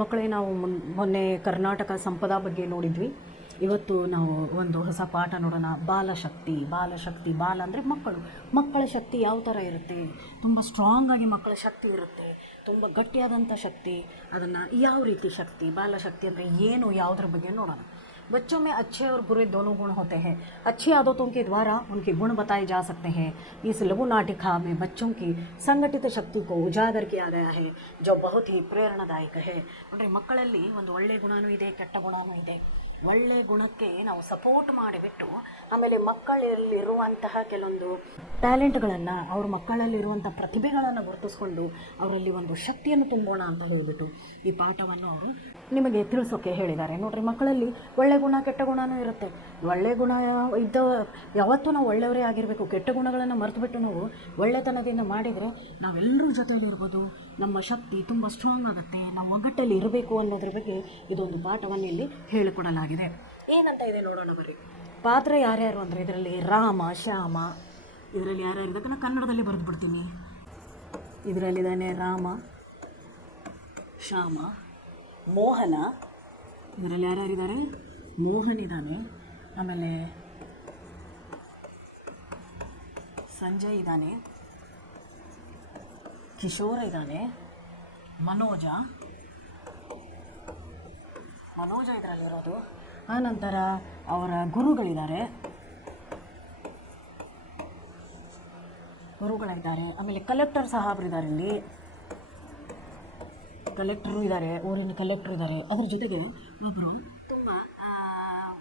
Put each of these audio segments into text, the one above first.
ಮಕ್ಕಳೇ, ನಾವು ಮೊನ್ನೆ ಕರ್ನಾಟಕ ಸಂಪದ ಬಗ್ಗೆ ನೋಡಿದ್ವಿ. ಇವತ್ತು ನಾವು ಒಂದು ಹೊಸ ಪಾಠ ನೋಡೋಣ. ಬಾಲಶಕ್ತಿ. ಬಾಲ ಅಂದರೆ ಮಕ್ಕಳ ಶಕ್ತಿ ಯಾವ ಥರ ಇರುತ್ತೆ. ತುಂಬ ಸ್ಟ್ರಾಂಗ್ ಆಗಿ ಮಕ್ಕಳ ಶಕ್ತಿ ಇರುತ್ತೆ, ತುಂಬ ಗಟ್ಟಿಯಾದಂಥ ಶಕ್ತಿ. ಅದನ್ನು ಯಾವ ರೀತಿ ಶಕ್ತಿ, ಬಾಲಶಕ್ತಿ ಅಂದರೆ ಏನು, ಯಾವುದ್ರ ಬಗ್ಗೆ ನೋಡೋಣ. बच्चों में अच्छे और बुरे दोनों गुण होते हैं. अच्छी आदतों के द्वारा उनके गुण बताए जा सकते हैं. इस लघु नाटिका में बच्चों की संगठित शक्ति को उजागर किया गया है, जो बहुत ही ಪ್ರೇರಣಾದಾಯಕ है. ಅಂದರೆ ಮಕ್ಕಳಲ್ಲಿ ಒಂದು ಒಳ್ಳೆ ಗುಣನೂ ಇದೆ, ಕೆಟ್ಟ ಗುಣನೂ ಇದೆ. ಒಳ್ಳೆ ಗುಣಕ್ಕೆ ನಾವು ಸಪೋರ್ಟ್ ಮಾಡಿಬಿಟ್ಟು ಆಮೇಲೆ ಮಕ್ಕಳಲ್ಲಿರುವಂತಹ ಕೆಲವೊಂದು ಟ್ಯಾಲೆಂಟ್ಗಳನ್ನು, ಅವ್ರ ಮಕ್ಕಳಲ್ಲಿರುವಂಥ ಪ್ರತಿಭೆಗಳನ್ನು ಗುರುತಿಸ್ಕೊಂಡು ಅವರಲ್ಲಿ ಒಂದು ಶಕ್ತಿಯನ್ನು ತುಂಬೋಣ ಅಂತ ಹೇಳಿಬಿಟ್ಟು ಈ ಪಾಠವನ್ನು ಅವರು ನಿಮಗೆ ತಿಳಿಸೋಕೆ ಹೇಳಿದ್ದಾರೆ. ನೋಡ್ರಿ, ಮಕ್ಕಳಲ್ಲಿ ಒಳ್ಳೆ ಗುಣ ಕೆಟ್ಟ ಗುಣನೂ ಇರುತ್ತೆ. ಒಳ್ಳೆ ಗುಣ ಇದ್ದ ಯಾವತ್ತೂ ನಾವು ಒಳ್ಳೆಯವರೇ ಆಗಿರಬೇಕು. ಕೆಟ್ಟ ಗುಣಗಳನ್ನು ಮರೆತುಬಿಟ್ಟು ನಾವು ಒಳ್ಳೆತನದಿಂದ ಮಾಡಿದರೆ ನಾವೆಲ್ಲರೂ ಜೊತೆಯಲ್ಲಿರ್ಬೋದು, ನಮ್ಮ ಶಕ್ತಿ ತುಂಬ ಸ್ಟ್ರಾಂಗ್ ಆಗುತ್ತೆ, ನಾವು ಒಗ್ಗಟ್ಟಲ್ಲಿ ಇರಬೇಕು ಅನ್ನೋದ್ರ ಬಗ್ಗೆ ಇದೊಂದು ಪಾಠವನ್ನು ಇಲ್ಲಿ ಹೇಳಿಕೊಡಲಾಗಿದೆ. ಏನಂತ ಇದೆ ನೋಡೋಣ ಬರ್ರಿ. ಪಾತ್ರ ಯಾರ್ಯಾರು ಅಂದರೆ ಇದರಲ್ಲಿ ರಾಮ, ಶ್ಯಾಮ, ಇದರಲ್ಲಿ ಯಾರ್ಯಾರು ಇದಕ್ಕೆ ನಾನು ಕನ್ನಡದಲ್ಲಿ ಬರೆದು ಬಿಡ್ತೀನಿ. ಇದರಲ್ಲಿದ್ದಾನೆ ರಾಮ, ಶ್ಯಾಮ, ಮೋಹನ. ಇದರಲ್ಲಿ ಯಾರ್ಯಾರಿದ್ದಾರೆ? ಮೋಹನ್ ಇದ್ದಾನೆ, ಆಮೇಲೆ ಸಂಜಯ್ ಇದ್ದಾನೆ, ಕಿಶೋರ ಇದ್ದಾನೆ, ಮನೋಜ ಇದರಲ್ಲಿರೋದು. ಆನಂತರ ಅವರ ಗುರುಗಳಿದ್ದಾರೆ, ಆಮೇಲೆ ಕಲೆಕ್ಟರ್ ಸಾಹೇಬ್ರಿದ್ದಾರೆ, ಇಲ್ಲಿ ಕಲೆಕ್ಟರು ಇದ್ದಾರೆ, ಊರಿನ ಕಲೆಕ್ಟರ್ ಇದ್ದಾರೆ. ಅದ್ರ ಜೊತೆಗೆ ಒಬ್ಬರು ತುಂಬ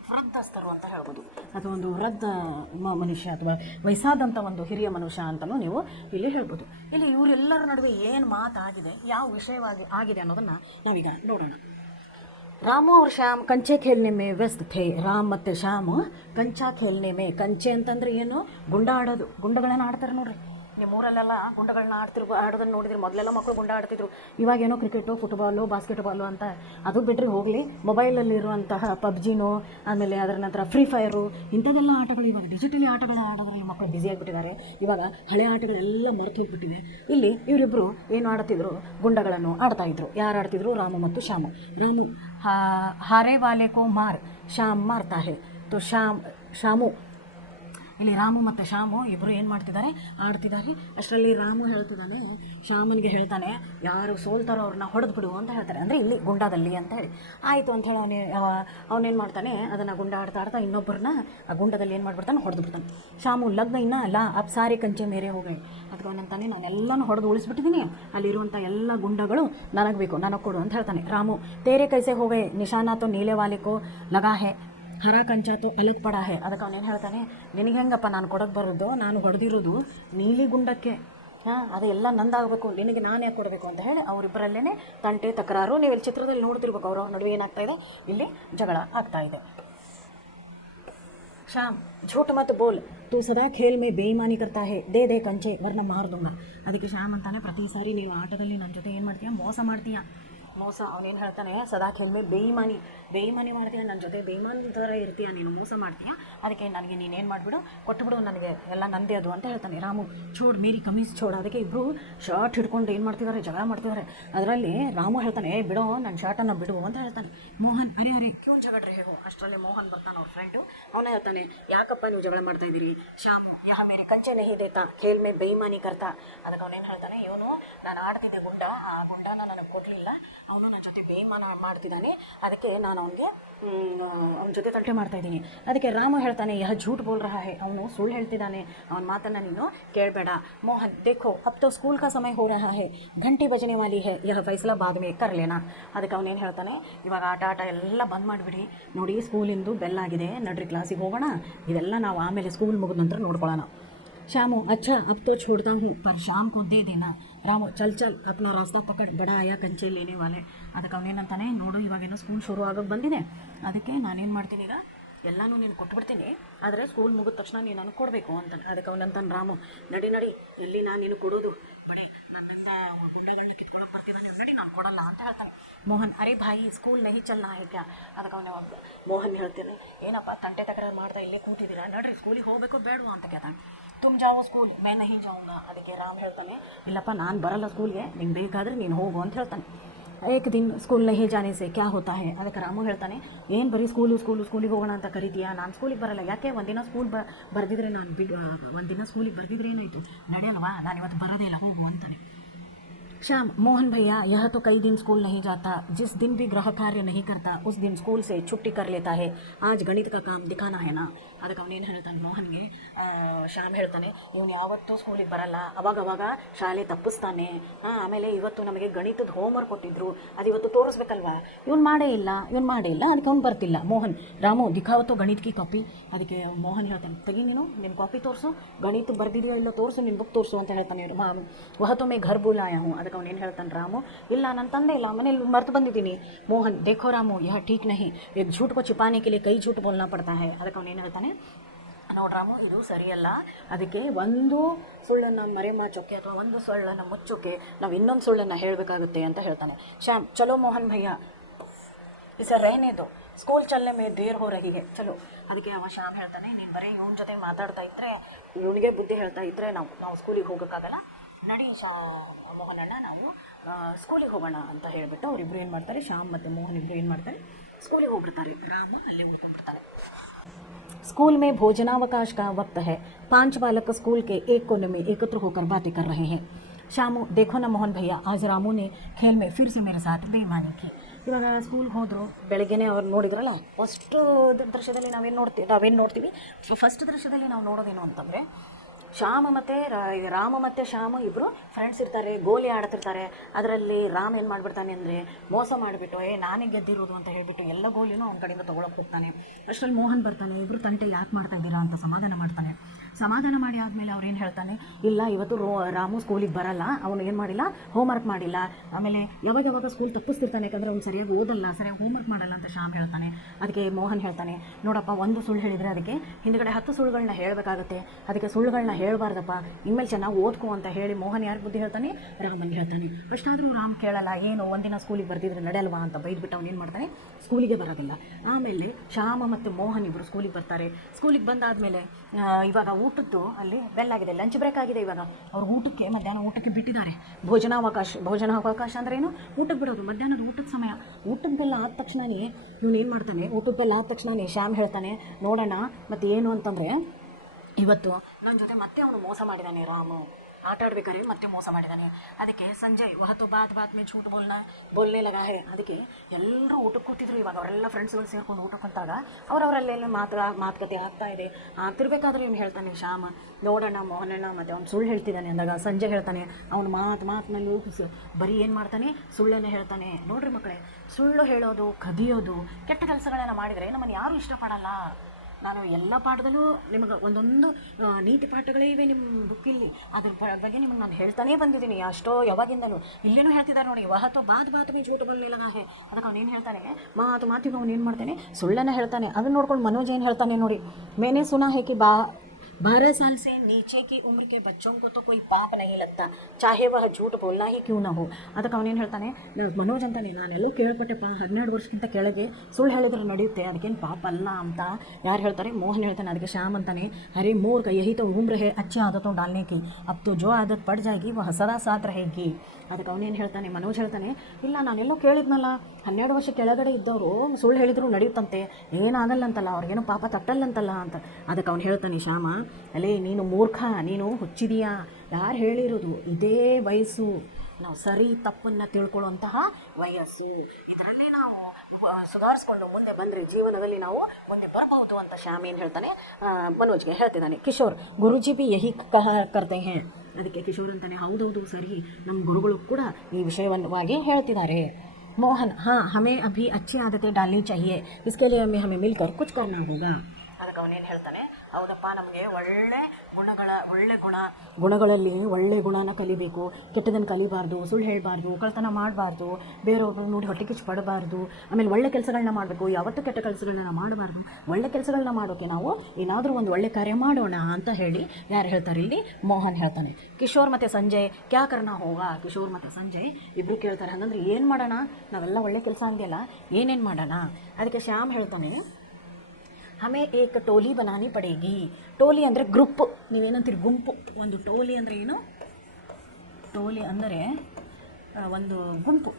ವೃದ್ಧಸ್ಥರು ಅಂತ ಹೇಳ್ಬೋದು, ಅಥವಾ ಒಂದು ವೃದ್ಧ ಮನುಷ್ಯ ಅಥವಾ ವಯಸ್ಸಾದಂಥ ಒಂದು ಹಿರಿಯ ಮನುಷ್ಯ ಅಂತಲೂ ನೀವು ಇಲ್ಲಿ ಹೇಳ್ಬೋದು. ಇಲ್ಲಿ ಇವರೆಲ್ಲರ ನಡುವೆ ಏನು ಮಾತಾಗಿದೆ, ಯಾವ ವಿಷಯವಾಗಿ ಆಗಿದೆ ಅನ್ನೋದನ್ನು ನಾವೀಗ ನೋಡೋಣ. ರಾಮು ಅವ್ರ ಶ್ಯಾಮ್ ಕಂಚೆ ಖೇಲ್ನೆ ಮೇ ವ್ಯಸ್ತ ಥೇ. ರಾಮ್ ಮತ್ತು ಶ್ಯಾಮ್ ಕಂಚಾ ಖೇಲ್ನೆ ಮೇ. ಕಂಚೆ ಅಂತಂದ್ರೆ ಏನು? ಗುಂಡ ಆಡೋದು. ಗುಂಡಗಳನ್ನು ಆಡ್ತಾರೆ ನೋಡ್ರಿ. ನಿಮ್ಮೂರಲ್ಲೆಲ್ಲ ಗುಂಡಗಳನ್ನ ಆಡೋದನ್ನು ನೋಡಿದ್ರೆ ಮೊದಲೆಲ್ಲ ಮಕ್ಕಳು ಗುಂಡ ಆಡ್ತಿದ್ರು. ಇವಾಗೇನೋ ಕ್ರಿಕೆಟು, ಫುಟ್ಬಾಲು, ಬಾಸ್ಕೆಟ್ಬಾಲು ಅಂತ ಅದು ಬಿಟ್ಟರೆ ಹೋಗಲಿ, ಮೊಬೈಲಲ್ಲಿರುವಂತಹ ಪಬ್ಜಿನೋ, ಆಮೇಲೆ ಅದರ ನಂತರ ಫ್ರೀ ಫೈರು, ಇಂಥದ್ದೆಲ್ಲ ಆಟಗಳು ಇವಾಗ ಡಿಜಿಟಲಿ ಆಟಗಳು ಆಡೋದ್ರಲ್ಲಿ ಮಕ್ಕಳು ಬ್ಯುಸಿಯಾಗಿಬಿಟ್ಟಿದ್ದಾರೆ. ಇವಾಗ ಹಳೆ ಆಟಗಳೆಲ್ಲ ಮರೆತು ಹೋಗ್ಬಿಟ್ಟಿವೆ. ಇಲ್ಲಿ ಇವರಿಬ್ಬರು ಏನು ಆಡ್ತಿದ್ರು? ಗುಂಡಗಳನ್ನು ಆಡ್ತಾಯಿದ್ರು. ಯಾರು ಆಡ್ತಿದ್ರು? ರಾಮು ಮತ್ತು ಶ್ಯಾಮು. ರಾಮು ಹಾರೆ ವಾಲೆ ಕೋ ಮಾರ್, ಶ್ಯಾಮ್ ಮಾರ್ತಾ ಹೇ. ತೋ ಶ್ಯಾಮು ಇಲ್ಲಿ ರಾಮು ಮತ್ತು ಶ್ಯಾಮು ಇಬ್ಬರು ಏನು ಮಾಡ್ತಿದ್ದಾರೆ? ಆಡ್ತಿದ್ದಾರೆ. ಅಷ್ಟರಲ್ಲಿ ರಾಮು ಹೇಳ್ತಿದ್ದಾನೆ, ಶ್ಯಾಮನಿಗೆ ಹೇಳ್ತಾನೆ, ಯಾರು ಸೋಲ್ತಾರೋ ಅವ್ರನ್ನ ಹೊಡೆದು ಬಿಡು ಅಂತ ಹೇಳ್ತಾರೆ. ಅಂದರೆ ಇಲ್ಲಿ ಗುಂಡದಲ್ಲಿ ಅಂತ ಹೇಳಿ. ಆಯಿತು ಅಂತ ಹೇಳಿ ಅವನೇನು ಮಾಡ್ತಾನೆ, ಅದನ್ನು ಗುಂಡ ಆಡ್ತಾ ಇನ್ನೊಬ್ಬರನ್ನ ಆ ಗುಂಡದಲ್ಲಿ ಏನು ಮಾಡಿಬಿಡ್ತಾನೆ? ಹೊಡೆದು ಬಿಡ್ತಾನೆ. ಶ್ಯಾಮು ಲಗ್ನ ಇನ್ನೂ ಅಲ್ಲ, ಅಪ್ ಸಾರಿ ಕಂಚೆ ಮೇರೆ ಹೋಗಿ. ಅದಕ್ಕೆ ಅವನಂತಾನೆ, ನಾನೆಲ್ಲನೂ ಹೊಡೆದು ಉಳಿಸ್ಬಿಟ್ಟಿದ್ದೀನಿ, ಅಲ್ಲಿರುವಂಥ ಎಲ್ಲ ಗುಂಡಗಳು ನನಗೆ ಬೇಕು, ನನಗೆ ಕೊಡು ಅಂತ ಹೇಳ್ತಾನೆ. ರಾಮು ತೇರೆ ಕೈಸೆ ಹೋಗೇ, ನಿಶಾನಾ ತೋ ನೀಲೆ ವಾಲೆಕೋ ಲಗಾ ಹೇ, ಹರ ಕಂಚಾತು ಅಲಗ್ ಪಡ ಹೇ. ಅದಕ್ಕೆ ಅವನೇನು ಹೇಳ್ತಾನೆ, ನಿನಗೆ ಹೆಂಗಪ್ಪ ನಾನು ಕೊಡೋಕ್ಕೆ ಬರೋದು? ನಾನು ಹೊಡೆದಿರೋದು ನೀಲಿ ಗುಂಡಕ್ಕೆ, ಅದೆಲ್ಲ ನಂದಾಗಬೇಕು, ನಿನಗೆ ನಾನೇ ಕೊಡಬೇಕು ಅಂತ ಹೇಳಿ ಅವರಿಬ್ಬರಲ್ಲೇ ತಂಟೆ ತಕರಾರು. ನೀವು ಇಲ್ಲಿ ಚಿತ್ರದಲ್ಲಿ ನೋಡ್ತಿರ್ಬೇಕು, ಅವ್ರವ್ರ ನಡುವೆ ಏನಾಗ್ತಾ ಇದೆ? ಇಲ್ಲಿ ಜಗಳ ಆಗ್ತಾ ಇದೆ. ಶ್ಯಾಮ್ झूठ मत बोल, तू सदा खेल में बेईमानी करता है, दे ಕಂಚೆ ವರ್ಣ ಮಾರ್ दूंगा. ಅದಕ್ಕೆ ಶ್ಯಾಮ್ ಅಂತಾನೆ, ಪ್ರತಿ ಸಾರಿ ನೀವು ಆಟದಲ್ಲಿ ನನ್ನ ಜೊತೆ ಏನು ಮಾಡ್ತೀಯ? ಮೋಸ ಮಾಡ್ತೀಯ. ಅವನೇನು ಹೇಳ್ತಾನೆ, ಸದಾ ಖೇಲ್ಮೆ ಬೇಯಿಮಾನಿ ಮಾಡ್ತೀಯ, ನನ್ನ ಜೊತೆ ಬೇಯಿಮಾನಿ ಥರ ಇರ್ತೀಯ, ನೀನು ಮೋಸ ಮಾಡ್ತೀಯ. ಅದಕ್ಕೆ ನನಗೆ ನೀನೇನು ಮಾಡಿಬಿಡು, ಕೊಟ್ಟುಬಿಡು, ನನಗೆ ಎಲ್ಲ ನಂದೇ ಅದು ಅಂತ ಹೇಳ್ತಾನೆ. ರಾಮು ಛೋಡ್ ಮೇರಿ ಕಮೀಸ್ ಛೋಡ್. ಅದಕ್ಕೆ ಇಬ್ಬರು ಶರ್ಟ್ ಹಿಡ್ಕೊಂಡು ಏನು ಮಾಡ್ತಿದ್ದಾರೆ? ಜಗಳ ಮಾಡ್ತಿದ್ದಾರೆ. ಅದರಲ್ಲಿ ರಾಮು ಹೇಳ್ತಾನೆ, ಬಿಡೋ, ನನ್ನ ಶರ್ಟನ್ನು ಬಿಡು ಅಂತ ಹೇಳ್ತಾನೆ. ಮೋಹನ್ ಅರೆ ಕ್ಯೂ ಜಗಳ ರೇ ಹೋ. ಅಷ್ಟರಲ್ಲಿ ಮೋಹನ್ ಬರ್ತಾನೆ, ಅವ್ರ ಫ್ರೆಂಡು. ಅವನೇ ಹೇಳ್ತಾನೆ, ಯಾಕಪ್ಪ ನೀವು ಜಗಳ ಮಾಡ್ತಾ ಇದ್ದೀರಿ? ಶ್ಯಾಮು ಯಹ ಮೇರೆ ಕಂಚೆ ನಹಿ ದೇತಾ, ಖೇಲ್ ಮೇ ಬೇಯಿಮಾನಿ ಕರ್ತಾ. ಅದಕ್ಕೆ ಅವನೇನು ಹೇಳ್ತಾನೆ, ಇವನು ನಾನು ಆಡ್ತಿದ್ದೆ ಗುಂಡ, ಆ ಗುಂಡನ ನನಗೆ ಕೊಡಲಿಲ್ಲ, ಅವನು ನನ್ನ ಜೊತೆ ಬೇಯಿಮಾನ ಮಾಡ್ತಿದ್ದಾನೆ, ಅದಕ್ಕೆ ನಾನು ಅವನ ಜೊತೆ ತಂಟೆ ಮಾಡ್ತಾಯಿದ್ದೀನಿ. ಅದಕ್ಕೆ ರಾಮ ಹೇಳ್ತಾನೆ, ಯಹ ಝೂಟ್ ಬೋಲ್ ರಹಾ ಹೇ. ಅವನು ಸುಳ್ಳು ಹೇಳ್ತಿದ್ದಾನೆ, ಅವನ ಮಾತನ್ನು ನೀನು ಕೇಳಬೇಡ. ಮೋಹನ್ ದೇಖೋ ಅಬ್ ತೋ ಸ್ಕೂಲ್ ಕಾ ಸಮಯ ಹೋ ರಹಾ ಹೇ, ಘಂಟಿ ಬಜನೆ ವಾಲಿ ಹೇ, ಯಹ ಫೈಸಲಾ ಬಾದ್ ಮೇ ಕರ್ ಲೇನಾ. ಅದಕ್ಕೆ ಅವನೇನು ಹೇಳ್ತಾನೆ, ಇವಾಗ ಆಟ ಎಲ್ಲ ಬಂದ್ ಮಾಡಿಬಿಡಿ, ನೋಡಿ ಸ್ಕೂಲಿಂದು ಬೆಲ್ ಆಗಿದೆ, ನಡ್ರಿ ಕ್ಲಾಸಿಗೆ ಹೋಗೋಣ, ಇದೆಲ್ಲ ನಾವು ಆಮೇಲೆ ಸ್ಕೂಲ್ ಮುಗಿದ ನಂತರ ನೋಡ್ಕೊಳ್ಳೋಣ. ಶ್ಯಾಮು अच्छा अब तो छोड़ता हूँ पर शाम को दे देना. ರಾಮು ಚಲ್ अपना रास्ता पकड़, बड़ा आया ಕಂಚೆ ಲೇನೆ ವಾಲೆ. ಅದಕ್ಕೆ ಅವನೇನಂತಾನೆ, ನೋಡು ಇವಾಗೇನೋ ಸ್ಕೂಲ್ ಶುರು ಆಗೋಕ್ಕೆ ಬಂದಿದೆ, ಅದಕ್ಕೆ ನಾನೇನು ಮಾಡ್ತೀನಿ, ಈಗ ಎಲ್ಲನೂ ನೀನು ಕೊಟ್ಬಿಡ್ತೀನಿ, ಆದರೆ ಸ್ಕೂಲ್ ಮುಗಿದ ತಕ್ಷಣ ನೀನು ನನಗೆ ಕೊಡಬೇಕು ಅಂತಾನೆ. ಅದಕ್ಕೆ ಅವನಂತಾನೆ ರಾಮು, ನಡಿ ಎಲ್ಲಿ ನಾನು ನೀನು ಕೊಡೋದು, ಬಡೇ ನನ್ನಂತ ಗುಡ್ಡಗಳನ್ನ ಕಿತ್ಕೊಳಕ್ಕೆ ಬರ್ತಿದ್ದಾನೆ, ನಡಿ ನಾನು ಕೊಡಲ್ಲ ಅಂತ ಹೇಳ್ತಾನೆ. ಮೋಹನ್ ಅರೆ ಭಾಯಿ ಸ್ಕೂಲ್ ನಹಿ ಚಲ್ನಾ ಹೇ ಕ್ಯಾ. ಅದಕ್ಕೆ ಅವನೇ ಮೋಹನ್ ಹೇಳ್ತೀನಿ, ಏನಪ್ಪ ತಂಟೆ ತಕರಾರು ಮಾಡ್ತಾ ಇಲ್ಲೇ ಕೂತಿದ್ದೀರಾ, ನಡ್ರಿ ಸ್ಕೂಲಿಗೆ ಹೋಗಬೇಕು ಬೇಡವಾ ಅಂತ ಕೇಳ್ತಾನೆ. ತುಮ್ ಜಾವೋ ಸ್ಕೂಲ್ ಮೇ ನಹಿ ಜಾऊंगा. ಅದಕ್ಕೆ ರಾಮ್ ಹೇಳ್ತಾನೆ, ಇಲ್ಲಪ್ಪ ನಾನು ಬರಲ್ಲ ಸ್ಕೂಲ್ಗೆ, ನಿಂಗೆ ಬೇಕಾದರೆ ನೀನು ಹೋಗು ಅಂತ ಹೇಳ್ತಾನೆ. ಏಕ್ ದಿನ ಸ್ಕೂಲ್ ನಹಿ ಜಾನೆ ಸೆ ಕ್ಯಾ ಹೋತಾ ಹೈ. ಅದಕ್ಕೆ ರಾಮು ಹೇಳ್ತಾನೆ, ಏನು ಬರೀ ಸ್ಕೂಲಿಗೆ ಹೋಗೋಣ ಅಂತ ಕರಿತೀಯಾ, ನಾನು ಸ್ಕೂಲಿಗೆ ಬರಲ್ಲ. ಯಾಕೆ ಒಂದಿನ ಸ್ಕೂಲ್ ಬರ್ದಿದ್ರೆ ನಾನು ಒಂದಿನ ಸ್ಕೂಲಿಗೆ ಬರ್ದಿದ್ರೆ ಏನಾಯಿತು, ನಡೆಯಲ್ವಾ, ನಾನು ಇವತ್ತು ಬರೋದೇ ಇಲ್ಲ, ಹೋಗು ಅಂತಾನೆ. श्याम, मोहन भैया यह तो कई दिन स्कूल नहीं जाता, जिस दिन भी गृह कार्य नहीं करता उस दिन स्कूल से छुट्टी कर लेता है, आज गणित का काम दिखाना है ना. ಅದಕ್ಕೆ ಅವನೇನು ಹೇಳ್ತಾನೆ, ಮೋಹನ್ಗೆ ಶ್ಯಾಮ್ ಹೇಳ್ತಾನೆ, ಇವನು ಯಾವತ್ತೂ ಸ್ಕೂಲಿಗೆ ಬರಲ್ಲ, ಅವಾಗವಾಗ ಶಾಲೆ ತಪ್ಪಿಸ್ತಾನೆ. ಆಮೇಲೆ ಇವತ್ತು ನಮಗೆ ಗಣಿತದ ಹೋಮ್ವರ್ಕ್ ಕೊಟ್ಟಿದ್ರು, ಅದು ಇವತ್ತು ತೋರಿಸ್ಬೇಕಲ್ವಾ, ಇವನು ಮಾಡೇ ಇಲ್ಲ, ಅದಕ್ಕೆ ಅವ್ನು ಬರ್ತಿಲ್ಲ. ಮೋಹನ್, ರಾಮು ದಿಖಾವತ್ತೋ ಗಣಿತ ಕಿ ಕಾಪಿ. ಅದಕ್ಕೆ ಮೋಹನ್ ಹೇಳ್ತಾನೆ, ತೆಗಿ ನೀನು ನಿನ್ನ ಕಾಪಿ ತೋರಿಸು, ಗಣಿತ ಬರ್ದಿದೆಯೋ ಇಲ್ಲ ತೋರಿಸು, ನಿನ್ನ ಬುಕ್ ತೋರಿಸು ಅಂತ ಹೇಳ್ತಾನೆ. ವಹತೋ ಮೇ ಘರ್ ಬುಲಾಯಾ ಹೂँ. ಅದಕ್ಕೆ ಅವನೇನು ಹೇಳ್ತಾನೆ, ರಾಮು, ಇಲ್ಲ ನಾನು ತಂದೆ ಇಲ್ಲ, ಮನೇಲಿ ಮರ್ತು ಬಂದಿದ್ದೀನಿ. ಮೋಹನ್, ದೇಖೋ ರಾಮು ಯಹ ಠೀಕ್ ನಹಿ, एक झूठ को छिपाने के लिए कई झूठ बोलना पड़ता है. ಅದಕ್ಕೆ ಅವನೇನು ಹೇಳ್ತಾನೆ, ನೋಡ್ರಾಮು ಇದು ಸರಿಯಲ್ಲ, ಅದಕ್ಕೆ ಒಂದು ಸುಳ್ಳನ್ನು ಮರೆಮಾಚೋಕೆ ಅಥವಾ ಒಂದು ಸುಳ್ಳನ್ನು ಮುಚ್ಚೋಕೆ ನಾವು ಇನ್ನೊಂದು ಸುಳ್ಳನ್ನು ಹೇಳಬೇಕಾಗುತ್ತೆ ಅಂತ ಹೇಳ್ತಾನೆ. ಶ್ಯಾಮ್, ಚಲೋ ಮೋಹನ್ ಭಯ್ಯ ಇಸ रहने दो, ಸ್ಕೂಲ್ ಚಲನೆ ಮೇ ದೇರ್ ಹೋ ರಹಿ ಹೈ, ಚಲೋ. ಅದಕ್ಕೆ ಅವ ಶ್ಯಾಮ್ ಹೇಳ್ತಾನೆ, ನೀನು ಬರೀ ಇವನ ಜೊತೆ ಮಾತಾಡ್ತಾ ಇದ್ದರೆ, ಇವನಿಗೆ ಬುದ್ಧಿ ಹೇಳ್ತಾ ಇದ್ದರೆ ನಾವು ಸ್ಕೂಲಿಗೆ ಹೋಗೋಕ್ಕಾಗಲ್ಲ, ನಡಿ ಮೋಹನಣ್ಣ ನಾವು ಸ್ಕೂಲಿಗೆ ಹೋಗೋಣ ಅಂತ ಹೇಳಿಬಿಟ್ಟು ಅವರಿಬ್ಬರು ಏನು ಮಾಡ್ತಾರೆ, ಶ್ಯಾಮ್ ಮತ್ತು ಮೋಹನ್ ಇಬ್ಬರು ಏನು ಮಾಡ್ತಾರೆ, ಸ್ಕೂಲಿಗೆ ಹೋಗ್ಬಿಡ್ತಾರೆ. ರಾಮ ಅಲ್ಲೇ ಉಳ್ಕೊಂಡ್ಬಿಡ್ತಾನೆ. स्कूल में भोजनावकाश का वक्त है, 5 बालक स्कूल के एक कोने में एकत्र होकर बातें कर रहे हैं. शामू, देखो ना मोहन भैया, आज रामू ने खेल में फिर से मेरे साथ बेईमानी की. ಇವಾಗ ಸ್ಕೂಲ್ಗೆ ಹೋದರು, ಬೆಳಗ್ಗೆನೇ ಅವ್ರು ನೋಡಿದ್ರಲ್ಲ, ಫಸ್ಟ್ ದೃಶ್ಯದಲ್ಲಿ ನಾವೇನು ನೋಡ್ತೀವಿ, ಫಸ್ಟ್ ದೃಶ್ಯದಲ್ಲಿ ನಾವು ನೋಡೋದೇನು ಅಂತಂದರೆ, ರಾಮ ಮತ್ತು ಶ್ಯಾಮ ಇಬ್ಬರು ಫ್ರೆಂಡ್ಸ್ ಇರ್ತಾರೆ, ಗೋಲಿ ಆಡ್ತಿರ್ತಾರೆ. ಅದರಲ್ಲಿ ರಾಮ್ ಏನು ಮಾಡಿಬಿಡ್ತಾನೆ ಅಂದರೆ, ಮೋಸ ಮಾಡಿಬಿಟ್ಟು ನಾನೇ ಗೆದ್ದಿರೋದು ಅಂತ ಹೇಳಿಬಿಟ್ಟು ಎಲ್ಲ ಗೋಲಿನೂ ಅವ್ನ ಕಡೆಯಿಂದ ತೊಗೊಳಕ್ಕೆ ಹೋಗ್ತಾನೆ. ಅಷ್ಟರಲ್ಲಿ ಮೋಹನ್ ಬರ್ತಾನೆ, ಇಬ್ಬರು ತಂಟೆ ಯಾಕೆ ಮಾಡ್ತಾ ಇದ್ದೀರಾ ಅಂತ ಸಮಾಧಾನ ಮಾಡಿ ಆದಮೇಲೆ ಅವ್ರು ಏನು ಹೇಳ್ತಾನೆ, ಇಲ್ಲ ಇವತ್ತು ರಾಮು ಸ್ಕೂಲಿಗೆ ಬರಲ್ಲ, ಅವನು ಏನು ಮಾಡಿಲ್ಲ, ಹೋಮ್ವರ್ಕ್ ಮಾಡಿಲ್ಲ, ಆಮೇಲೆ ಯಾವಾಗ ಸ್ಕೂಲ್ ತಪ್ಪಿಸ್ತಿರ್ತಾನೆ, ಯಾಕಂದರೆ ಅವ್ನು ಸರಿಯಾಗಿ ಓದಲ್ಲ, ಸರಿಯಾಗಿ ಹೋಮ್ವರ್ಕ್ ಮಾಡಲ್ಲ ಅಂತ ಶ್ಯಾಮ್ ಹೇಳ್ತಾನೆ. ಅದಕ್ಕೆ ಮೋಹನ್ ಹೇಳ್ತಾನೆ, ನೋಡಪ್ಪ, ಒಂದು ಸುಳ್ಳು ಹೇಳಿದರೆ ಅದಕ್ಕೆ ಹಿಂದ್ಗಡೆ 10 ಸುಳ್ಳುಗಳನ್ನ ಹೇಳಬೇಕಾಗುತ್ತೆ, ಅದಕ್ಕೆ ಸುಳ್ಳುಗಳನ್ನ ಹೇಳಬಾರ್ದಪ್ಪ, ಇನ್ಮೇಲೆ ಚೆನ್ನಾಗಿ ಓದ್ಕೋ ಅಂತ ಹೇಳಿ ಮೋಹನ್ ಯಾರು ಬುದ್ಧಿ ಹೇಳ್ತಾನೆ, ರಾಮನ್ಗೆ ಹೇಳ್ತಾನೆ. ಅಷ್ಟಾದರೂ ರಾಮ್ ಕೇಳಲ್ಲ, ಏನು ಒಂದಿನ ಸ್ಕೂಲಿಗೆ ಬರ್ದಿದ್ರೆ ನಡೆಯಲ್ವಾ ಅಂತ ಬೈದ್ಬಿಟ್ಟು ಅವ್ನು ಏನು ಮಾಡ್ತಾನೆ, ಸ್ಕೂಲಿಗೆ ಬರೋದಿಲ್ಲ. ಆಮೇಲೆ ಶ್ಯಾಮ ಮತ್ತು ಮೋಹನ್ ಇಬ್ಬರು ಸ್ಕೂಲಿಗೆ ಬರ್ತಾರೆ. ಸ್ಕೂಲಿಗೆ ಬಂದಾದಮೇಲೆ ಇವಾಗ ಊಟದ್ದು ಅಲ್ಲಿ ಬೆಲ್ಲಾಗಿದೆ, ಲಂಚ್ ಬ್ರೇಕ್ ಆಗಿದೆ. ಇವಾಗ ಅವ್ರು ಮಧ್ಯಾಹ್ನ ಊಟಕ್ಕೆ ಬಿಟ್ಟಿದ್ದಾರೆ. ಭೋಜನಾವಕಾಶ ಅಂದ್ರೆ ಏನು, ಊಟಕ್ಕೆ ಬಿಡೋದು, ಮಧ್ಯಾಹ್ನದ ಊಟದ ಸಮಯ. ಊಟದ ಬೆಲ್ಲ ಆದ ತಕ್ಷಣವೇ ಇವನು ಏನು ಮಾಡ್ತಾನೆ, ಊಟದ ಬೆಲ್ಲ ಆದ ತಕ್ಷಣವೇ ಶ್ಯಾಮ್ ಹೇಳ್ತಾನೆ, ನೋಡೋಣ ಮತ್ತು ಏನು ಅಂತಂದರೆ, ಇವತ್ತು ನನ್ನ ಜೊತೆ ಮತ್ತೆ ಅವನು ಮೋಸ ಮಾಡಿದ್ದಾನೆ, ರಾಮು ಆಟ ಆಡ್ಬೇಕಾದ್ರೆ ಮತ್ತೆ ಮೋಸ ಮಾಡಿದ್ದಾನೆ. ಅದಕ್ಕೆ ಸಂಜಯ್ ವಹತು ಬಾತ್ ಮೇ ಝೂಟ್ ಬೋಲ್ನೇ ಲಗಾ ಹೈ. ಅದಕ್ಕೆ ಎಲ್ಲರೂ ಊಟಕ್ಕೆ ಕೂತಿದ್ರು. ಇವಾಗ ಅವರೆಲ್ಲ ಫ್ರೆಂಡ್ಸ್ಗಳು ಸೇರ್ಕೊಂಡು ಊಟಕ್ಕೆ ಕುಂತಾಗ ಅವರವರಲ್ಲೆಲ್ಲ ಮಾತುಕತೆ ಆಗ್ತಿರ್ಬೇಕಾದ್ರೆ ಇವ್ನು ಹೇಳ್ತಾನೆ, ಶ್ಯಾಮ, ನೋಡೋಣ ಮೋಹನಣ್ಣ ಮತ್ತು ಅವ್ನು ಸುಳ್ಳು ಹೇಳ್ತಿದ್ದಾನೆ ಅಂದಾಗ ಸಂಜಯ್ ಹೇಳ್ತಾನೆ, ಅವನು ಮಾತಿನಲ್ಲಿ ಬರೀ ಏನು ಮಾಡ್ತಾನೆ, ಸುಳ್ಳನ್ನೇ ಹೇಳ್ತಾನೆ. ನೋಡ್ರಿ ಮಕ್ಕಳೇ, ಸುಳ್ಳು ಹೇಳೋದು, ಕದಿಯೋದು, ಕೆಟ್ಟ ಕೆಲಸಗಳನ್ನು ಮಾಡಿದರೆ ನಮ್ಮನ್ನು ಯಾರೂ ಇಷ್ಟಪಡಲ್ಲ. ನಾನು ಎಲ್ಲ ಪಾಠದಲ್ಲೂ ನಿಮಗೆ ಒಂದೊಂದು ನೀತಿ ಪಾಠಗಳೇ ಇವೆ ನಿಮ್ಮ ಬುಕ್ಕಿಲ್ಲಿ, ಅದ್ರ ಬಗ್ಗೆ ನಿಮಗೆ ನಾನು ಹೇಳ್ತಾನೇ ಬಂದಿದ್ದೀನಿ ಅಷ್ಟೋ ಯಾವಾಗಿಂದಲೂ. ಇಲ್ಲೇನೂ ಹೇಳ್ತಿದ್ದಾರೆ ನೋಡಿ, ವಹತು ಬಾತ್ ಮೇ ಝೂಟ್ ಬೋಲ್ನೇ ಲಗಾ ಹೈ. ಅದಕ್ಕೆ ಅವನೇನು ಹೇಳ್ತಾನೆ, ಮಾತಿಗೆ ಅವನು ಏನು ಮಾಡ್ತಾನೆ, ಸುಳ್ಳನ್ನು ಹೇಳ್ತಾನೆ. ಅದನ್ನು ನೋಡ್ಕೊಂಡು ಮನೋಜ್ ಏನು ಹೇಳ್ತಾನೆ ನೋಡಿ, ಮೇನೆ ಸುನಾ ಹೈ ಕಿ 12 साल से नीचे की उम्र के बच्चों को तो कोई पाप नहीं लगता, चाहे वह झूठ बोलना ही क्यों ना हो. ಅದಕ್ಕೆ ಅವನೇನು ಹೇಳ್ತಾನೆ, ಮನೋಜ್ ಅಂತಾನೆ, ನಾನೆಲ್ಲೂ ಕೇಳ್ಪಟ್ಟೆಪ್ಪ, 12 ವರ್ಷಕ್ಕಿಂತ ಕೆಳಗೆ ಸುಳ್ಳು ಹೇಳಿದ್ರೆ ನಡೆಯುತ್ತೆ, ಅದಕ್ಕೇನು ಪಾಪ ಅಲ್ಲ ಅಂತ ಯಾರು ಹೇಳ್ತಾರೆ, ಮೋಹನ್ ಹೇಳ್ತಾನೆ. ಅದಕ್ಕೆ ಶ್ಯಾಮ್ ಅಂತಾನೆ, ಅರೆ ಮೂರ್ಖ, ಯಹಿ ತೋ ಉಮ್ರ ಹೈ अच्छी आदतों डालने की, अब तो जो आदत पड़ जाएगी वह सदा साथ रहेगी. ಅದಕ್ಕೆ ಅವನೇನು ಹೇಳ್ತಾನೆ, ಮನೋಜ್ ಹೇಳ್ತಾನೆ, ಇಲ್ಲ ನಾನೆಲ್ಲೋ ಕೇಳಿದ್ನಲ್ಲ, 12 ವರ್ಷ ಕೆಳಗಡೆ ಇದ್ದವರು ಸುಳ್ಳು ಹೇಳಿದ್ರು ನಡೆಯುತ್ತಂತೆ, ಏನಾಗಲ್ಲಂತಲ್ಲ, ಅವ್ರಿಗೇನು ಪಾಪ ತಟ್ಟಲ್ಲಂತಲ್ಲ ಅಂತ. ಅದಕ್ಕೆ ಅವ್ನು ಹೇಳ್ತಾನೆ, ಶ್ಯಾಮ, ಅಲ್ಲೇ ನೀನು ಮೂರ್ಖ, ನೀನು ಹುಚ್ಚಿದೀಯಾ, ಯಾರು ಹೇಳಿರೋದು, ಇದೇ ವಯಸ್ಸು ನಾವು ಸರಿ ತಪ್ಪನ್ನು ತಿಳ್ಕೊಳ್ಳುವಂತಹ ವಯಸ್ಸು, ಇದರಲ್ಲಿ ನಾವು ಸುಧಾರಿಸ್ಕೊಂಡು ಮುಂದೆ ಬಂದರೆ ಜೀವನದಲ್ಲಿ ನಾವು ಮುಂದೆ ಬರಬಹುದು ಅಂತ ಶ್ಯಾಮ್ ಏನು ಹೇಳ್ತಾನೆ, ಮನೋಜ್ಗೆ ಹೇಳ್ತಿದ್ದಾನೆ. ಕಿಶೋರ್, ಗುರುಜಿ ಬಿ ಯಹಿ ಕರ್ತೆ ಹೇ. ಅದಕ್ಕೆ ಕಿಶೋರ್ ಅಂತಾನೆ, ಹೌದೌದು ಸರಿ, ನಮ್ಮ ಗುರುಗಳು ಕೂಡ ಈ ವಿಷಯವಾಗಿ ಹೇಳ್ತಿದ್ದಾರೆ. मोहन, हाँ हमें अभी अच्छी आदतें डालनी चाहिए, इसके लिए हमें मिलकर कुछ करना होगा. ಅದಕ್ಕೆ ಅವನೇನು ಹೇಳ್ತಾನೆ, ಹೌದಪ್ಪ, ನಮಗೆ ಗುಣಗಳಲ್ಲಿ ಒಳ್ಳೆ ಗುಣನ ಕಲಿಬೇಕು, ಕೆಟ್ಟದನ್ನು ಕಲಿಬಾರ್ದು, ಸುಳ್ಳು ಹೇಳಬಾರ್ದು, ಕಳ್ತನ ಮಾಡಬಾರ್ದು, ಬೇರೆಯವ್ರು ನೋಡಿ ಹೊಟ್ಟೆ ಕಿಚ್ಚು ಪಡಬಾರ್ದು, ಆಮೇಲೆ ಒಳ್ಳೆ ಕೆಲಸಗಳನ್ನ ಮಾಡಬೇಕು, ಯಾವತ್ತೂ ಕೆಟ್ಟ ಕೆಲಸಗಳನ್ನ ಮಾಡಬಾರ್ದು, ಒಳ್ಳೆ ಕೆಲಸಗಳನ್ನ ಮಾಡೋಕ್ಕೆ ನಾವು ಏನಾದರೂ ಒಂದು ಒಳ್ಳೆ ಕಾರ್ಯ ಮಾಡೋಣ ಅಂತ ಹೇಳಿ ಯಾರು ಹೇಳ್ತಾರೆ ಇಲ್ಲಿ, ಮೋಹನ್ ಹೇಳ್ತಾನೆ. ಕಿಶೋರ್ ಮತ್ತು ಸಂಜಯ್ ಕ್ಯಾ ಕರ್ನಾ ಹೋಗಾ. ಕಿಶೋರ್ ಮತ್ತು ಸಂಜಯ್ ಇಬ್ಬರು ಕೇಳ್ತಾರೆ, ಹಾಗಂದ್ರೆ ಏನು ಮಾಡೋಣ, ನಾವೆಲ್ಲ ಒಳ್ಳೆ ಕೆಲಸ ಅಂದೆಲ್ಲ ಏನೇನು ಮಾಡೋಣ. ಅದಕ್ಕೆ ಶ್ಯಾಮ್ ಹೇಳ್ತಾನೆ, ಹಮೇ ಏಕ್ ಟೋಲಿ ಬನಾನಿ ಪಡೇಗಿ. ಟೋಲಿ ಅಂದರೆ ಗ್ರೂಪ್, ನೀವೇನಂತೀರಿ ಗುಂಪು. ಒಂದು ಟೋಲಿ ಅಂದರೆ ಏನು, ಟೋಲಿ ಅಂದರೆ ಒಂದು ಗುಂಪು.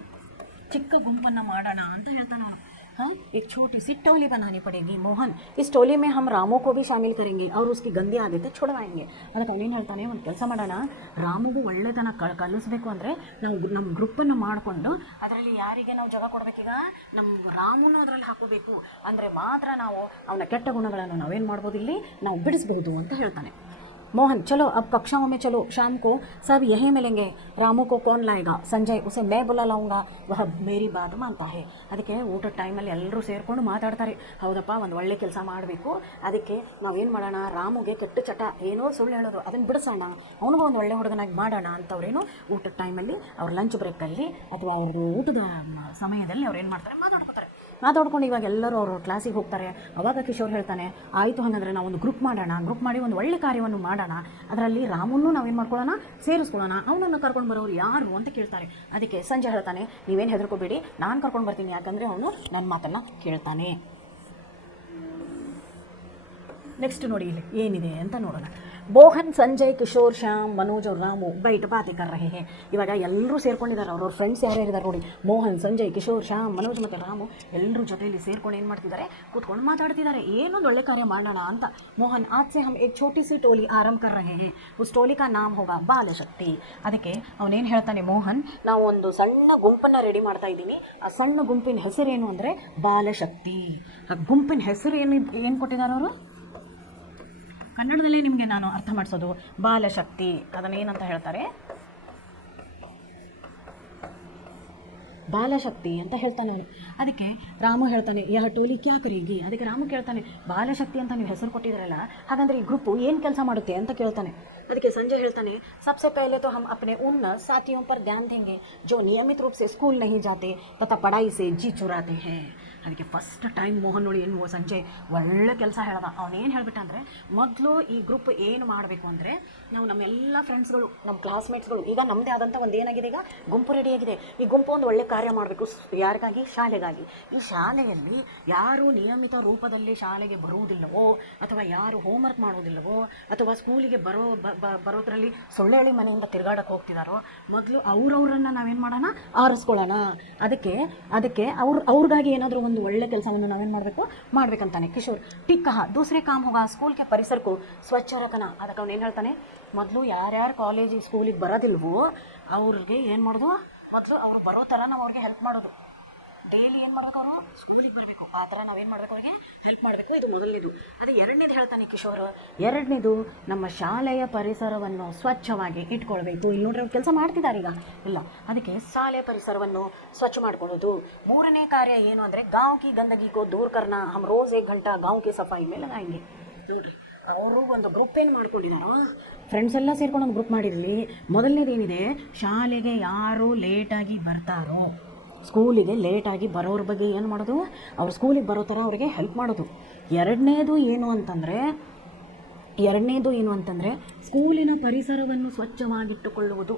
ಚಿಕ್ಕ ಗುಂಪನ್ನು ಮಾಡೋಣ ಅಂತ ಹೇಳ್ತಾನೆ ಅವನು. हाँ एक छोटी सी टोली बनानी पड़ेगी मोहन, इस टोली में हम रामू को भी शामिल करेंगे और उसकी गंदी आदतें छुड़वाएंगे. ಅದಕ್ಕೆ ಅವನೇನು ಹೇಳ್ತಾನೆ, ಒಂದು ಕೆಲಸ ಮಾಡೋಣ, ರಾಮಗೂ ಒಳ್ಳೆತನ ಕಲಿಸ್ಬೇಕು ಅಂದರೆ ನಾವು ನಮ್ಮ ಗ್ರೂಪನ್ನು ಮಾಡಿಕೊಂಡು ಅದರಲ್ಲಿ ಯಾರಿಗೆ ನಾವು ಜಾಗ ಕೊಡಬೇಕೀಗ, ನಮ್ಮ ರಾಮನು ಅದರಲ್ಲಿ ಹಾಕೋಬೇಕು. ಅಂದರೆ ಮಾತ್ರ ನಾವು ಅವನ ಕೆಟ್ಟ ಗುಣಗಳನ್ನು ನಾವೇನು ಮಾಡ್ಬೋದು, ಇಲ್ಲಿ ನಾವು ಬಿಡಿಸ್ಬಹುದು ಅಂತ ಹೇಳ್ತಾನೆ. मोहन चलो अब कक्षाओं में चलो, शाम को सब यहीं मिलेंगे. रामू को कौन लाएगा, संजय, उसे मैं बुला लाऊंगा, वह मेरी बात मानता है. ಅದಕ್ಕೆ ಊಟದ ಟೈಮಲ್ಲಿ ಎಲ್ಲರೂ ಸೇರಿಕೊಂಡು ಮಾತಾಡ್ತಾರೆ. ಹೌದಪ್ಪ, ಒಂದು ಒಳ್ಳೆ ಕೆಲಸ ಮಾಡಬೇಕು, ಅದಕ್ಕೆ ನಾವೇನು ಮಾಡೋಣ, ರಾಮುಗೆ ಕೆಟ್ಟ ಚಟ ಏನೋ ಸುಳ್ಳು ಹೇಳೋದು ಅದನ್ನು ಬಿಡಿಸೋಣ, ಅವನಿಗೂ ಒಂದು ಒಳ್ಳೆ ಹುಡುಗನಾಗಿ ಮಾಡೋಣ ಅಂತವ್ರೇನು ಊಟದ ಟೈಮಲ್ಲಿ ಅವ್ರ ಲಂಚ್ ಬ್ರೇಕಲ್ಲಿ ಅಥವಾ ಅವ್ರದ್ದು ಊಟದ ಸಮಯದಲ್ಲಿ ಅವ್ರು ಏನು ಮಾಡ್ತಾರೆ, ಮಾತಾಡ್ಕೊಂಡು ಇವಾಗ ಎಲ್ಲರೂ ಅವರು ಕ್ಲಾಸಿಗೆ ಹೋಗ್ತಾರೆ. ಅವಾಗ ಕಿಶೋರ್ ಹೇಳ್ತಾನೆ, ಆಯಿತು ಹಾಗಾದರೆ ನಾವು ಒಂದು ಗ್ರೂಪ್ ಮಾಡಿ ಒಂದು ಒಳ್ಳೆ ಕಾರ್ಯವನ್ನು ಮಾಡೋಣ, ಅದರಲ್ಲಿ ರಾಮನ್ನು ನಾವೇನು ಮಾಡ್ಕೊಳ್ಳೋಣ, ಸೇರಿಸ್ಕೊಳ್ಳೋಣ, ಅವನನ್ನು ಕರ್ಕೊಂಡು ಬರೋರು ಯಾರು ಅಂತ ಕೇಳ್ತಾರೆ. ಅದಕ್ಕೆ ಸಂಜೆ ಹೇಳ್ತಾನೆ, ನೀವೇನು ಹೆದರ್ಕೋಬೇಡಿ, ನಾನು ಕರ್ಕೊಂಡು ಬರ್ತೀನಿ, ಯಾಕಂದರೆ ಅವನು ನನ್ನ ಮಾತನ್ನು ಕೇಳ್ತಾನೆ. ನೆಕ್ಸ್ಟ್ ನೋಡಿ ಇಲ್ಲಿ ಏನಿದೆ ಅಂತ ನೋಡೋಣ. ಮೋಹನ್, ಸಂಜಯ್, ಕಿಶೋರ್, ಶ್ಯಾಮ್, ಮನೋಜ್ और ರಾಮು ಬೈಟ್ ಬಾತೆ ಕರ್ ರಹೆ ಹೇ. ಇವಾಗ ಎಲ್ಲರೂ ಸೇರ್ಕೊಂಡಿದ್ದಾರೆ, ಅವ್ರವ್ರ ಫ್ರೆಂಡ್ಸ್ ಯಾರ್ಯಾರಿದ್ದಾರೆ ನೋಡಿ, ಮೋಹನ್, ಸಂಜಯ್, ಕಿಶೋರ್, ಶ್ಯಾಮ್, ಮನೋಜ್ ಮತ್ತು ರಾಮು ಎಲ್ಲರೂ ಜೊತೆಯಲ್ಲಿ ಸೇರ್ಕೊಂಡು ಏನು ಮಾಡ್ತಿದ್ದಾರೆ, ಕೂತ್ಕೊಂಡು ಮಾತಾಡ್ತಿದ್ದಾರೆ, ಏನೊಂದು ಒಳ್ಳೆ ಕಾರ್ಯ ಮಾಡೋಣ ಅಂತ. ಮೋಹನ್, ಆಜ್ ಸೆ ಹಮ್ ಏಕ್ ಛೋಟಿ ಸಿ ಟೋಲಿ ಆರಂಭ ಕರ್ ರಹೆ ಹೇ, ಉಸ್ ಟೋಲಿ ಕಾ ನಾಮ್ ಹೋಗಾ ಬಾಲಶಕ್ತಿ. ಅದಕ್ಕೆ ಅವನೇನು ಹೇಳ್ತಾನೆ, ಮೋಹನ್, ನಾವು ಒಂದು ಸಣ್ಣ ಗುಂಪನ್ನು ರೆಡಿ ಮಾಡ್ತಾ ಇದ್ದೀನಿ, ಆ ಸಣ್ಣ ಗುಂಪಿನ ಹೆಸರೇನು ಅಂದರೆ ಬಾಲಶಕ್ತಿ. ಆ ಗುಂಪಿನ ಹೆಸರು ಏನು ಕೊಟ್ಟಿದ್ದಾರೆ ಅವರು, ಕನ್ನಡದಲ್ಲೇ ನಿಮಗೆ ನಾನು ಅರ್ಥ ಮಾಡಿಸೋದು, ಬಾಲಶಕ್ತಿ. ಅದನ್ನೇನಂತ ಹೇಳ್ತಾರೆ, ಬಾಲಶಕ್ತಿ ಅಂತ ಹೇಳ್ತಾನೆ ಅವನು. ಅದಕ್ಕೆ ರಾಮು ಹೇಳ್ತಾನೆ, ಯಹ ಟೋಲಿ ಕ್ಯಾ ಕರೀಗಿ. ಅದಕ್ಕೆ ರಾಮು ಕೇಳ್ತಾನೆ, ಬಾಲಶಕ್ತಿ ಅಂತ ನೀವು ಹೆಸರು ಕೊಟ್ಟಿದ್ರಲ್ಲ, ಹಾಗಂದ್ರೆ ಈ ಗ್ರೂಪು ಏನು ಕೆಲಸ ಮಾಡುತ್ತೆ ಅಂತ ಕೇಳ್ತಾನೆ. ಅದಕ್ಕೆ ಸಂಜಯ್ ಹೇಳ್ತಾನೆ, सबसे पहले तो हम अपने उन साथियों पर ध्यान देंगे जो नियमित रूप से स्कूल नहीं जाते तथा पढ़ाई से जी चुराते हैं. ಅದಕ್ಕೆ ಫಸ್ಟ್ ಟೈಮ್ ಮೋಹನ್ ನೋಡಿ ಏನು ಸಂಜಯ್ ಒಳ್ಳೆ ಕೆಲಸ ಹೇಳ್ದ. ಅವನೇನು ಹೇಳ್ಬಿಟ್ಟ ಅಂದರೆ, ಮೊದಲು ಈ ಗ್ರೂಪ್ ಏನು ಮಾಡಬೇಕು ಅಂದರೆ, ನಾವು ನಮ್ಮೆಲ್ಲ ಫ್ರೆಂಡ್ಸ್ಗಳು, ನಮ್ಮ ಕ್ಲಾಸ್ಮೇಟ್ಸ್ಗಳು, ಈಗ ನಮ್ಮದೇ ಆದಂಥ ಒಂದು ಏನಾಗಿದೆ, ಈಗ ಗುಂಪು ರೆಡಿಯಾಗಿದೆ, ಈ ಗುಂಪು ಒಂದು ಒಳ್ಳೆ ಕಾರ್ಯ ಮಾಡಬೇಕು. ಯಾರಿಗಾಗಿ, ಶಾಲೆಗಾಗಿ. ಈ ಶಾಲೆಯಲ್ಲಿ ಯಾರು ನಿಯಮಿತ ರೂಪದಲ್ಲಿ ಶಾಲೆಗೆ ಬರುವುದಿಲ್ಲವೋ, ಅಥವಾ ಯಾರು ಹೋಮ್ವರ್ಕ್ ಮಾಡೋದಿಲ್ಲವೋ, ಅಥವಾ ಸ್ಕೂಲಿಗೆ ಬರೋದ್ರಲ್ಲಿ ಸೊಳ್ಳೆ ಮನೆಯಿಂದ ತಿರುಗಾಡಕ್ಕೆ ಹೋಗ್ತಿದ್ದಾರೋ, ಮೊದಲು ಅವ್ರವ್ರನ್ನ ನಾವೇನು ಮಾಡೋಣ, ಆರಿಸ್ಕೊಳ್ಳೋಣ. ಅದಕ್ಕೆ ಅವ್ರಿಗಾಗಿ ಏನಾದರೂ ಒಂದು ಒಳ್ಳೆ ಕೆಲಸವನ್ನು ನಾವೇನು ಮಾಡ್ಬೇಕಂತಾನೆ ಕಿಶೋರ್. ಟಿಕ್ ಕಹಾ, ದೂಸರೆ ಕಾಮ್ ಹೋಗಾ ಸ್ಕೂಲ್ ಕೆ ಪರಿಸರಕ್ಕೂ ಸ್ವಚ್ಛ ರಖನ. ಅದಕ್ಕೆ ಅವ್ನು ಏನು ಹೇಳ್ತಾನೆ, ಮೊದಲು ಯಾರ್ಯಾರು ಕಾಲೇಜಿಗೆ ಸ್ಕೂಲಿಗೆ ಬರೋದಿಲ್ವೋ ಅವ್ರಿಗೆ ಏನು ಮಾಡೋದು, ಮೊದಲು ಅವ್ರು ಬರೋ ಥರ ನಾವು ಅವ್ರಿಗೆ ಹೆಲ್ಪ್ ಮಾಡೋದು. ಡೈಲಿ ಏನು ಮಾಡಬೇಕು, ಅವರು ಸ್ಕೂಲಿಗೆ ಬರಬೇಕು, ಆ ಥರ ನಾವೇನು ಮಾಡಬೇಕು, ಅವರಿಗೆ ಹೆಲ್ಪ್ ಮಾಡಬೇಕು. ಇದು ಮೊದಲನೇದು. ಅದೇ ಎರಡನೇದು ಹೇಳ್ತಾನೆ ಕಿಶೋರ್, ಎರಡನೇದು ನಮ್ಮ ಶಾಲೆಯ ಪರಿಸರವನ್ನು ಸ್ವಚ್ಛವಾಗಿ ಇಟ್ಕೊಳ್ಬೇಕು. ಇಲ್ಲಿ ನೋಡ್ರಿ ಅವ್ರು ಕೆಲಸ ಮಾಡ್ತಿದ್ದಾರೆ ಈಗ ಇಲ್ಲ, ಅದಕ್ಕೆ ಶಾಲೆಯ ಪರಿಸರವನ್ನು ಸ್ವಚ್ಛ ಮಾಡ್ಕೊಳ್ಳೋದು. ಮೂರನೇ ಕಾರ್ಯ ಏನು ಅಂದರೆ, ಗಾಂವ್ ಕಿ ಗಂದಗಿ ಕೋ ದೂರ್ ಕರ್ನಾ, ಹಮ್ ರೋಸ್ 1 ಗಂಟೆ ಗಾಂವ್ ಕೆ ಸಫಾಯಿ ಮೇಲೆ ಲಗಾಯಂಗೆ. ನೋಡ್ರಿ ಅವರು ಒಂದು ಗ್ರೂಪ್ ಏನು ಮಾಡ್ಕೊಂಡಿದ್ದಾರೋ, ಫ್ರೆಂಡ್ಸ್ ಎಲ್ಲ ಸೇರ್ಕೊಂಡು ಒಂದು ಗ್ರೂಪ್ ಮಾಡಿರಲಿ. ಮೊದಲನೇದೇನಿದೆ, ಶಾಲೆಗೆ ಯಾರು ಲೇಟಾಗಿ ಬರ್ತಾರೋ, ಸ್ಕೂಲಿಗೆ ಲೇಟಾಗಿ ಬರೋರ ಬಗ್ಗೆ ಏನು ಮಾಡೋದು, ಅವ್ರು ಸ್ಕೂಲಿಗೆ ಬರೋ ಥರ ಅವರಿಗೆ ಹೆಲ್ಪ್ ಮಾಡೋದು. ಎರಡನೇದು ಏನು ಅಂತಂದರೆ ಸ್ಕೂಲಿನ ಪರಿಸರವನ್ನು ಸ್ವಚ್ಛವಾಗಿಟ್ಟುಕೊಳ್ಳುವುದು.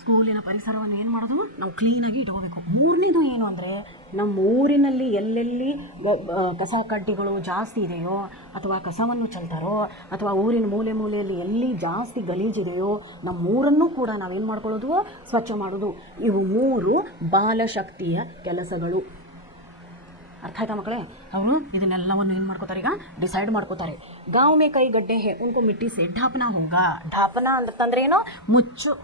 ಸ್ಕೂಲಿನ ಪರಿಸರವನ್ನು ಏನು ಮಾಡೋದು, ನಾವು ಕ್ಲೀನಾಗಿ ಇಟ್ಕೋಬೇಕು. ಮೂರನೇದು ಏನು ಅಂದರೆ, ನಮ್ಮ ಊರಿನಲ್ಲಿ ಎಲ್ಲೆಲ್ಲಿ ಕಸ ಕಡ್ಡಿಗಳು ಜಾಸ್ತಿ ಇದೆಯೋ, ಅಥವಾ ಕಸವನ್ನು ಚೆಲ್ತಾರೋ, ಅಥವಾ ಊರಿನ ಮೂಲೆಯಲ್ಲಿ ಎಲ್ಲಿ ಜಾಸ್ತಿ ಗಲೀಜಿದೆಯೋ, ನಮ್ಮ ಊರನ್ನು ಕೂಡ ನಾವೇನು ಮಾಡ್ಕೊಳ್ಳೋದು, ಸ್ವಚ್ಛ ಮಾಡೋದು. ಇವು 3 ಬಾಲಶಕ್ತಿಯ ಕೆಲಸಗಳು. ಅರ್ಥ ಆಯ್ತಾ ಮಕ್ಕಳೇ? ಅವರು ಇದನ್ನೆಲ್ಲವನ್ನು ಏನು ಮಾಡ್ಕೋತಾರೆ, ಈಗ ಡಿಸೈಡ್ ಮಾಡ್ಕೋತಾರೆ. ಗಾಂವ್ ಮೇ ಕೈ ಗಡ್ಡೆ ಹೇ ಉನ್ಕೋ ಮಿಟ್ಟಿ ಸೆ ಢಾಪನಾ ಹೋಗಾ. ಢಾಪನಾ ಅಂತಂದ್ರೆ ಏನು, ಮುಚ್ಚು.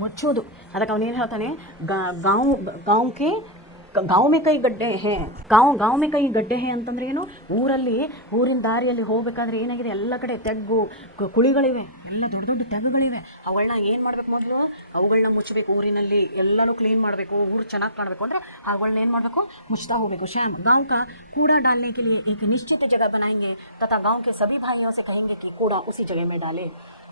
ಮುಚ್ಚೋದು. ಅದಕ್ಕೆ ಅವನೇನು ಹೇಳ್ತಾನೆ, ಗಾಂವ್ ಮೇ ಕೈ ಗಡ್ಡೆ ಹೇ. ಗಾಂವ್ ಮೇ ಕೈ ಗಡ್ಡೆ ಹೇ ಅಂತಂದ್ರೆ ಏನು, ಊರಿನ ದಾರಿಯಲ್ಲಿ ಹೋಗಬೇಕಾದ್ರೆ ಏನಾಗಿದೆ, ಎಲ್ಲ ಕಡೆ ತೆಗ್ಗು ಕುಳಿಗಳಿವೆ, ಎಲ್ಲ ದೊಡ್ಡ ದೊಡ್ಡ ತೆಗ್ಗುಗಳಿವೆ. ಅವುಗಳನ್ನ ಏನು ಮಾಡಬೇಕು, ಮೊದಲು ಅವುಗಳನ್ನ ಮುಚ್ಚಬೇಕು. ಊರಿನಲ್ಲಿ ಎಲ್ಲನೂ ಕ್ಲೀನ್ ಮಾಡಬೇಕು, ಊರು ಚೆನ್ನಾಗಿ ಕಾಣಬೇಕು ಅಂದರೆ ಅವುಗಳನ್ನ ಏನು ಮಾಡಬೇಕು, ಮುಚ್ತಾ ಹೋಗಬೇಕು. ಶ್ಯಾಮ್, ಗಾಂವ್ ಕಾ ಕೂಡಾ डालने के लिए एक निश्चित जगह बनाएंगे तथा गांव के सभी भाइयों से कहेंगे कि कूड़ा उसी जगह में डाले.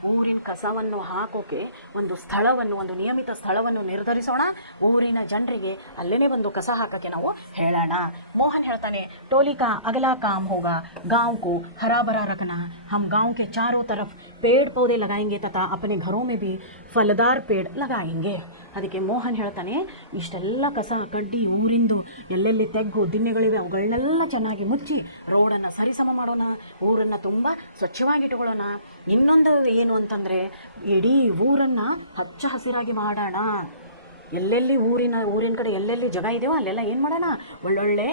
ಊರಿನ ಕಸವನ್ನು ಹಾಕೋಕೆ ಒಂದು ನಿಯಮಿತ ಸ್ಥಳವನ್ನು ನಿರ್ಧರಿಸೋಣ. ಊರಿನ ಜನರಿಗೆ ಅಲ್ಲೇ ಬಂದು ಕಸ ಹಾಕೋಕ್ಕೆ ನಾವು ಹೇಳೋಣ. ಮೋಹನ್ ಹೇಳ್ತಾನೆ, ಟೋಲಿ ಕಾ ಅಗಲಾ ಕಾಮ್ ಹೋಗಾ गांव को हरा भरा रखना. हम गांव के चारों तरफ पेड़ पौधे लगाएंगे तथा अपने घरों में भी फलदार पेड़ लगाएंगे. ಅದಕ್ಕೆ ಮೋಹನ್ ಹೇಳ್ತಾನೆ, ಇಷ್ಟೆಲ್ಲ ಕಸ ಕಡ್ಡಿ ಊರಿಂದು ಎಲ್ಲೆಲ್ಲಿ ತೆಗ್ಗು ದಿಣ್ಣೆಗಳಿವೆ ಅವುಗಳನ್ನೆಲ್ಲ ಚೆನ್ನಾಗಿ ಮುಚ್ಚಿ ರೋಡನ್ನು ಸರಿಸಮ ಮಾಡೋಣ, ಊರನ್ನು ತುಂಬ ಸ್ವಚ್ಛವಾಗಿಟ್ಕೊಳ್ಳೋಣ. ಇನ್ನೊಂದು ಏನು ಅಂತಂದರೆ, ಇಡೀ ಊರನ್ನು ಹಚ್ಚ ಹಸಿರಾಗಿ ಮಾಡೋಣ. ಎಲ್ಲೆಲ್ಲಿ ಊರಿನ ಕಡೆ ಎಲ್ಲೆಲ್ಲಿ ಜಾಗ ಇದೆಯೋ ಅಲ್ಲೆಲ್ಲ ಏನು ಮಾಡೋಣ, ಒಳ್ಳೊಳ್ಳೆ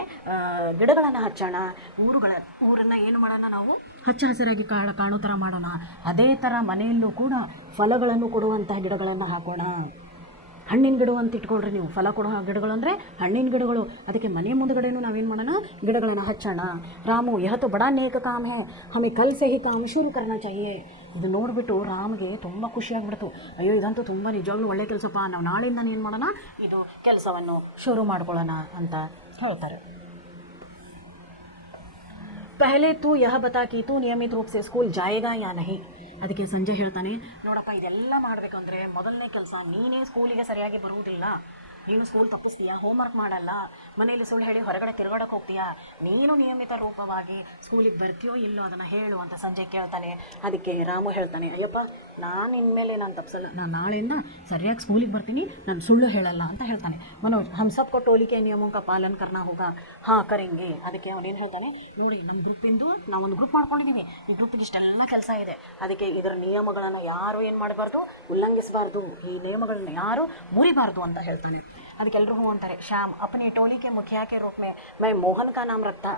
ಗಿಡಗಳನ್ನು ಹಚ್ಚೋಣ. ಊರನ್ನು ಏನು ಮಾಡೋಣ, ನಾವು ಹಚ್ಚ ಹಸಿರಾಗಿ ಕಾಣೋ ಥರ ಮಾಡೋಣ. ಅದೇ ಥರ ಮನೆಯಲ್ಲೂ ಕೂಡ ಫಲಗಳನ್ನು ಕೊಡುವಂತಹ ಗಿಡಗಳನ್ನು ಹಾಕೋಣ. ಹಣ್ಣಿನ ಗಿಡ ಅಂತ ಇಟ್ಕೊಳ್ರಿ ನೀವು, ಫಲ ಕೊಡೋ ಗಿಡಗಳು ಅಂದರೆ ಹಣ್ಣಿನ ಗಿಡಗಳು. ಅದಕ್ಕೆ ಮನೆ ಮುಂದುಗಡೆನೂ ನಾವೇನು ಮಾಡೋಣ, ಗಿಡಗಳನ್ನು ಹಚ್ಚೋಣ. ರಾಮು ಯಹ ತೋ ಬಡಾ ನೇಕ ಕಾಮ್ ಹೈ, ಹಮೇ ಕಲ್ ಸೆ ಹಿ ಕಾಮ್ ಶುರು ಕರ್ನಾ ಚಾಹಿಯೆ. ಇದು ನೋಡಿಬಿಟ್ಟು ರಾಮ್ಗೆ ತುಂಬ ಖುಷಿಯಾಗ್ಬಿಡ್ತು. ಅಯ್ಯೋ ಇದಂತೂ ತುಂಬ ನಿಜವಾಗ್ಲೂ ಒಳ್ಳೆ ಕೆಲಸಪ್ಪ, ನಾವು ನಾಳೆಯಿಂದ ಏನು ಮಾಡೋಣ, ಇದು ಕೆಲಸವನ್ನು ಶುರು ಮಾಡ್ಕೊಳ್ಳೋಣ ಅಂತ ಹೇಳ್ತಾರೆ. ಪಹಲೆ ತೂ ಯಹ ಬತಾ ಕಿ ತೂ ನಿಯಮಿತ ರೂಪ ಸೆ ಸ್ಕೂಲ್ ಜಾಯೇಗಾ ಯಾ ನಹಿ. ಅದಕ್ಕೆ ಸಂಜೆ ಹೇಳ್ತಾನೆ, ನೋಡಪ್ಪ ಇದೆಲ್ಲ ಮಾಡಬೇಕಂದ್ರೆ ಮೊದಲನೇ ಕೆಲಸ ನೀನೇ ಸ್ಕೂಲಿಗೆ ಸರಿಯಾಗಿ ಬರುವುದಿಲ್ಲ. ನೀನು ಸ್ಕೂಲ್ ತಪ್ಪಿಸ್ತೀಯಾ, ಹೋಮ್ವರ್ಕ್ ಮಾಡಲ್ಲ, ಮನೆಯಲ್ಲಿ ಸುಳ್ಳು ಹೇಳಿ ಹೊರಗಡೆ ತಿರುಗಾಡಕ್ಕೆ ಹೋಗ್ತೀಯಾ, ನೀನು ನಿಯಮಿತ ರೂಪವಾಗಿ ಸ್ಕೂಲಿಗೆ ಬರ್ತೀಯೋ ಇಲ್ಲೋ ಅದನ್ನು ಹೇಳು ಅಂತ ಸಂಜೆ ಕೇಳ್ತಾನೆ. ಅದಕ್ಕೆ ರಾಮು ಹೇಳ್ತಾನೆ, ಅಯ್ಯಪ್ಪ ನಾನು ಇನ್ಮೇಲೆ ನಾನು ತಪ್ಪಿಸಲ್ಲ, ನಾನು ನಾಳೆಯಿಂದ ಸರಿಯಾಗಿ ಸ್ಕೂಲಿಗೆ ಬರ್ತೀನಿ, ನಾನು ಸುಳ್ಳು ಹೇಳಲ್ಲ ಅಂತ ಹೇಳ್ತಾನೆ. ಮನೋಜ್ ಹಮ್ ಸಬ್ ಕೋ ಟೋಲಿ ಕೆ ನಿಯಮೋं का ಪಾಲನ್ ಕರ್ನಾ ಹೋಗಾ, ಹಾಂ ಕರೆಂಗೆ. ಅದಕ್ಕೆ ಅವನೇನು ಹೇಳ್ತಾನೆ, ನೋಡಿ ನಮ್ಮ ಗ್ರೂಪಿಂದು ನಾವೊಂದು ಗ್ರೂಪ್ ಮಾಡ್ಕೊಂಡಿದ್ದೀವಿ, ಈ ಗ್ರೂಪಿಗೆ ಇಷ್ಟೆಲ್ಲ ಕೆಲಸ ಇದೆ, ಅದಕ್ಕೆ ಇದರ ನಿಯಮಗಳನ್ನು ಯಾರು ಏನು ಮಾಡಬಾರ್ದು, ಉಲ್ಲಂಘಿಸಬಾರ್ದು, ಈ ನಿಯಮಗಳನ್ನ ಯಾರು ಮುರಿಬಾರ್ದು ಅಂತ ಹೇಳ್ತಾನೆ. ಅದಕ್ಕೆ ಎಲ್ಲರೂ ಹೂ ಅಂತಾರೆ. ಶ್ಯಾಮ್ अपने टोली के मुखिया के रूप में मैं मोहन का नाम रखता,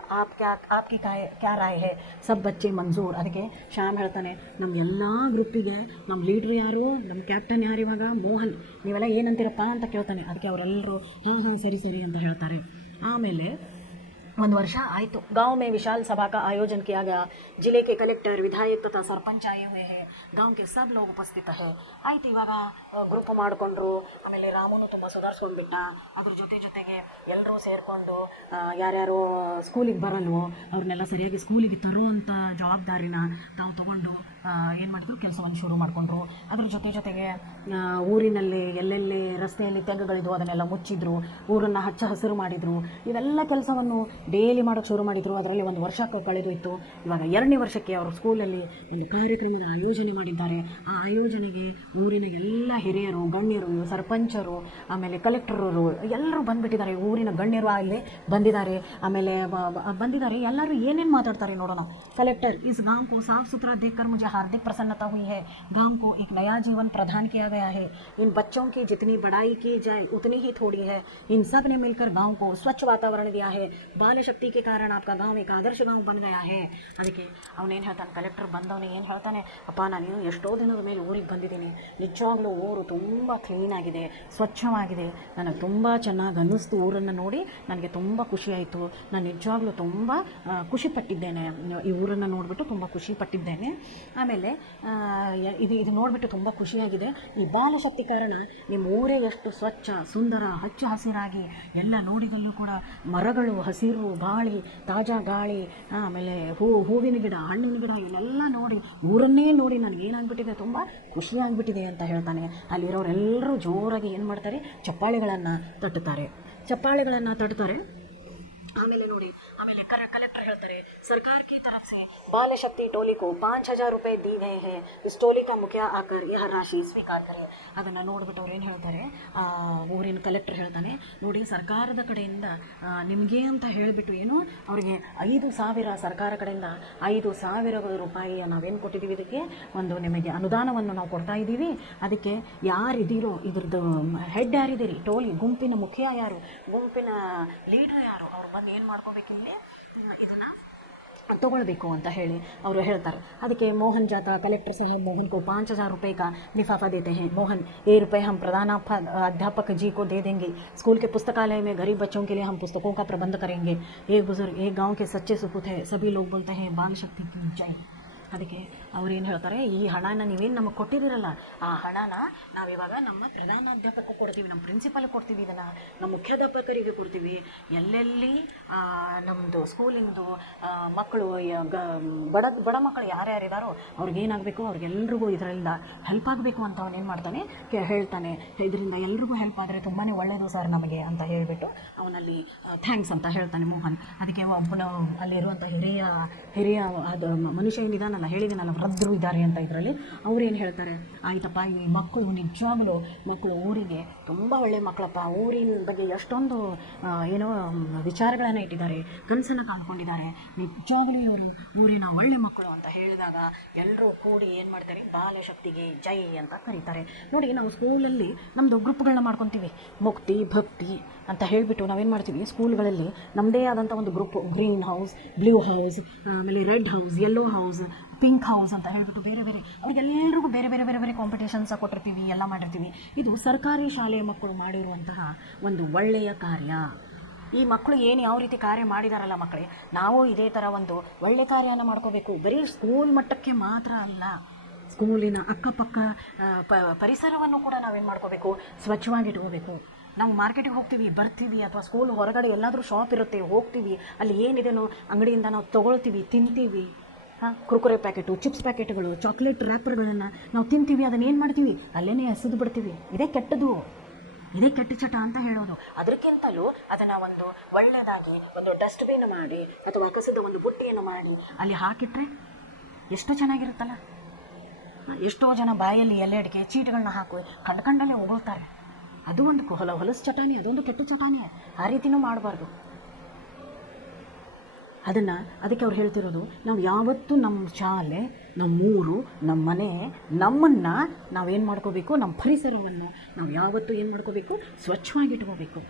आपकी क्या राय है, सब बच्चे मंजूर. ಅದಕ್ಕೆ ಶ್ಯಾಮ್ ಹೇಳ್ತಾನೆ, ನಮ್ಮ ಎಲ್ಲ ಗ್ರೂಪಿಗೆ ನಮ್ಮ ಲೀಡ್ರ್ ಯಾರು, ನಮ್ಮ ಕ್ಯಾಪ್ಟನ್ ಯಾರು ಇವಾಗ, ಮೋಹನ್, ನೀವೆಲ್ಲ ಏನಂತೀರಪ್ಪ ಅಂತ ಕೇಳ್ತಾನೆ. ಅದಕ್ಕೆ ಅವರೆಲ್ಲರೂ ಹಾಂ ಹಾಂ ಸರಿ ಸರಿ ಅಂತ ಹೇಳ್ತಾರೆ. ಆಮೇಲೆ ಒಂದು ವರ್ಷ ಆಯಿತು. गांव में विशाल सभा का आयोजन किया गया. जिले के कलेक्टर, विधायक तथा सरपंच आए हुए हैं. गांव के सब लोग उपस्थित है. ಆಯ್ತು, ಇವಾಗ ಗ್ರೂಪ್ ಮಾಡಿಕೊಂಡ್ರು. ಆಮೇಲೆ ರಾಮನು ತುಂಬ ಸುಧಾರಿಸ್ಕೊಂಡ್ಬಿಟ್ಟ. ಅದ್ರ ಜೊತೆಗೆ ಎಲ್ಲರೂ ಸೇರಿಕೊಂಡು ಯಾರ್ಯಾರು ಸ್ಕೂಲಿಗೆ ಬರಲ್ವೋ ಅವ್ರನ್ನೆಲ್ಲ ಸರಿಯಾಗಿ ಸ್ಕೂಲಿಗೆ ತರುವಂಥ ಜವಾಬ್ದಾರಿನ ತಾವು ತಗೊಂಡು ಏನು ಮಾಡಿದ್ರು, ಕೆಲಸವನ್ನು ಶುರು ಮಾಡಿಕೊಂಡ್ರು. ಅದ್ರ ಜೊತೆಗೆ ಊರಿನಲ್ಲಿ ಎಲ್ಲೆಲ್ಲಿ ರಸ್ತೆಯಲ್ಲಿ ತೆಗ್ಗುಗಳಿದ್ವು ಅದನ್ನೆಲ್ಲ ಮುಚ್ಚಿದ್ರು, ಊರನ್ನು ಹಚ್ಚ ಹಸಿರು ಮಾಡಿದರು. ಇವೆಲ್ಲ ಕೆಲಸವನ್ನು ಡೈಲಿ ಮಾಡೋಕ್ಕೆ ಶುರು ಮಾಡಿದರು. ಅದರಲ್ಲಿ ಒಂದು ವರ್ಷ ಕಳೆದೋಯ್ತು. ಇವಾಗ 2ನೇ ವರ್ಷಕ್ಕೆ ಅವರು ಸ್ಕೂಲಲ್ಲಿ ಒಂದು ಕಾರ್ಯಕ್ರಮದ ಆಯೋಜನೆ ಮಾಡಿದ್ದಾರೆ. ಆ ಆಯೋಜನೆಗೆ ಊರಿನ ಎಲ್ಲ ಹಿರಿಯರು, ಗಣ್ಯರು, ಸರ್ಪಂಚರು, ಆಮೇಲೆ ಕಲೆಕ್ಟರರು ಎಲ್ಲರೂ ಬಂದುಬಿಟ್ಟಿದ್ದಾರೆ. ಊರಿನ ಗಣ್ಯರು ಅಲ್ಲಿ ಬಂದಿದ್ದಾರೆ. ಆಮೇಲೆ ಬಂದಿದ್ದಾರೆ. ಎಲ್ಲರೂ ಏನೇನು ಮಾತಾಡ್ತಾರೆ ನೋಡೋಣ. ಕಲೆಕ್ಟರ್, इस गांव को साफ सुथरा देखकर मुझे हार्दिक प्रसन्नता हुई है. गांव को एक नया जीवन प्रदान किया गया है. इन बच्चों की जितनी बड़ाई की जाए उतनी ही थोड़ी है. इन सब ने मिलकर गांव को स्वच्छ वातावरण दिया है. बाल शक्ति के कारण आपका गांव एक आदर्श गांव बन गया है. ಅದಕ್ಕೆ ಅವನೇನು ಹೇಳ್ತಾನೆ, ಕಲೆಕ್ಟರ್ ಬಂದವನಿಗೆ ಏನು ಹೇಳ್ತಾನೆ, ಅಪ್ಪ ನಾನು ಎಷ್ಟೋ ದಿನದ ಮೇಲೆ ಊರಿಗೆ ಬಂದಿದ್ದೀನಿ, ನಿಜವಾಗ್ಲೂ ಊರು ತುಂಬ ಕ್ಲೀನಾಗಿದೆ, ಸ್ವಚ್ಛವಾಗಿದೆ, ನನಗೆ ತುಂಬ ಚೆನ್ನಾಗಿ ಅನ್ನಿಸ್ತು. ಊರನ್ನು ನೋಡಿ ನನಗೆ ತುಂಬ ಖುಷಿಯಾಯಿತು. ನಾನು ನಿಜವಾಗ್ಲೂ ತುಂಬ ಖುಷಿಪಟ್ಟಿದ್ದೇನೆ, ಈ ಊರನ್ನು ನೋಡಿಬಿಟ್ಟು ತುಂಬ ಖುಷಿಪಟ್ಟಿದ್ದೇನೆ. ಆಮೇಲೆ ಇದು ನೋಡಿಬಿಟ್ಟು ತುಂಬ ಖುಷಿಯಾಗಿದೆ. ಈ ಬಾಲಶಕ್ತಿ ಕಾರಣ ನಿಮ್ಮ ಊರೇ ಎಷ್ಟು ಸ್ವಚ್ಛ, ಸುಂದರ, ಹಚ್ಚ ಹಸಿರಾಗಿ ಎಲ್ಲ ನೋಡಿದಲ್ಲೂ ಕೂಡ ಮರಗಳು, ಹಸಿರು ಗಾಳಿ, ತಾಜಾ ಗಾಳಿ, ಆಮೇಲೆ ಹೂವಿನ ಗಿಡ, ಹಣ್ಣಿನ ಗಿಡ, ಇವನ್ನೆಲ್ಲ ನೋಡಿ ಊರನ್ನೇ ನೋಡಿ ನನಗೇನಾಗ್ಬಿಟ್ಟಿದೆ, ತುಂಬ ಖುಷಿಯಾಗಿಬಿಟ್ಟಿದೆ ಅಂತ ಹೇಳ್ತಾನೆ. ಅಲ್ಲಿರೋರೆಲ್ಲರೂ ಜೋರಾಗಿ ಏನು ಮಾಡ್ತಾರೆ, ಚಪ್ಪಾಳೆಗಳನ್ನು ತಟ್ಟುತ್ತಾರೆ. ಆಮೇಲೆ ನೋಡಿ, ಕಲೆಕ್ಟರ್ ಹೇಳ್ತಾರೆ, ಸರ್ಕಾರ की तरफ से बाल शक्ति टोली को 5000 रुपये दी गए हैं. इस टोली का मुखिया आकर यह राशि स्वीकार करे. ಅದನ್ನು ನೋಡಿಬಿಟ್ಟು ಅವ್ರು ಏನು ಹೇಳ್ತಾರೆ, ಊರಿನ ಕಲೆಕ್ಟರ್ ಹೇಳ್ತಾನೆ, ನೋಡಿ ಸರ್ಕಾರದ ಕಡೆಯಿಂದ ನಿಮಗೆ ಅಂತ ಹೇಳಿಬಿಟ್ಟು ಏನು ಅವರಿಗೆ 5000 ಸರ್ಕಾರ ಕಡೆಯಿಂದ 5000 ರೂಪಾಯಿ ನಾವೇನು ಕೊಟ್ಟಿದ್ದೀವಿ, ಇದಕ್ಕೆ ಒಂದು ನಿಮಗೆ ಅನುದಾನವನ್ನು ನಾವು ಕೊಡ್ತಾ ಇದ್ದೀವಿ. ಅದಕ್ಕೆ ಯಾರಿದ್ದೀರೋ ಇದ್ರದ್ದು ಹೆಡ್ ಯಾರಿದ್ದೀರಿ, ಟೋಲಿ ಗುಂಪಿನ ಮುಖಿಯ ಯಾರು, ಗುಂಪಿನ ಲೀಡರ್ ಯಾರು, ಅವ್ರು ಬಂದು ಏನು ಮಾಡ್ಕೋಬೇಕಿಲ್ಲಿ ಇದನ್ನು तोड़ो ಅಂತ ಹೇಳಿ ಅವರು ಹೇಳ್ತಾರೆ. ಅದಕ್ಕೆ मोहन जाता कलेक्टर साहब मोहन को 5000 रुपये का लिफाफा देते हैं. मोहन, ये रुपये हम प्रधानाध्यापक जी को दे देंगे. स्कूल के पुस्तकालय में गरीब बच्चों के लिए हम पुस्तकों का प्रबंध करेंगे. एक बुजुर्ग, एक गांव के सच्चे सुपूत है. सभी लोग बोलते हैं बाल शक्ति की जय. ಅದಕ್ಕೆ ಅವ್ರೇನು ಹೇಳ್ತಾರೆ, ಈ ಹಣನ ನೀವೇನು ನಮಗೆ ಕೊಟ್ಟಿದ್ದೀರಲ್ಲ, ಆ ಹಣನ ನಾವಿವಾಗ ನಮ್ಮ ಪ್ರಧಾನಾಧ್ಯಾಪಕ ಕೊಡ್ತೀವಿ, ನಮ್ಮ ಪ್ರಿನ್ಸಿಪಲ್ ಕೊಡ್ತೀವಿ, ಇದನ್ನು ನಮ್ಮ ಮುಖ್ಯಾಧ್ಯಾಪಕರಿಗೆ ಕೊಡ್ತೀವಿ. ಎಲ್ಲೆಲ್ಲಿ ನಮ್ಮದು ಸ್ಕೂಲಿಂದು ಮಕ್ಕಳು ಬಡ ಮಕ್ಕಳು ಯಾರ್ಯಾರಿದ್ದಾರೋ ಅವ್ರಿಗೇನಾಗಬೇಕು, ಅವ್ರಿಗೆಲ್ರಿಗೂ ಇದರಿಂದ ಹೆಲ್ಪ್ ಆಗಬೇಕು ಅಂತ ಅವನೇನು ಮಾಡ್ತಾನೆ, ಹೇಳ್ತಾನೆ. ಇದರಿಂದ ಎಲ್ರಿಗೂ ಹೆಲ್ಪ್ ಆದರೆ ತುಂಬಾ ಒಳ್ಳೆಯದು ಸರ್ ನಮಗೆ ಅಂತ ಹೇಳಿಬಿಟ್ಟು ಅವನಲ್ಲಿ ಥ್ಯಾಂಕ್ಸ್ ಅಂತ ಹೇಳ್ತಾನೆ ಮೋಹನ್. ಅದಕ್ಕೆ ಒಬ್ಬನು ಅಲ್ಲಿರುವಂಥ ಹಿರಿಯ ಅದು ಮನುಷ್ಯ ಏನಿದಾನಲ್ಲ ನಾನು ಹೇಳಿದ್ದೀನಲ್ಲ ವೃದ್ಧರು ಇದ್ದಾರೆ ಅಂತ ಇದರಲ್ಲಿ ಅವ್ರು ಏನು ಹೇಳ್ತಾರೆ, ಆಯ್ತಪ್ಪ ಈ ಮಕ್ಕಳು ನಿಜವಾಗಲೂ ಮಕ್ಕಳು ಊರಿಗೆ ತುಂಬ ಒಳ್ಳೆಯ ಮಕ್ಕಳಪ್ಪ, ಊರಿನ ಬಗ್ಗೆ ಎಷ್ಟೊಂದು ಏನೋ ವಿಚಾರಗಳನ್ನು ಇಟ್ಟಿದ್ದಾರೆ, ಕನಸನ್ನು ಕಾಣ್ಕೊಂಡಿದ್ದಾರೆ, ನಿಜವಾಗಲೂ ಇವರು ಊರಿನ ಒಳ್ಳೆ ಮಕ್ಕಳು ಅಂತ ಹೇಳಿದಾಗ ಎಲ್ಲರೂ ಕೂಡಿ ಏನು ಮಾಡ್ತಾರೆ, ಬಾಲಶಕ್ತಿಗೆ ಜೈ ಅಂತ ಕರೀತಾರೆ. ನೋಡಿ, ನಾವು ಸ್ಕೂಲಲ್ಲಿ ನಮ್ಮದು ಗ್ರೂಪ್ಗಳನ್ನ ಮಾಡ್ಕೊತೀವಿ, ಮುಕ್ತಿ ಭಕ್ತಿ ಅಂತ ಹೇಳಿಬಿಟ್ಟು ನಾವೇನು ಮಾಡ್ತೀವಿ, ಸ್ಕೂಲ್ಗಳಲ್ಲಿ ನಮ್ಮದೇ ಆದಂಥ ಒಂದು group, green house, blue house, ಆಮೇಲೆ red house, yellow house, pink house ಅಂತ ಹೇಳಿಬಿಟ್ಟು ಬೇರೆ ಬೇರೆ ಅವ್ರಿಗೆಲ್ಲರಿಗೂ ಬೇರೆ ಬೇರೆ ಬೇರೆ ಬೇರೆ ಕಾಂಪಿಟೇಷನ್ಸ್ ಕೊಟ್ಟಿರ್ತೀವಿ, ಎಲ್ಲ ಮಾಡಿರ್ತೀವಿ. ಇದು ಸರ್ಕಾರಿ ಶಾಲೆಯ ಮಕ್ಕಳು ಮಾಡಿರುವಂತಹ ಒಂದು ಒಳ್ಳೆಯ ಕಾರ್ಯ. ಈ ಮಕ್ಕಳು ಏನು ಯಾವ ರೀತಿ ಕಾರ್ಯ ಮಾಡಿದಾರಲ್ಲ ಮಕ್ಕಳೇ, ನಾವು ಇದೇ ಥರ ಒಂದು ಒಳ್ಳೆಯ ಕಾರ್ಯನ ಮಾಡ್ಕೋಬೇಕು. ಬರೀ ಸ್ಕೂಲ್ ಮಟ್ಟಕ್ಕೆ ಮಾತ್ರ ಅಲ್ಲ, ಸ್ಕೂಲಿನ ಅಕ್ಕಪಕ್ಕ ಪರಿಸರವನ್ನು ಕೂಡ ನಾವೇನು ಮಾಡ್ಕೋಬೇಕು, ಸ್ವಚ್ಛವಾಗಿಟ್ಕೋಬೇಕು. ನಾವು ಮಾರ್ಕೆಟಿಗೆ ಹೋಗ್ತೀವಿ, ಬರ್ತೀವಿ, ಅಥವಾ ಸ್ಕೂಲ್ ಹೊರಗಡೆ ಎಲ್ಲಾದರೂ ಶಾಪ್ ಇರುತ್ತೆ, ಹೋಗ್ತೀವಿ, ಅಲ್ಲಿ ಏನಿದೆನೋ ಅಂಗಡಿಯಿಂದ ನಾವು ತೊಗೊಳ್ತೀವಿ, ತಿಂತೀವಿ. ಕುರ್ಕುರೆ ಪ್ಯಾಕೆಟು, ಚಿಪ್ಸ್ ಪ್ಯಾಕೆಟ್ಗಳು, ಚಾಕ್ಲೇಟ್ ರ್ಯಾಪರ್ಗಳನ್ನು ನಾವು ತಿಂತೀವಿ, ಅದನ್ನು ಏನು ಮಾಡ್ತೀವಿ, ಅಲ್ಲೇ ಎಸೆದು ಬಿಡ್ತೀವಿ. ಇದೇ ಕೆಟ್ಟದು, ಇದೇ ಕೆಟ್ಟ ಚಟ ಅಂತ ಹೇಳೋದು. ಅದಕ್ಕಿಂತಲೂ ಅದನ್ನು ಒಂದು ಒಳ್ಳೆಯದಾಗಿ ಒಂದು ಡಸ್ಟ್ಬಿನ್ ಮಾಡಿ ಅಥವಾ ಕಸದ ಒಂದು ಬುಟ್ಟಿಯನ್ನು ಮಾಡಿ ಅಲ್ಲಿ ಹಾಕಿಟ್ರೆ ಎಷ್ಟು ಚೆನ್ನಾಗಿರುತ್ತಲ್ಲ. ಎಷ್ಟೋ ಜನ ಬಾಯಲ್ಲಿ ಎಲೆ ಅಡಿಕೆ ಚೀಟಗಳನ್ನ ಹಾಕಿ ಕಂಡಲ್ಲೇ ಹೋಗ್ತಾರೆ. ಅದು ಒಂದು ಹೊಲಸು ಚಟಾಣಿ, ಅದೊಂದು ಕೆಟ್ಟ ಚಟಾಣಿ. ಆ ರೀತಿನೂ ಮಾಡಬಾರ್ದು. ಅದಕ್ಕೆ ಅವ್ರು ಹೇಳ್ತಿರೋದು, ನಾವು ಯಾವತ್ತೂ ನಮ್ಮ ಶಾಲೆ, ನಮ್ಮೂರು, ನಮ್ಮ ಮನೆ, ನಮ್ಮನ್ನು ನಾವೇನು ಮಾಡ್ಕೋಬೇಕು, ನಮ್ಮ ಪರಿಸರವನ್ನು ನಾವು ಯಾವತ್ತೂ ಏನು ಮಾಡ್ಕೋಬೇಕು, ಸ್ವಚ್ಛವಾಗಿಟ್ಕೋಬೇಕು.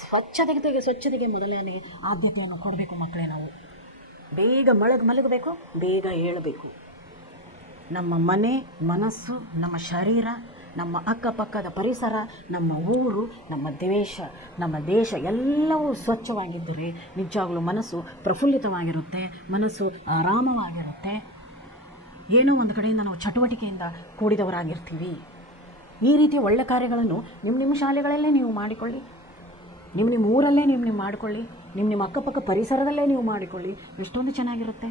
ಸ್ವಚ್ಛತೆಗೆ ಮೊದಲನೇ ಆದ್ಯತೆಯನ್ನು ಕೊಡಬೇಕು ಮಕ್ಕಳೇ. ನಾವು ಬೇಗ ಮಲಗಬೇಕು, ಬೇಗ ಏಳಬೇಕು. ನಮ್ಮ ಮನೆ, ಮನಸ್ಸು, ನಮ್ಮ ಶರೀರ, ನಮ್ಮ ಅಕ್ಕಪಕ್ಕದ ಪರಿಸರ, ನಮ್ಮ ಊರು, ನಮ್ಮ ದೇಶ ಎಲ್ಲವೂ ಸ್ವಚ್ಛವಾಗಿದ್ದರೆ ನಿಜವಾಗಲೂ ಮನಸ್ಸು ಪ್ರಫುಲ್ಲಿತವಾಗಿರುತ್ತೆ, ಮನಸ್ಸು ಆರಾಮವಾಗಿರುತ್ತೆ. ಏನೋ ಒಂದು ಕಡೆಯಿಂದ ನಾವು ಚಟುವಟಿಕೆಯಿಂದ ಕೂಡಿದವರಾಗಿರ್ತೀವಿ. ಈ ರೀತಿಯ ಒಳ್ಳೆ ಕಾರ್ಯಗಳನ್ನು ನಿಮ್ಮ ಶಾಲೆಗಳಲ್ಲೇ ನೀವು ಮಾಡಿಕೊಳ್ಳಿ, ನಿಮ್ಮ ಊರಲ್ಲೇ ನೀವು ಮಾಡಿಕೊಳ್ಳಿ, ನಿಮ್ಮ ಅಕ್ಕಪಕ್ಕ ಪರಿಸರದಲ್ಲೇ ನೀವು ಮಾಡಿಕೊಳ್ಳಿ. ಎಷ್ಟೊಂದು ಚೆನ್ನಾಗಿರುತ್ತೆ.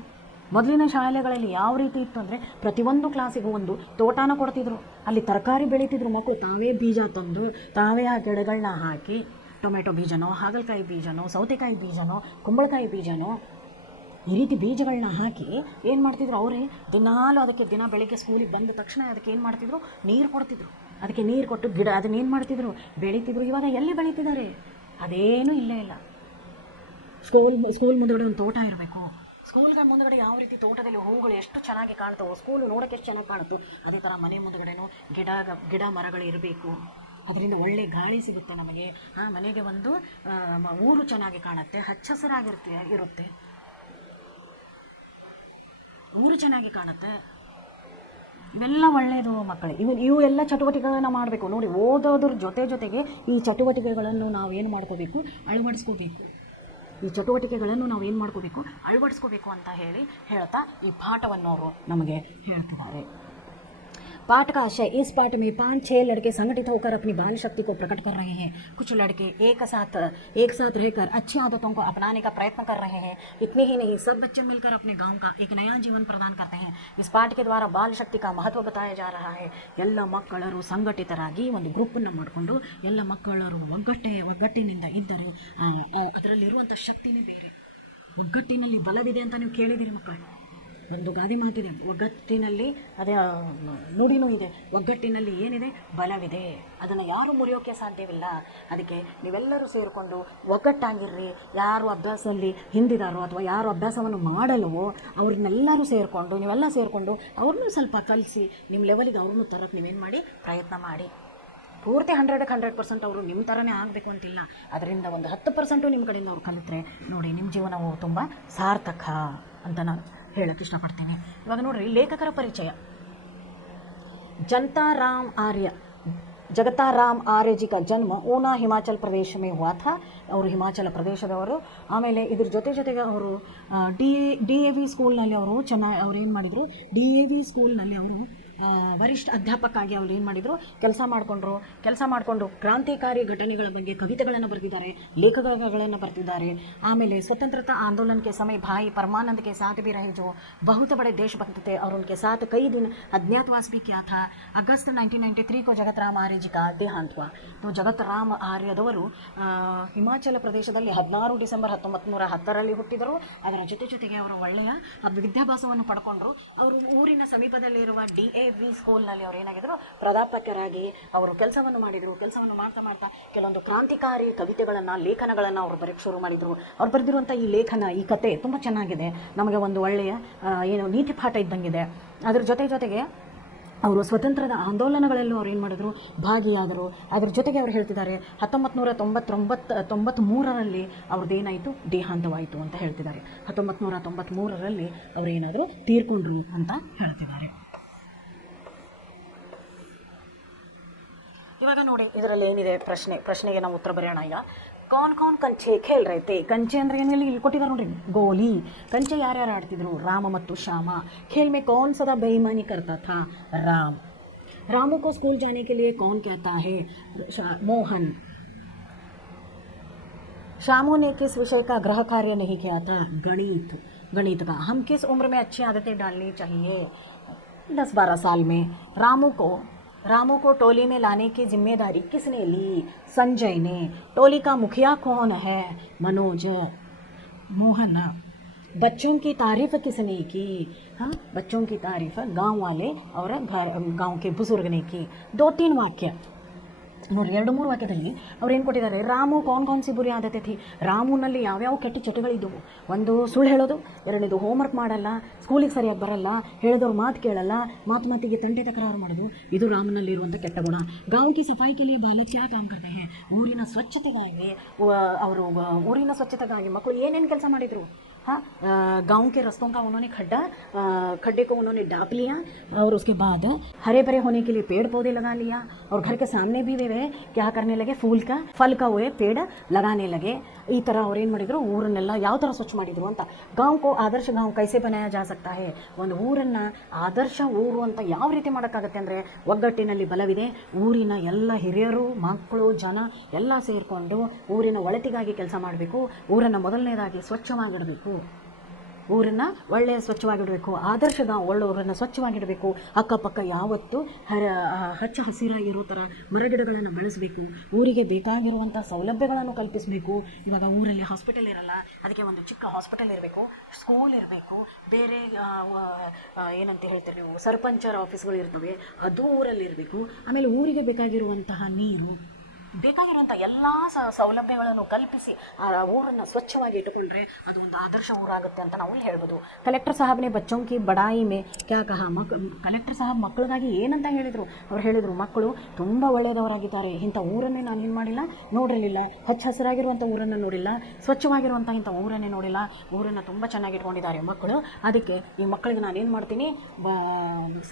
ಮೊದಲಿನ ಶಾಲೆಗಳಲ್ಲಿ ಯಾವ ರೀತಿ ಇತ್ತು ಅಂದರೆ, ಪ್ರತಿಯೊಂದು ಕ್ಲಾಸಿಗೂ ಒಂದು ತೋಟನ ಕೊಡ್ತಿದ್ರು, ಅಲ್ಲಿ ತರಕಾರಿ ಬೆಳೀತಿದ್ರು ಮಕ್ಕಳು. ತಾವೇ ಬೀಜ ತಂದು ತಾವೇ ಆ ಗಿಡಗಳನ್ನ ಹಾಕಿ, ಟೊಮೆಟೊ ಬೀಜನೋ, ಹಾಗಲಕಾಯಿ ಬೀಜನೋ, ಸೌತೆಕಾಯಿ ಬೀಜನೋ, ಕುಂಬಳಕಾಯಿ ಬೀಜನೋ, ಈ ರೀತಿ ಬೀಜಗಳನ್ನ ಹಾಕಿ ಏನು ಮಾಡ್ತಿದ್ರು, ಅವರೇ ದಿನಾಲು ಅದಕ್ಕೆ ಬೆಳಗ್ಗೆ ಸ್ಕೂಲಿಗೆ ಬಂದ ತಕ್ಷಣ ಅದಕ್ಕೆ ಏನು ಮಾಡ್ತಿದ್ರು, ನೀರು ಕೊಡ್ತಿದ್ರು. ಅದಕ್ಕೆ ನೀರು ಕೊಟ್ಟು ಗಿಡ ಅದನ್ನೇನು ಮಾಡ್ತಿದ್ರು, ಬೆಳೀತಿದ್ರು. ಇವಾಗ ಎಲ್ಲಿ ಬೆಳೀತಿದ್ದಾರೆ? ಅದೇನೂ ಇಲ್ಲೇ ಇಲ್ಲ. ಸ್ಕೂಲ್ ಮುಂದಗಡೆ ಒಂದು ತೋಟ ಇರಬೇಕು. ಸ್ಕೂಲ್ಗಳ ಮುಂದಗಡೆ ಯಾವ ರೀತಿ ತೋಟದಲ್ಲಿ ಹೂಗಳು ಎಷ್ಟು ಚೆನ್ನಾಗಿ ಕಾಣ್ತವೋ, ಸ್ಕೂಲು ನೋಡೋಕ್ಕೆ ಎಷ್ಟು ಚೆನ್ನಾಗಿ ಕಾಣುತ್ತೋ, ಅದೇ ಥರ ಮನೆ ಮುಂದಗಡೆನೂ ಗಿಡ ಮರಗಳು ಇರಬೇಕು. ಅದರಿಂದ ಒಳ್ಳೆ ಗಾಳಿ ಸಿಗುತ್ತೆ ನಮಗೆ. ಮನೆಗೆ ಒಂದು ಊರು ಚೆನ್ನಾಗಿ ಕಾಣುತ್ತೆ, ಹಚ್ಚ ಹಸಿರಾಗಿರುತ್ತೆ, ಊರು ಚೆನ್ನಾಗಿ ಕಾಣುತ್ತೆ. ಇವೆಲ್ಲ ಒಳ್ಳೆಯದು ಮಕ್ಕಳೇ. ಇವು ಎಲ್ಲ ಚಟುವಟಿಕೆಗಳನ್ನು ಮಾಡಬೇಕು. ನೋಡಿ, ಓದೋದ್ರ ಜೊತೆಗೆ ಈ ಚಟುವಟಿಕೆಗಳನ್ನು ನಾವು ಏನು ಮಾಡ್ಕೋಬೇಕು, ಅಳವಡಿಸ್ಕೋಬೇಕು. ಈ ಚಟುವಟಿಕೆಗಳನ್ನು ನಾವು ಏನು ಮಾಡ್ಕೋಬೇಕು, ಅಳವಡಿಸ್ಕೋಬೇಕು ಅಂತ ಹೇಳ್ತಾ ಈ ಪಾಠವನ್ನು ಅವರು ನಮಗೆ ಹೇಳ್ತಿದ್ದಾರೆ. पाठ का आशय, इस पाठ में 5-6 लड़के संगठित होकर अपनी बाल शक्ति को प्रकट कर रहे हैं. कुछ लड़के एक साथ रहकर अच्छी आदतों को अपनाने का प्रयत्न कर रहे हैं. इतने ही नहीं, सब बच्चे मिलकर अपने गांव का एक नया जीवन प्रदान करते हैं. इस पाठ के द्वारा बाल शक्ति का महत्व बताया जा रहा है. ಎಲ್ಲ ಮಕ್ಕಳರು ಸಂಘಟಿತರಾಗಿ ಒಂದು ಗ್ರೂಪನ್ನು ಮಾಡಿಕೊಂಡು ಎಲ್ಲ ಮಕ್ಕಳರು ಒಗ್ಗಟ್ಟಿನಿಂದ ಇದ್ದರೆ ಅದರಲ್ಲಿರುವಂಥ ಶಕ್ತಿನೇ ಬೇರೆ. ಒಗ್ಗಟ್ಟಿನಲ್ಲಿ ಬಲವಿದೆ ಅಂತ ನೀವು ಕೇಳಿದಿರಿ ಮಕ್ಕಳೇ. ಒಂದು ಗಾದೆ ಮಾತಿದೆ, ಒಗ್ಗಟ್ಟಿನಲ್ಲಿ ಅದೇ ನುಡಿನೂ ಇದೆ, ಒಗ್ಗಟ್ಟಿನಲ್ಲಿ ಏನಿದೆ, ಬಲವಿದೆ. ಅದನ್ನು ಯಾರು ಮುರಿಯೋಕ್ಕೆ ಸಾಧ್ಯವಿಲ್ಲ. ಅದಕ್ಕೆ ನೀವೆಲ್ಲರೂ ಸೇರಿಕೊಂಡು ಒಗ್ಗಟ್ಟಾಗಿರ್ರಿ. ಯಾರು ಅಭ್ಯಾಸದಲ್ಲಿ ಹಿಂದಿದಾರೋ ಅಥವಾ ಯಾರು ಅಭ್ಯಾಸವನ್ನು ಮಾಡಲ್ವೋ ಅವ್ರನ್ನೆಲ್ಲರೂ ನೀವೆಲ್ಲ ಸೇರಿಕೊಂಡು ಅವ್ರನ್ನೂ ಸ್ವಲ್ಪ ಕಲಿಸಿ ನಿಮ್ಮ ಲೆವೆಲಿಗೆ ಅವ್ರನ್ನೂ ತರಕ್ಕೆ ನೀವೇನು ಮಾಡಿ, ಪ್ರಯತ್ನ ಮಾಡಿ. ಪೂರ್ತಿ 100% ಅವರು ನಿಮ್ಮ ಥರನೇ ಆಗಬೇಕು ಅಂತಿಲ್ಲ. ಅದರಿಂದ ಒಂದು 10% ನಿಮ್ಮ ಕಡೆಯಿಂದ ಅವ್ರು ಕಲಿತ್ರೆ ನೋಡಿ, ನಿಮ್ಮ ಜೀವನವು ತುಂಬ ಸಾರ್ಥಕ ಅಂತ ನಾನು ಹೇಳಕ್ಕೆ ಇಷ್ಟಪಡ್ತೀನಿ. ಇವಾಗ ನೋಡ್ರಿ, ಲೇಖಕರ ಪರಿಚಯ. जगता राम आर्य जी का जन्म ऊना हिमाचल प्रदेश में हुआ था. ಅವರು ಹಿಮಾಚಲ ಪ್ರದೇಶದವರು. ಆಮೇಲೆ ಇದ್ರ ಜೊತೆಗೆ ಅವರು DAV ಸ್ಕೂಲ್ನಲ್ಲಿ ಅವರು ಅವ್ರು ಏನು ಮಾಡಿದರು, DAV ಸ್ಕೂಲ್ನಲ್ಲಿ ಅವರು ವರಿಷ್ಠ ಅಧ್ಯಾಪಕ ಆಗಿ ಅವರು ಏನು ಮಾಡಿದರು, ಕೆಲಸ ಮಾಡಿಕೊಂಡು ಕ್ರಾಂತಿಕಾರಿ ಘಟನೆಗಳ ಬಗ್ಗೆ ಕವಿತೆಗಳನ್ನು ಬರೆದಿದ್ದಾರೆ, ಲೇಖನಗಳನ್ನು ಬರೆದಿದ್ದಾರೆ. ಆಮೇಲೆ स्वतंत्रता आंदोलन के समय भाई परमानंद के साथ भी रहे, जो बहुत बड़े देशभक्त थे और उनके साथ कई दिन अज्ञातवास भी किया था. अगस्त 1993 को जगत राम आर्य जी का देहांत हुआ. तो जगत राम ಆರ್ಯದವರು ಹಿಮಾಚಲ ಪ್ರದೇಶದಲ್ಲಿ 16 ಡಿಸೆಂಬರ್ 1910ರಲ್ಲಿ ಹುಟ್ಟಿದರು. ಅದರ ಜೊತೆಗೆ ಅವರು ಒಳ್ಳೆಯ ವಿದ್ಯಾಭ್ಯಾಸವನ್ನು ಪಡ್ಕೊಂಡ್ರು. ಅವರು ಊರಿನ ಸಮೀಪದಲ್ಲಿರುವ DAV ಸ್ಕೂಲ್ನಲ್ಲಿ ಅವರು ಏನಾಗಿದ್ರು, ಪ್ರಾಧ್ಯಾಪಕರಾಗಿ ಅವರು ಕೆಲಸವನ್ನು ಮಾಡಿದರು. ಕೆಲಸವನ್ನು ಮಾಡ್ತಾ ಕೆಲವೊಂದು ಕ್ರಾಂತಿಕಾರಿ ಕವಿತೆಗಳನ್ನು, ಲೇಖನಗಳನ್ನು ಅವರು ಬರೆಯಕ್ಕೆ ಶುರು ಮಾಡಿದರು. ಅವ್ರು ಬರೆದಿರುವಂಥ ಈ ಲೇಖನ, ಈ ಕತೆ ತುಂಬ ಚೆನ್ನಾಗಿದೆ. ನಮಗೆ ಒಂದು ಒಳ್ಳೆಯ ನೀತಿ ಪಾಠ ಇದ್ದಂಗಿದೆ. ಅದ್ರ ಜೊತೆಗೆ ಅವರು ಸ್ವತಂತ್ರದ ಆಂದೋಲನಗಳಲ್ಲೂ ಅವ್ರು ಏನು ಮಾಡಿದ್ರು, ಭಾಗಿಯಾದರು. ಅದ್ರ ಜೊತೆಗೆ ಅವ್ರು ಹೇಳ್ತಿದ್ದಾರೆ 1993ರಲ್ಲಿ ಅವ್ರದ್ದೇನಾಯಿತು, ದೇಹಾಂತವಾಯಿತು ಅಂತ ಹೇಳ್ತಿದ್ದಾರೆ. 1993ರಲ್ಲಿ ಅವ್ರು ಏನಾದರೂ ತೀರ್ಕೊಂಡ್ರು ಅಂತ ಹೇಳ್ತಿದ್ದಾರೆ. ಇವಾಗ ನೋಡಿ, ಇದರಲ್ಲಿ ಏನಿದೆ ಪ್ರಶ್ನೆಗೆ ನಾವು ಉತ್ತರ ಬರೆಯೋಣ. ಈಗ कौन कंचे खेल रहे थे. कंचे ಅಂದ್ರೆ ಏನಿಲ್ಲ, ಇಲ್ಲಿ ಕೊಟ್ಟಿದ್ದಾರೆ ನೋಡ್ರಿ, ಗೋಲಿ. ಕಂಚೆ ಯಾರ್ಯಾರು ಆಡ್ತಿದ್ರು, ರಾಮ ಮತ್ತು ಶ್ಯಾಮ. खेल में कौन सदा बेईमानी करता था, राम. रामू को स्कूल जाने के लिए कौन कहता है, मोहन. श्यामू ने किस विषय का गृह कार्य नहीं किया था, गणित का. हम किस उम्र में अच्छी आदतें डालनी चाहिए, 10-12 साल में. रामू को टोली में लाने की जिम्मेदारी किसने ली, संजय ने. टोली का मुखिया कौन है, मनोज. मोहन. बच्चों की तारीफ किसने की, हाँ, बच्चों की तारीफ गांव वाले और गांव के बुजुर्ग ने की. 2-3 वाक्य ನೋಡಿ, 2-3 ವಾಕ್ಯದಲ್ಲಿ ಅವ್ರು ಏನು ಕೊಟ್ಟಿದ್ದಾರೆ, ರಾಮು ಕೌನ್ ಸಿ ಬುರಿ ಆದತೆ ಥಿ. ರಾಮುನಲ್ಲಿ ಯಾವ್ಯಾವ ಕೆಟ್ಟ ಚಟಗಳಿದ್ದವು. ಒಂದು, ಸುಳ್ಳು ಹೇಳೋದು. 2ನೇದು, ಹೋಮ್ವರ್ಕ್ ಮಾಡಲ್ಲ, ಸ್ಕೂಲಿಗೆ ಸರಿಯಾಗಿ ಬರಲ್ಲ, ಹೇಳಿದವ್ರು ಮಾತು ಕೇಳಲ್ಲ, ಮಾತಿಗೆ ತಂಟೆ ತಕರಾರು ಮಾಡೋದು. ಇದು ರಾಮನಲ್ಲಿ ಇರುವಂಥ ಕೆಟ್ಟ ಗುಣ. ಗಾಂವ್ ಕಿ ಸಫಾಯಿ ಕೆ ಲಿಯೆ ಬಾಲಕ್ ಕ್ಯಾ ಕಾಮ್ ಕರ್ತೆ ಹೈ. ಊರಿನ ಸ್ವಚ್ಛತೆಗಾಗಿ ಮಕ್ಕಳು ಏನೇನು ಕೆಲಸ ಮಾಡಿದರು. हाँ, गांव के रस्तों का उन्होंने खड्डे को उन्होंने डाप लिया और उसके बाद हरे भरे होने के लिए पेड़ पौधे लगा लिया. और घर के सामने भी वे क्या करने लगे, फल का हुए पेड़ लगाने लगे. ಈ ಥರ ಅವ್ರು ಏನು ಮಾಡಿದರು, ಊರನ್ನೆಲ್ಲ ಯಾವ ಥರ ಸ್ವಚ್ಛ ಮಾಡಿದರು ಅಂತ. ಗಾಂವ್ ಕೋ ಆದರ್ಶ ಗಾಂವ್ ಕೈಸೆ ಬನಾಯ ಜಾ ಸಕ್ತಾ ಹೈ. ಒಂದು ಊರನ್ನು ಆದರ್ಶ ಊರು ಅಂತ ಯಾವ ರೀತಿ ಮಾಡೋಕ್ಕಾಗತ್ತೆ ಅಂದರೆ, ಒಗ್ಗಟ್ಟಿನಲ್ಲಿ ಬಲವಿದೆ. ಊರಿನ ಎಲ್ಲ ಹಿರಿಯರು, ಮಕ್ಕಳು, ಜನ ಎಲ್ಲ ಸೇರಿಕೊಂಡು ಊರಿನ ಒಳಿತಿಗಾಗಿ ಕೆಲಸ ಮಾಡಬೇಕು. ಊರನ್ನು ಮೊದಲನೇದಾಗಿ ಸ್ವಚ್ಛವಾಗಿಡಬೇಕು. ಊರನ್ನು ಒಳ್ಳೆಯ ಸ್ವಚ್ಛವಾಗಿಡಬೇಕು. ಆದರ್ಶ ಗಾಂವ್, ಒಳ್ಳೆಯವರನ್ನು ಸ್ವಚ್ಛವಾಗಿಡಬೇಕು. ಅಕ್ಕಪಕ್ಕ ಯಾವತ್ತೂ ಹಚ್ಚ ಹಸಿರಾಗಿರೋ ಥರ ಮರಗಿಡಗಳನ್ನು ಬೆಳೆಸಬೇಕು. ಊರಿಗೆ ಬೇಕಾಗಿರುವಂಥ ಸೌಲಭ್ಯಗಳನ್ನು ಕಲ್ಪಿಸಬೇಕು. ಇವಾಗ ಊರಲ್ಲಿ ಹಾಸ್ಪಿಟಲ್ ಇರಲ್ಲ, ಅದಕ್ಕೆ ಒಂದು ಚಿಕ್ಕ ಹಾಸ್ಪಿಟಲ್ ಇರಬೇಕು, ಸ್ಕೂಲ್ ಇರಬೇಕು, ಬೇರೆ ಏನಂತ ಹೇಳ್ತೀವಿ ನೀವು, ಸರ್ಪಂಚರ ಆಫೀಸ್ಗಳು ಇರ್ತವೆ, ಅದು ಊರಲ್ಲಿ ಇರಬೇಕು. ಆಮೇಲೆ ಊರಿಗೆ ಬೇಕಾಗಿರುವಂತಹ ನೀರು, ಬೇಕಾಗಿರುವಂಥ ಎಲ್ಲ ಸೌಲಭ್ಯಗಳನ್ನು ಕಲ್ಪಿಸಿ ಆ ಊರನ್ನು ಸ್ವಚ್ಛವಾಗಿ ಇಟ್ಟುಕೊಂಡ್ರೆ ಅದು ಒಂದು ಆದರ್ಶ ಊರಾಗುತ್ತೆ ಅಂತ ನಾವು ಹೇಳ್ಬೋದು. ಕಲೆಕ್ಟರ್ ಸಾಹಬ್ನೆ ಬಚ್ಚೋಂ ಕಿ ಬಡಾಯಿ ಮೇ ಕ್ಯಾ ಕಹಾ. ಕಲೆಕ್ಟರ್ ಸಾಹಬ್ ಮಕ್ಕಳಿಗಾಗಿ ಏನಂತ ಹೇಳಿದರು, ಅವ್ರು ಹೇಳಿದರು, ಮಕ್ಕಳು ತುಂಬ ಒಳ್ಳೆಯದವರಾಗಿದ್ದಾರೆ, ಇಂಥ ಊರನ್ನೇ ನಾನು ಏನು ಮಾಡಿಲ್ಲ, ನೋಡಿರಲಿಲ್ಲ, ಹಚ್ಚ ಹಸಿರಾಗಿರುವಂಥ ಊರನ್ನು ನೋಡಿಲ್ಲ, ಸ್ವಚ್ಛವಾಗಿರುವಂಥ ಇಂಥ ಊರನ್ನೇ ನೋಡಿಲ್ಲ, ಊರನ್ನು ತುಂಬ ಚೆನ್ನಾಗಿ ಇಟ್ಕೊಂಡಿದ್ದಾರೆ ಮಕ್ಕಳು. ಅದಕ್ಕೆ ಈ ಮಕ್ಕಳಿಗೆ ನಾನೇನು ಮಾಡ್ತೀನಿ,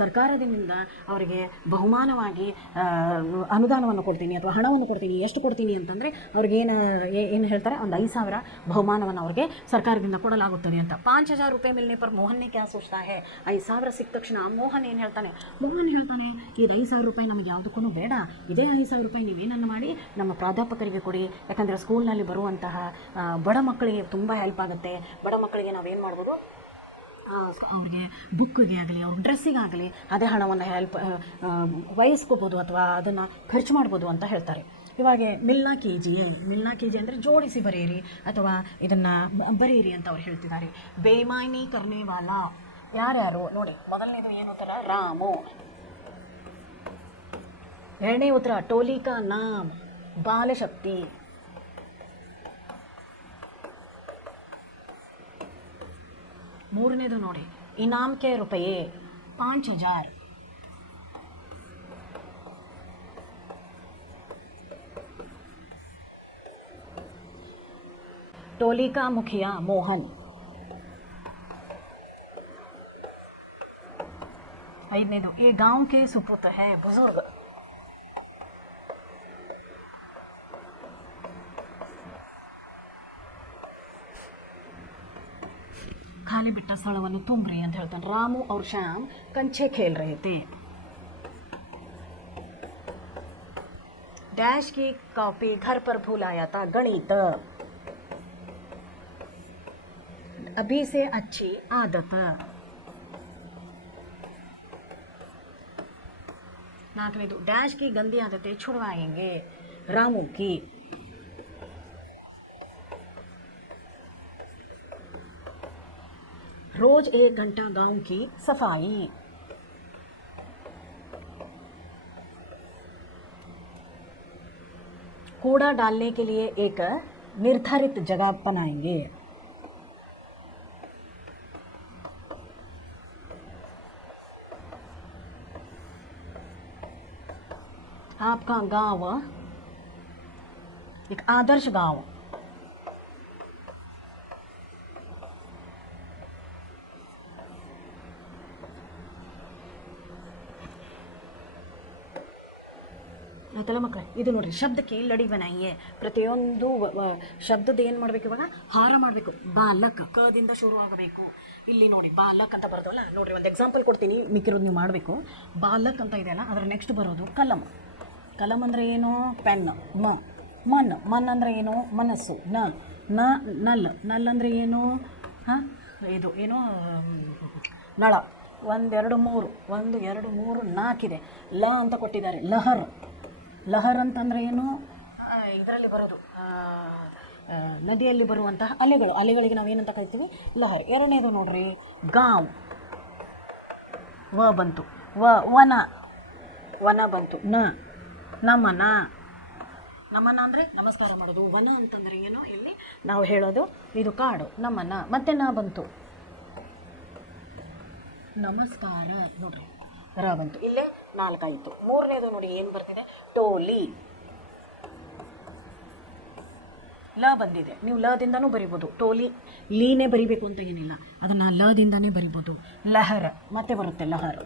ಸರ್ಕಾರದಿಂದ ಅವರಿಗೆ ಬಹುಮಾನವಾಗಿ ಅನುದಾನವನ್ನು ಕೊಡ್ತೀನಿ ಅಥವಾ ಹಣವನ್ನು ಕೊಡ್ತೀನಿ. ಎಷ್ಟು ಕೊಡ್ತೀನಿ ಅಂತಂದರೆ ಅವ್ರಿಗೆ ಏನು ಹೇಳ್ತಾರೆ, ಒಂದು 5,000 ಬಹುಮಾನವನ್ನು ಅವ್ರಿಗೆ ಸರ್ಕಾರದಿಂದ ಕೊಡಲಾಗುತ್ತದೆ ಅಂತ. 5,000 ರೂಪಾಯಿ ಮಿಲ್ನೆ ಪರ್ ಮೋಹನ್ನೇ ಕ್ಯಾ ಸೋಚ್ತಾ ಹೈ. 5,000 ಸಿಕ್ಕ ತಕ್ಷಣ ಮೋಹನ್ ಏನು ಹೇಳ್ತಾನೆ, ಇದು 5,000 ರೂಪಾಯಿ ನಮಗೆ ಯಾವುದಕ್ಕೂ ಬೇಡ, ಇದೇ 5,000 ರೂಪಾಯಿ ನೀವೇನನ್ನು ಮಾಡಿ ನಮ್ಮ ಪ್ರಾಧ್ಯಾಪಕರಿಗೆ ಕೊಡಿ. ಯಾಕಂದರೆ ಸ್ಕೂಲ್ನಲ್ಲಿ ಬರುವಂತಹ ಬಡ ಮಕ್ಕಳಿಗೆ ತುಂಬ ಹೆಲ್ಪ್ ಆಗುತ್ತೆ. ಬಡ ಮಕ್ಕಳಿಗೆ ನಾವೇನು ಮಾಡ್ಬೋದು, ಅವ್ರಿಗೆ ಬುಕ್ಕಿಗೆ ಆಗಲಿ, ಅವ್ರ ಡ್ರೆಸ್ಸಿಗಾಗಲಿ ಅದೇ ಹಣವನ್ನು ವಹಿಸ್ಕೋಬೋದು ಅಥವಾ ಅದನ್ನು ಖರ್ಚು ಮಾಡ್ಬೋದು ಅಂತ ಹೇಳ್ತಾರೆ. ಇವಾಗ ಮಿಲ್ನಾ ಕೀಜಿಯೇ ಅಂದರೆ ಜೋಡಿಸಿ ಬರೆಯಿರಿ ಅಥವಾ ಇದನ್ನು ಬರೆಯಿರಿ ಅಂತ ಅವ್ರು ಹೇಳ್ತಿದ್ದಾರೆ. ಬೇಮಾನಿ ಕರ್ನೇವಾಲ ಯಾರ್ಯಾರು ನೋಡಿ, ಮೊದಲನೇದು ಏನು ಉತ್ತರ, ರಾಮು. 2ನೇ ಉತ್ತರ, ಟೋಲಿ ಕಾ ನಾಮ್ ಬಾಲಶಕ್ತಿ. 3ನೇದು ನೋಡಿ, ಇನಾಮ್ ಕೆ ರೂಪಾಯಿ 5,000. टोली का मुखिया मोहन. 5ನೇದು, ये गांव के सुपुत है बुजुर्ग. ಖಾಲಿ ಬಿಟ್ಟ ಸ್ಥಳವನ್ನು ತುಂಬ್ರಿ ಅಂತ ಹೇಳ್ತಾನೆ. ರಾಮು और श्याम कंचे खेल रहे थे. डैश की कॉपी घर पर भूल आया था गणित, अभी से अच्छी आदत, नाकनेದು डैश की गंदी आदतें छुड़वाएंगे रामू की, रोज 1 घंटा गांव की सफाई, कूड़ा डालने के लिए एक निर्धारित जगह बनाएंगे, आपका गांव एक आदर्श गांव, ಆಯ್ತಲ್ಲ ಮಕ್ಕಳೇ. ಇದು ನೋಡ್ರಿ ಶಬ್ದಕ್ಕೆ ಲಡಿ ಬನಾಯಿಯೇ. ಪ್ರತಿಯೊಂದು ಶಬ್ದದ ಏನು ಮಾಡಬೇಕು, ಇವಾಗ ಹಾರ ಮಾಡಬೇಕು. ಬಾಲಕ್ ಕದಿಂದ ಶುರು ಆಗಬೇಕು. ಇಲ್ಲಿ ನೋಡಿ ಬಾಲಕ್ ಅಂತ ಬರ್ತವಲ್ಲ, ನೋಡ್ರಿ ಒಂದು ಎಕ್ಸಾಂಪಲ್ ಕೊಡ್ತೀನಿ, ಮಿಕ್ಕಿರೋದು ನೀವು ಮಾಡಬೇಕು. ಬಾಲಕ್ ಅಂತ ಇದೆಯಲ್ಲ, ಅದರ ನೆಕ್ಸ್ಟ್ ಬರೋದು ಕಲಂ. ಕಲಂ ಅಂದರೆ ಏನು? ಪೆನ್. ಮನ್. ಮನ್ ಅಂದರೆ ಏನು? ಮನಸ್ಸು. ನಲ್. ನಲ್ ಅಂದರೆ ಏನು? ಹಾಂ, ಇದು ಏನು? ನಳ. 1 2 3 1 2 3 4 ಇದೆ. ಲ ಅಂತ ಕೊಟ್ಟಿದ್ದಾರೆ. ಲಹರ್. ಲಹರ್ ಅಂತಂದರೆ ಏನು? ಇದರಲ್ಲಿ ಬರೋದು ನದಿಯಲ್ಲಿ ಬರುವಂತಹ ಅಲೆಗಳು. ಅಲೆಗಳಿಗೆ ನಾವೇನಂತ ಕರಿತೀವಿ? ಲಹರ್. ಎರಡನೇದು ನೋಡ್ರಿ ಗಾಂವ್. ವ ಬಂತು. ವನ. ವನ ಬಂತು. ನಮನ. ನಮನ ಅಂದರೆ ನಮಸ್ಕಾರ ಮಾಡೋದು. ವನ ಅಂತಂದರೆ ಏನು? ಇಲ್ಲಿ ನಾವು ಹೇಳೋದು ಇದು ಕಾಡು. ನಮನ. ಮತ್ತೆ ಬಂತು ನಮಸ್ಕಾರ. ನೋಡ್ರಿ ರ ಬಂತು. ಇಲ್ಲೇ 4 ಆಯಿತು. ಮೂರನೇದು ನೋಡಿ ಏನು ಬರ್ತಿದೆ? ಟೋಲಿ. ಲ ಬಂದಿದೆ. ನೀವು ಲದಿಂದನೂ ಬರಿಬೋದು. ಟೋಲಿ ಲೀನೇ ಬರಿಬೇಕು ಅಂತ ಏನಿಲ್ಲ, ಅದನ್ನು ಲದಿಂದನೇ ಬರಿಬೋದು. ಲಹರ್ ಮತ್ತೆ ಬರುತ್ತೆ. ಲಹರ್.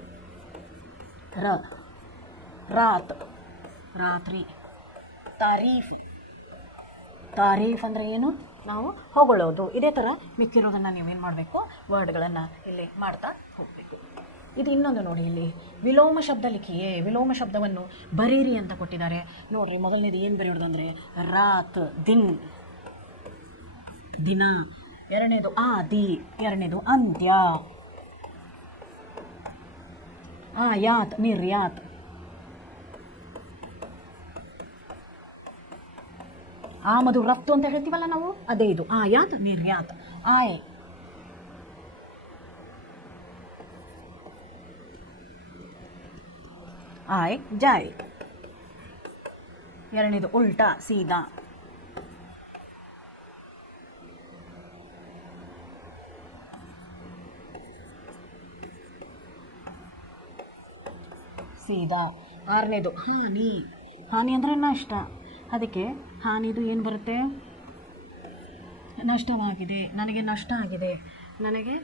ರಾತ್. ರಾತ್ರಿ. ತಾರೀಫ್. ತಾರೀಫ್ ಅಂದರೆ ಏನು? ನಾವು ಹೊಗಳೋದು. ಇದೇ ಥರ ಮಿಕ್ಕಿರೋದನ್ನು ನೀವೇನು ಮಾಡಬೇಕು? ವರ್ಡ್ಗಳನ್ನು ಇಲ್ಲಿ ಮಾಡ್ತಾ ಹೋಗಬೇಕು. ಇದು ಇನ್ನೊಂದು ನೋಡಿ, ಇಲ್ಲಿ ವಿಲೋಮ ಶಬ್ದ ಲಿಖಿಯೇ. ವಿಲೋಮ ಶಬ್ದವನ್ನು ಬರೀರಿ ಅಂತ ಕೊಟ್ಟಿದ್ದಾರೆ. ನೋಡಿರಿ, ಮೊದಲನೇದು ಏನು ಬರೆಯೋದು ಅಂದರೆ ರಾತ್. ದಿನ. ಎರಡನೇದು ಆದಿ. ಎರಡನೇದು ಅಂತ್ಯ. ಯಾತ್. ನಿರ್ಯಾತ್. ಆಮದು ರಫ್ತು ಅಂತ ಹೇಳ್ತೀವಲ್ಲ ನಾವು, ಅದೇ ಇದು. ಆಯಾತ್ ನಿರ್ಯಾತ್. ಆಯ್. ಆಯ್ ಜಾಯ್. ಎರಡನೇದು ಉಲ್ಟಾ ಸೀದಾ. ಸೀದಾ. ಆರನೇದು ಹಾನಿ. ಹಾನಿ ಅಂದರೆ ನಷ್ಟ. ಅದಕ್ಕೆ ಹಾನಿದು ಏನು ಬರುತ್ತೆ? ನಷ್ಟವಾಗಿದೆ. ನನಗೆ ನಷ್ಟ ಆಗಿದೆ. ನನಗೆ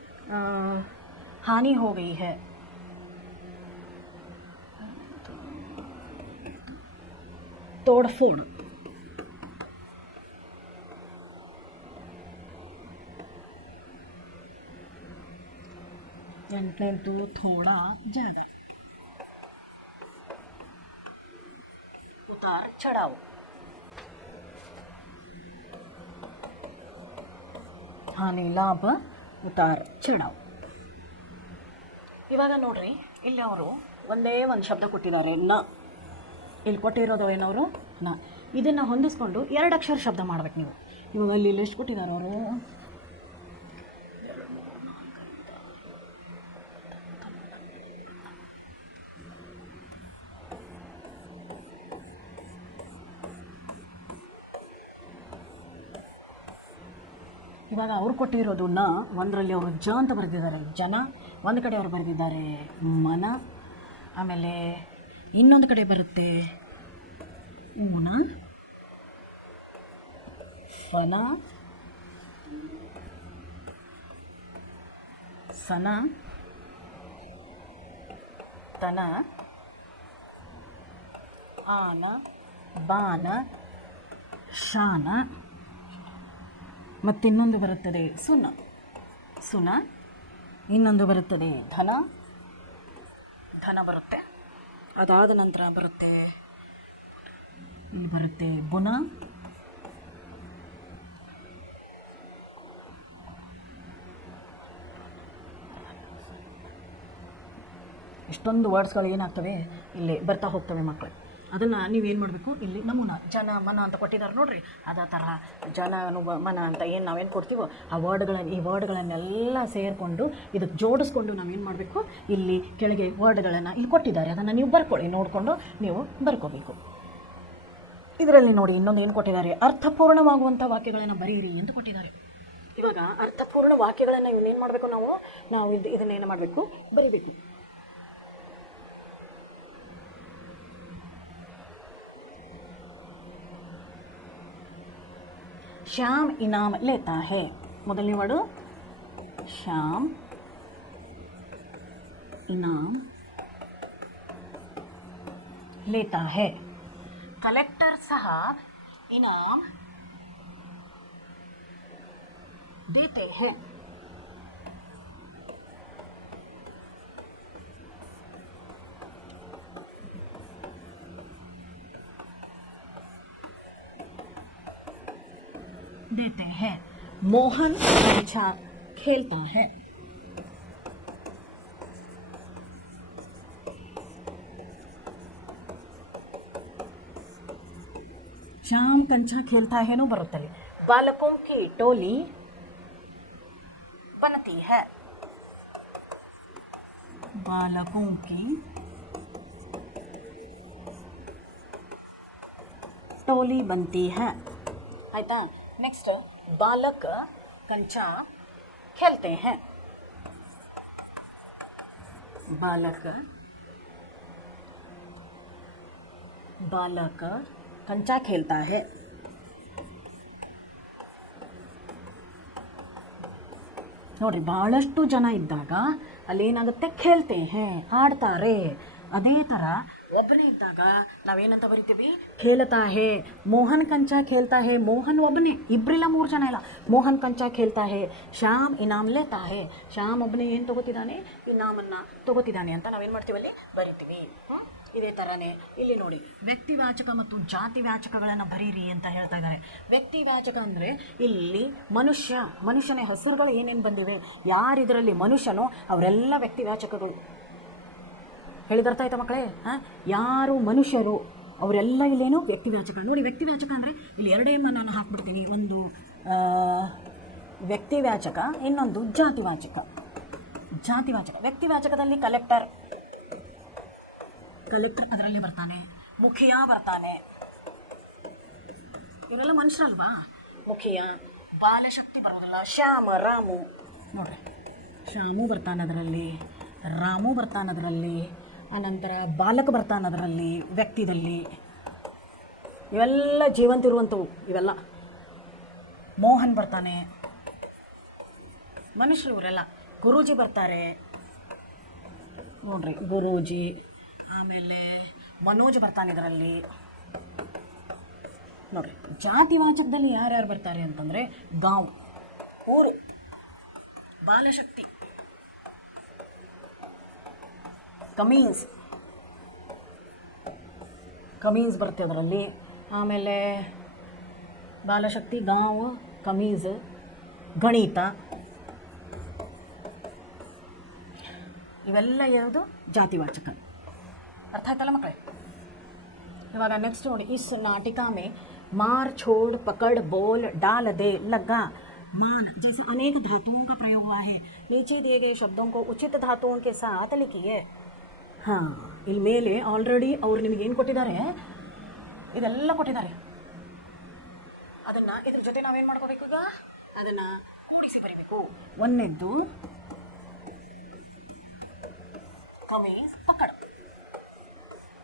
ಹಾನಿ ಹೋ ಗई है. ತೋಡ್ಫೋಡ್. ಎಂಟನೇದು ಥೋಡಾ ಜಾಗ. ಉತಾರ್ ಚಢಾವ್. ಹಾನಿ ಲಾಭ ಉತಾರ್ ಚಢಾವ್. ಇವಾಗ ನೋಡ್ರಿ, ಇಲ್ಲಿ ಅವರು ಒಂದೇ ಒಂದು ಶಬ್ದ ಕೊಟ್ಟಿದ್ದಾರೆ, ನ. ಇಲ್ಲಿ ಕೊಟ್ಟಿರೋದು ಏನವರು? ನ. ಇದನ್ನು ಹೊಂದಿಸ್ಕೊಂಡು 2 ಅಕ್ಷರ ಶಬ್ದ ಮಾಡ್ಬೇಕು ನೀವು. ಇವಾಗ ಅಲ್ಲಿ ಎಷ್ಟು ಕೊಟ್ಟಿದ್ದಾರೆ ಅವರು? ಇವಾಗ ಅವ್ರು ಕೊಟ್ಟಿರೋದು ನ. ಒಂದರಲ್ಲಿ ಅವರು ಜ ಅಂತ ಬರೆದಿದ್ದಾರೆ, ಜನ. ಒಂದು ಕಡೆ ಅವರು ಬರೆದಿದ್ದಾರೆ ಮನ. ಆಮೇಲೆ ಇನ್ನೊಂದು ಕಡೆ ಬರುತ್ತೆ ಊನ, ಫನ, ಸನ, ತನ, ಆನ, ಬಾನ, ಶಾನ. ಮತ್ತಿನ್ನೊಂದು ಬರುತ್ತದೆ ಸುನ. ಸುನ. ಇನ್ನೊಂದು ಬರುತ್ತದೆ ಧನ. ಧನ ಬರುತ್ತೆ. ಅದಾದ ನಂತರ ಬರುತ್ತೆ ಇಲ್ಲಿ ಬರುತ್ತೆ ಬುನ. ಇಷ್ಟೊಂದು ವರ್ಡ್ಸ್ಗಳು ಏನಾಗ್ತವೆ ಇಲ್ಲಿ ಬರ್ತಾ ಹೋಗ್ತವೆ ಮಕ್ಕಳು. ಅದನ್ನು ನೀವೇನು ಮಾಡಬೇಕು, ಇಲ್ಲಿ ನಮೂನ ಜನ ಮನ ಅಂತ ಕೊಟ್ಟಿದ್ದಾರೆ ನೋಡಿರಿ, ಅದೇ ಥರ ಜನ ಮನ ಅಂತ ಏನು ನಾವೇನು ಕೊಡ್ತೀವೋ ಆ ಈ ವರ್ಡ್ಗಳನ್ನೆಲ್ಲ ಸೇರಿಕೊಂಡು ಇದಕ್ಕೆ ಜೋಡಿಸ್ಕೊಂಡು ನಾವೇನು ಮಾಡಬೇಕು, ಇಲ್ಲಿ ಕೆಳಗೆ ವರ್ಡ್ಗಳನ್ನು ಇಲ್ಲಿ ಕೊಟ್ಟಿದ್ದಾರೆ, ಅದನ್ನು ನೀವು ಬರ್ಕೊಳ್ಳಿ, ನೋಡಿಕೊಂಡು ನೀವು ಬರ್ಕೋಬೇಕು. ಇದರಲ್ಲಿ ನೋಡಿ ಇನ್ನೊಂದು ಏನು ಕೊಟ್ಟಿದ್ದಾರೆ, ಅರ್ಥಪೂರ್ಣವಾಗುವಂಥ ವಾಕ್ಯಗಳನ್ನು ಬರೀರಿ ಅಂತ ಕೊಟ್ಟಿದ್ದಾರೆ. ಇವಾಗ ಅರ್ಥಪೂರ್ಣ ವಾಕ್ಯಗಳನ್ನು ಇವನ್ನೇನು ಮಾಡಬೇಕು, ನಾವು ಇದನ್ನೇನು ಮಾಡಬೇಕು, ಬರೀಬೇಕು. श्याम इनाम लेता है, ಮೊದಲನೇ ವರ್ಡು श्याम इनाम लेता है. कलेक्टर साहब इनाम देते हैं. देते हैं. मोहन अच्छा खेलता है. श्याम कंचा खेलता है नो बरुत्तले. बालकों की टोली बनती है. बालकों की टोली बनती है. आयता. नेक्स्ट, बालक कंचा खेलते हैं. बालक कंचा खेलता है. ನೋಡ್ರಿ, ಭಾಳಷ್ಟು ಜನ ಇದ್ದಾಗ ಅಲ್ಲೇನಾಗುತ್ತೆ, ಖೇಲ್ತೆ ಹೇ, ಆಡ್ತಾರೆ. ಅದೇ ಥರ ಒಬ್ಬನೇ ಇದ್ದಾಗ ನಾವೇನಂತ ಬರಿತೀವಿ, ಖೇಲ್ತಾ ಹೇ. ಮೋಹನ್ ಕಂಚಾ ಖೇಲ್ತಾ ಹೇ, ಮೋಹನ್ ಒಬ್ಬನೇ, ಇಬ್ಬರಿಲ್ಲ, 3 ಜನ ಇಲ್ಲ. ಮೋಹನ್ ಕಂಚಾ ಖೇಲ್ತಾ ಹೇ. ಶ್ಯಾಮ್ ಇನಾಮ್ ಲೇತಾ ಹೇ. ಶ್ಯಾಮ್ ಒಬ್ಬನೇ ಏನು ತೊಗೋತಿದ್ದಾನೆ, ಇನಾಮನ್ನು ತೊಗೋತಿದ್ದಾನೆ ಅಂತ ನಾವೇನು ಮಾಡ್ತೀವಿ, ಅಲ್ಲಿ ಬರಿತೀವಿ. ಇದೇ ಥರನೇ ಇಲ್ಲಿ ನೋಡಿ, ವ್ಯಕ್ತಿವಾಚಕ ಮತ್ತು ಜಾತಿವಾಚಕಗಳನ್ನು ಬರೀರಿ ಅಂತ ಹೇಳ್ತಾ ಇದ್ದಾರೆ. ವ್ಯಕ್ತಿವಾಚಕ ಅಂದರೆ ಇಲ್ಲಿ ಮನುಷ್ಯನ ಹೆಸರುಗಳು ಏನೇನು ಬಂದಿವೆ, ಯಾರಿದರಲ್ಲಿ ಮನುಷ್ಯನೋ ಅವರೆಲ್ಲ ವ್ಯಕ್ತಿವಾಚಕಗಳು. ಹೇಳಿದರ್ಥ ಆಯ್ತಾ ಮಕ್ಕಳೇ? ಯಾರು ಮನುಷ್ಯರು ಅವರೆಲ್ಲ ಇಲ್ಲೇನು ವ್ಯಕ್ತಿವಾಚಕ. ನೋಡಿ, ವ್ಯಕ್ತಿವಾಚಕ ಅಂದರೆ ಇಲ್ಲಿ 2 ನಾನು ಹಾಕ್ಬಿಡ್ತೀನಿ. ಒಂದು ವ್ಯಕ್ತಿವಾಚಕ, ಇನ್ನೊಂದು ಜಾತಿವಾಚಕ. ವ್ಯಕ್ತಿವಾಚಕದಲ್ಲಿ ಕಲೆಕ್ಟರ್ ಅದರಲ್ಲಿ ಬರ್ತಾನೆ, ಮುಖಿಯಾ ಬರ್ತಾನೆ, ಇವರೆಲ್ಲ ಮನುಷ್ಯರಲ್ವಾ. ಮುಖಿಯಾ, ಬಾಲಶಕ್ತಿ ಬರೋದಿಲ್ಲ. ಶ್ಯಾಮ, ರಾಮು, ನೋಡ್ರಿ, ಶ್ಯಾಮು ಬರ್ತಾನೆ ಅದರಲ್ಲಿ, ರಾಮು ಬರ್ತಾನೆ ಅದರಲ್ಲಿ, ಅನಂತರ ಬಾಲಕ ಬರ್ತಾನೆ ಅದರಲ್ಲಿ, ವ್ಯಕ್ತಿದಲ್ಲಿ. ಇವೆಲ್ಲ ಜೀವಂತಿರುವಂಥವು ಇವೆಲ್ಲ. ಮೋಹನ್ ಬರ್ತಾನೆ, ಮನುಷ್ಯರು ಇವರೆಲ್ಲ. ಗುರೂಜಿ ಬರ್ತಾರೆ ನೋಡ್ರಿ, ಗುರೂಜಿ. ಆಮೇಲೆ ಮನೋಜ್ ಬರ್ತಾನೆ ಇದರಲ್ಲಿ ನೋಡ್ರಿ. ಜಾತಿವಾಚಕದಲ್ಲಿ ಯಾರ್ಯಾರು ಬರ್ತಾರೆ ಅಂತಂದರೆ, ಗಾಂವ್, ಊರು. ಬಾಲಶಕ್ತಿ, ಕಮೀನ್ಸ್ ಬರುತ್ತೆ ಅದರಲ್ಲಿ. ಆಮೇಲೆ ಬಾಲಶಕ್ತಿ, ಗಾಂವ್, ಕಮೀಜ್, ಗಣಿತ, ಇವೆಲ್ಲ ಯಾವುದು ಜಾತಿವಾಚಕ. ಅರ್ಥ ಆಯ್ತಲ್ಲ ಮಕ್ಕಳೇ? ಇವಾಗ ನೆಕ್ಸ್ಟ್ ನೋಡಿ, ಇಸ್ नाटिका में मार छोड़ पकड़ बोल डाल दे लगा मान जैसे अनेक धातुओं का प्रयोग हुआ है. नीचे दिए गए शब्दों को उचित धातुओं के साथ लिखिए. ಹಾಂ, ಇಲ್ಲಿ ಮೇಲೆ ಆಲ್ರೆಡಿ ಅವ್ರು ನಿಮಗೇನು ಕೊಟ್ಟಿದ್ದಾರೆ, ಇದೆಲ್ಲ ಕೊಟ್ಟಿದ್ದಾರೆ. ಅದನ್ನು ಇದ್ರ ಜೊತೆ ನಾವೇನು ಮಾಡ್ಕೋಬೇಕು, ಈಗ ಅದನ್ನು ಕೂಡಿಸಿ ಬರೀಬೇಕು. ಒಂದನೇದ್ದು ಕಮೀಜ್ ಪಕಡ್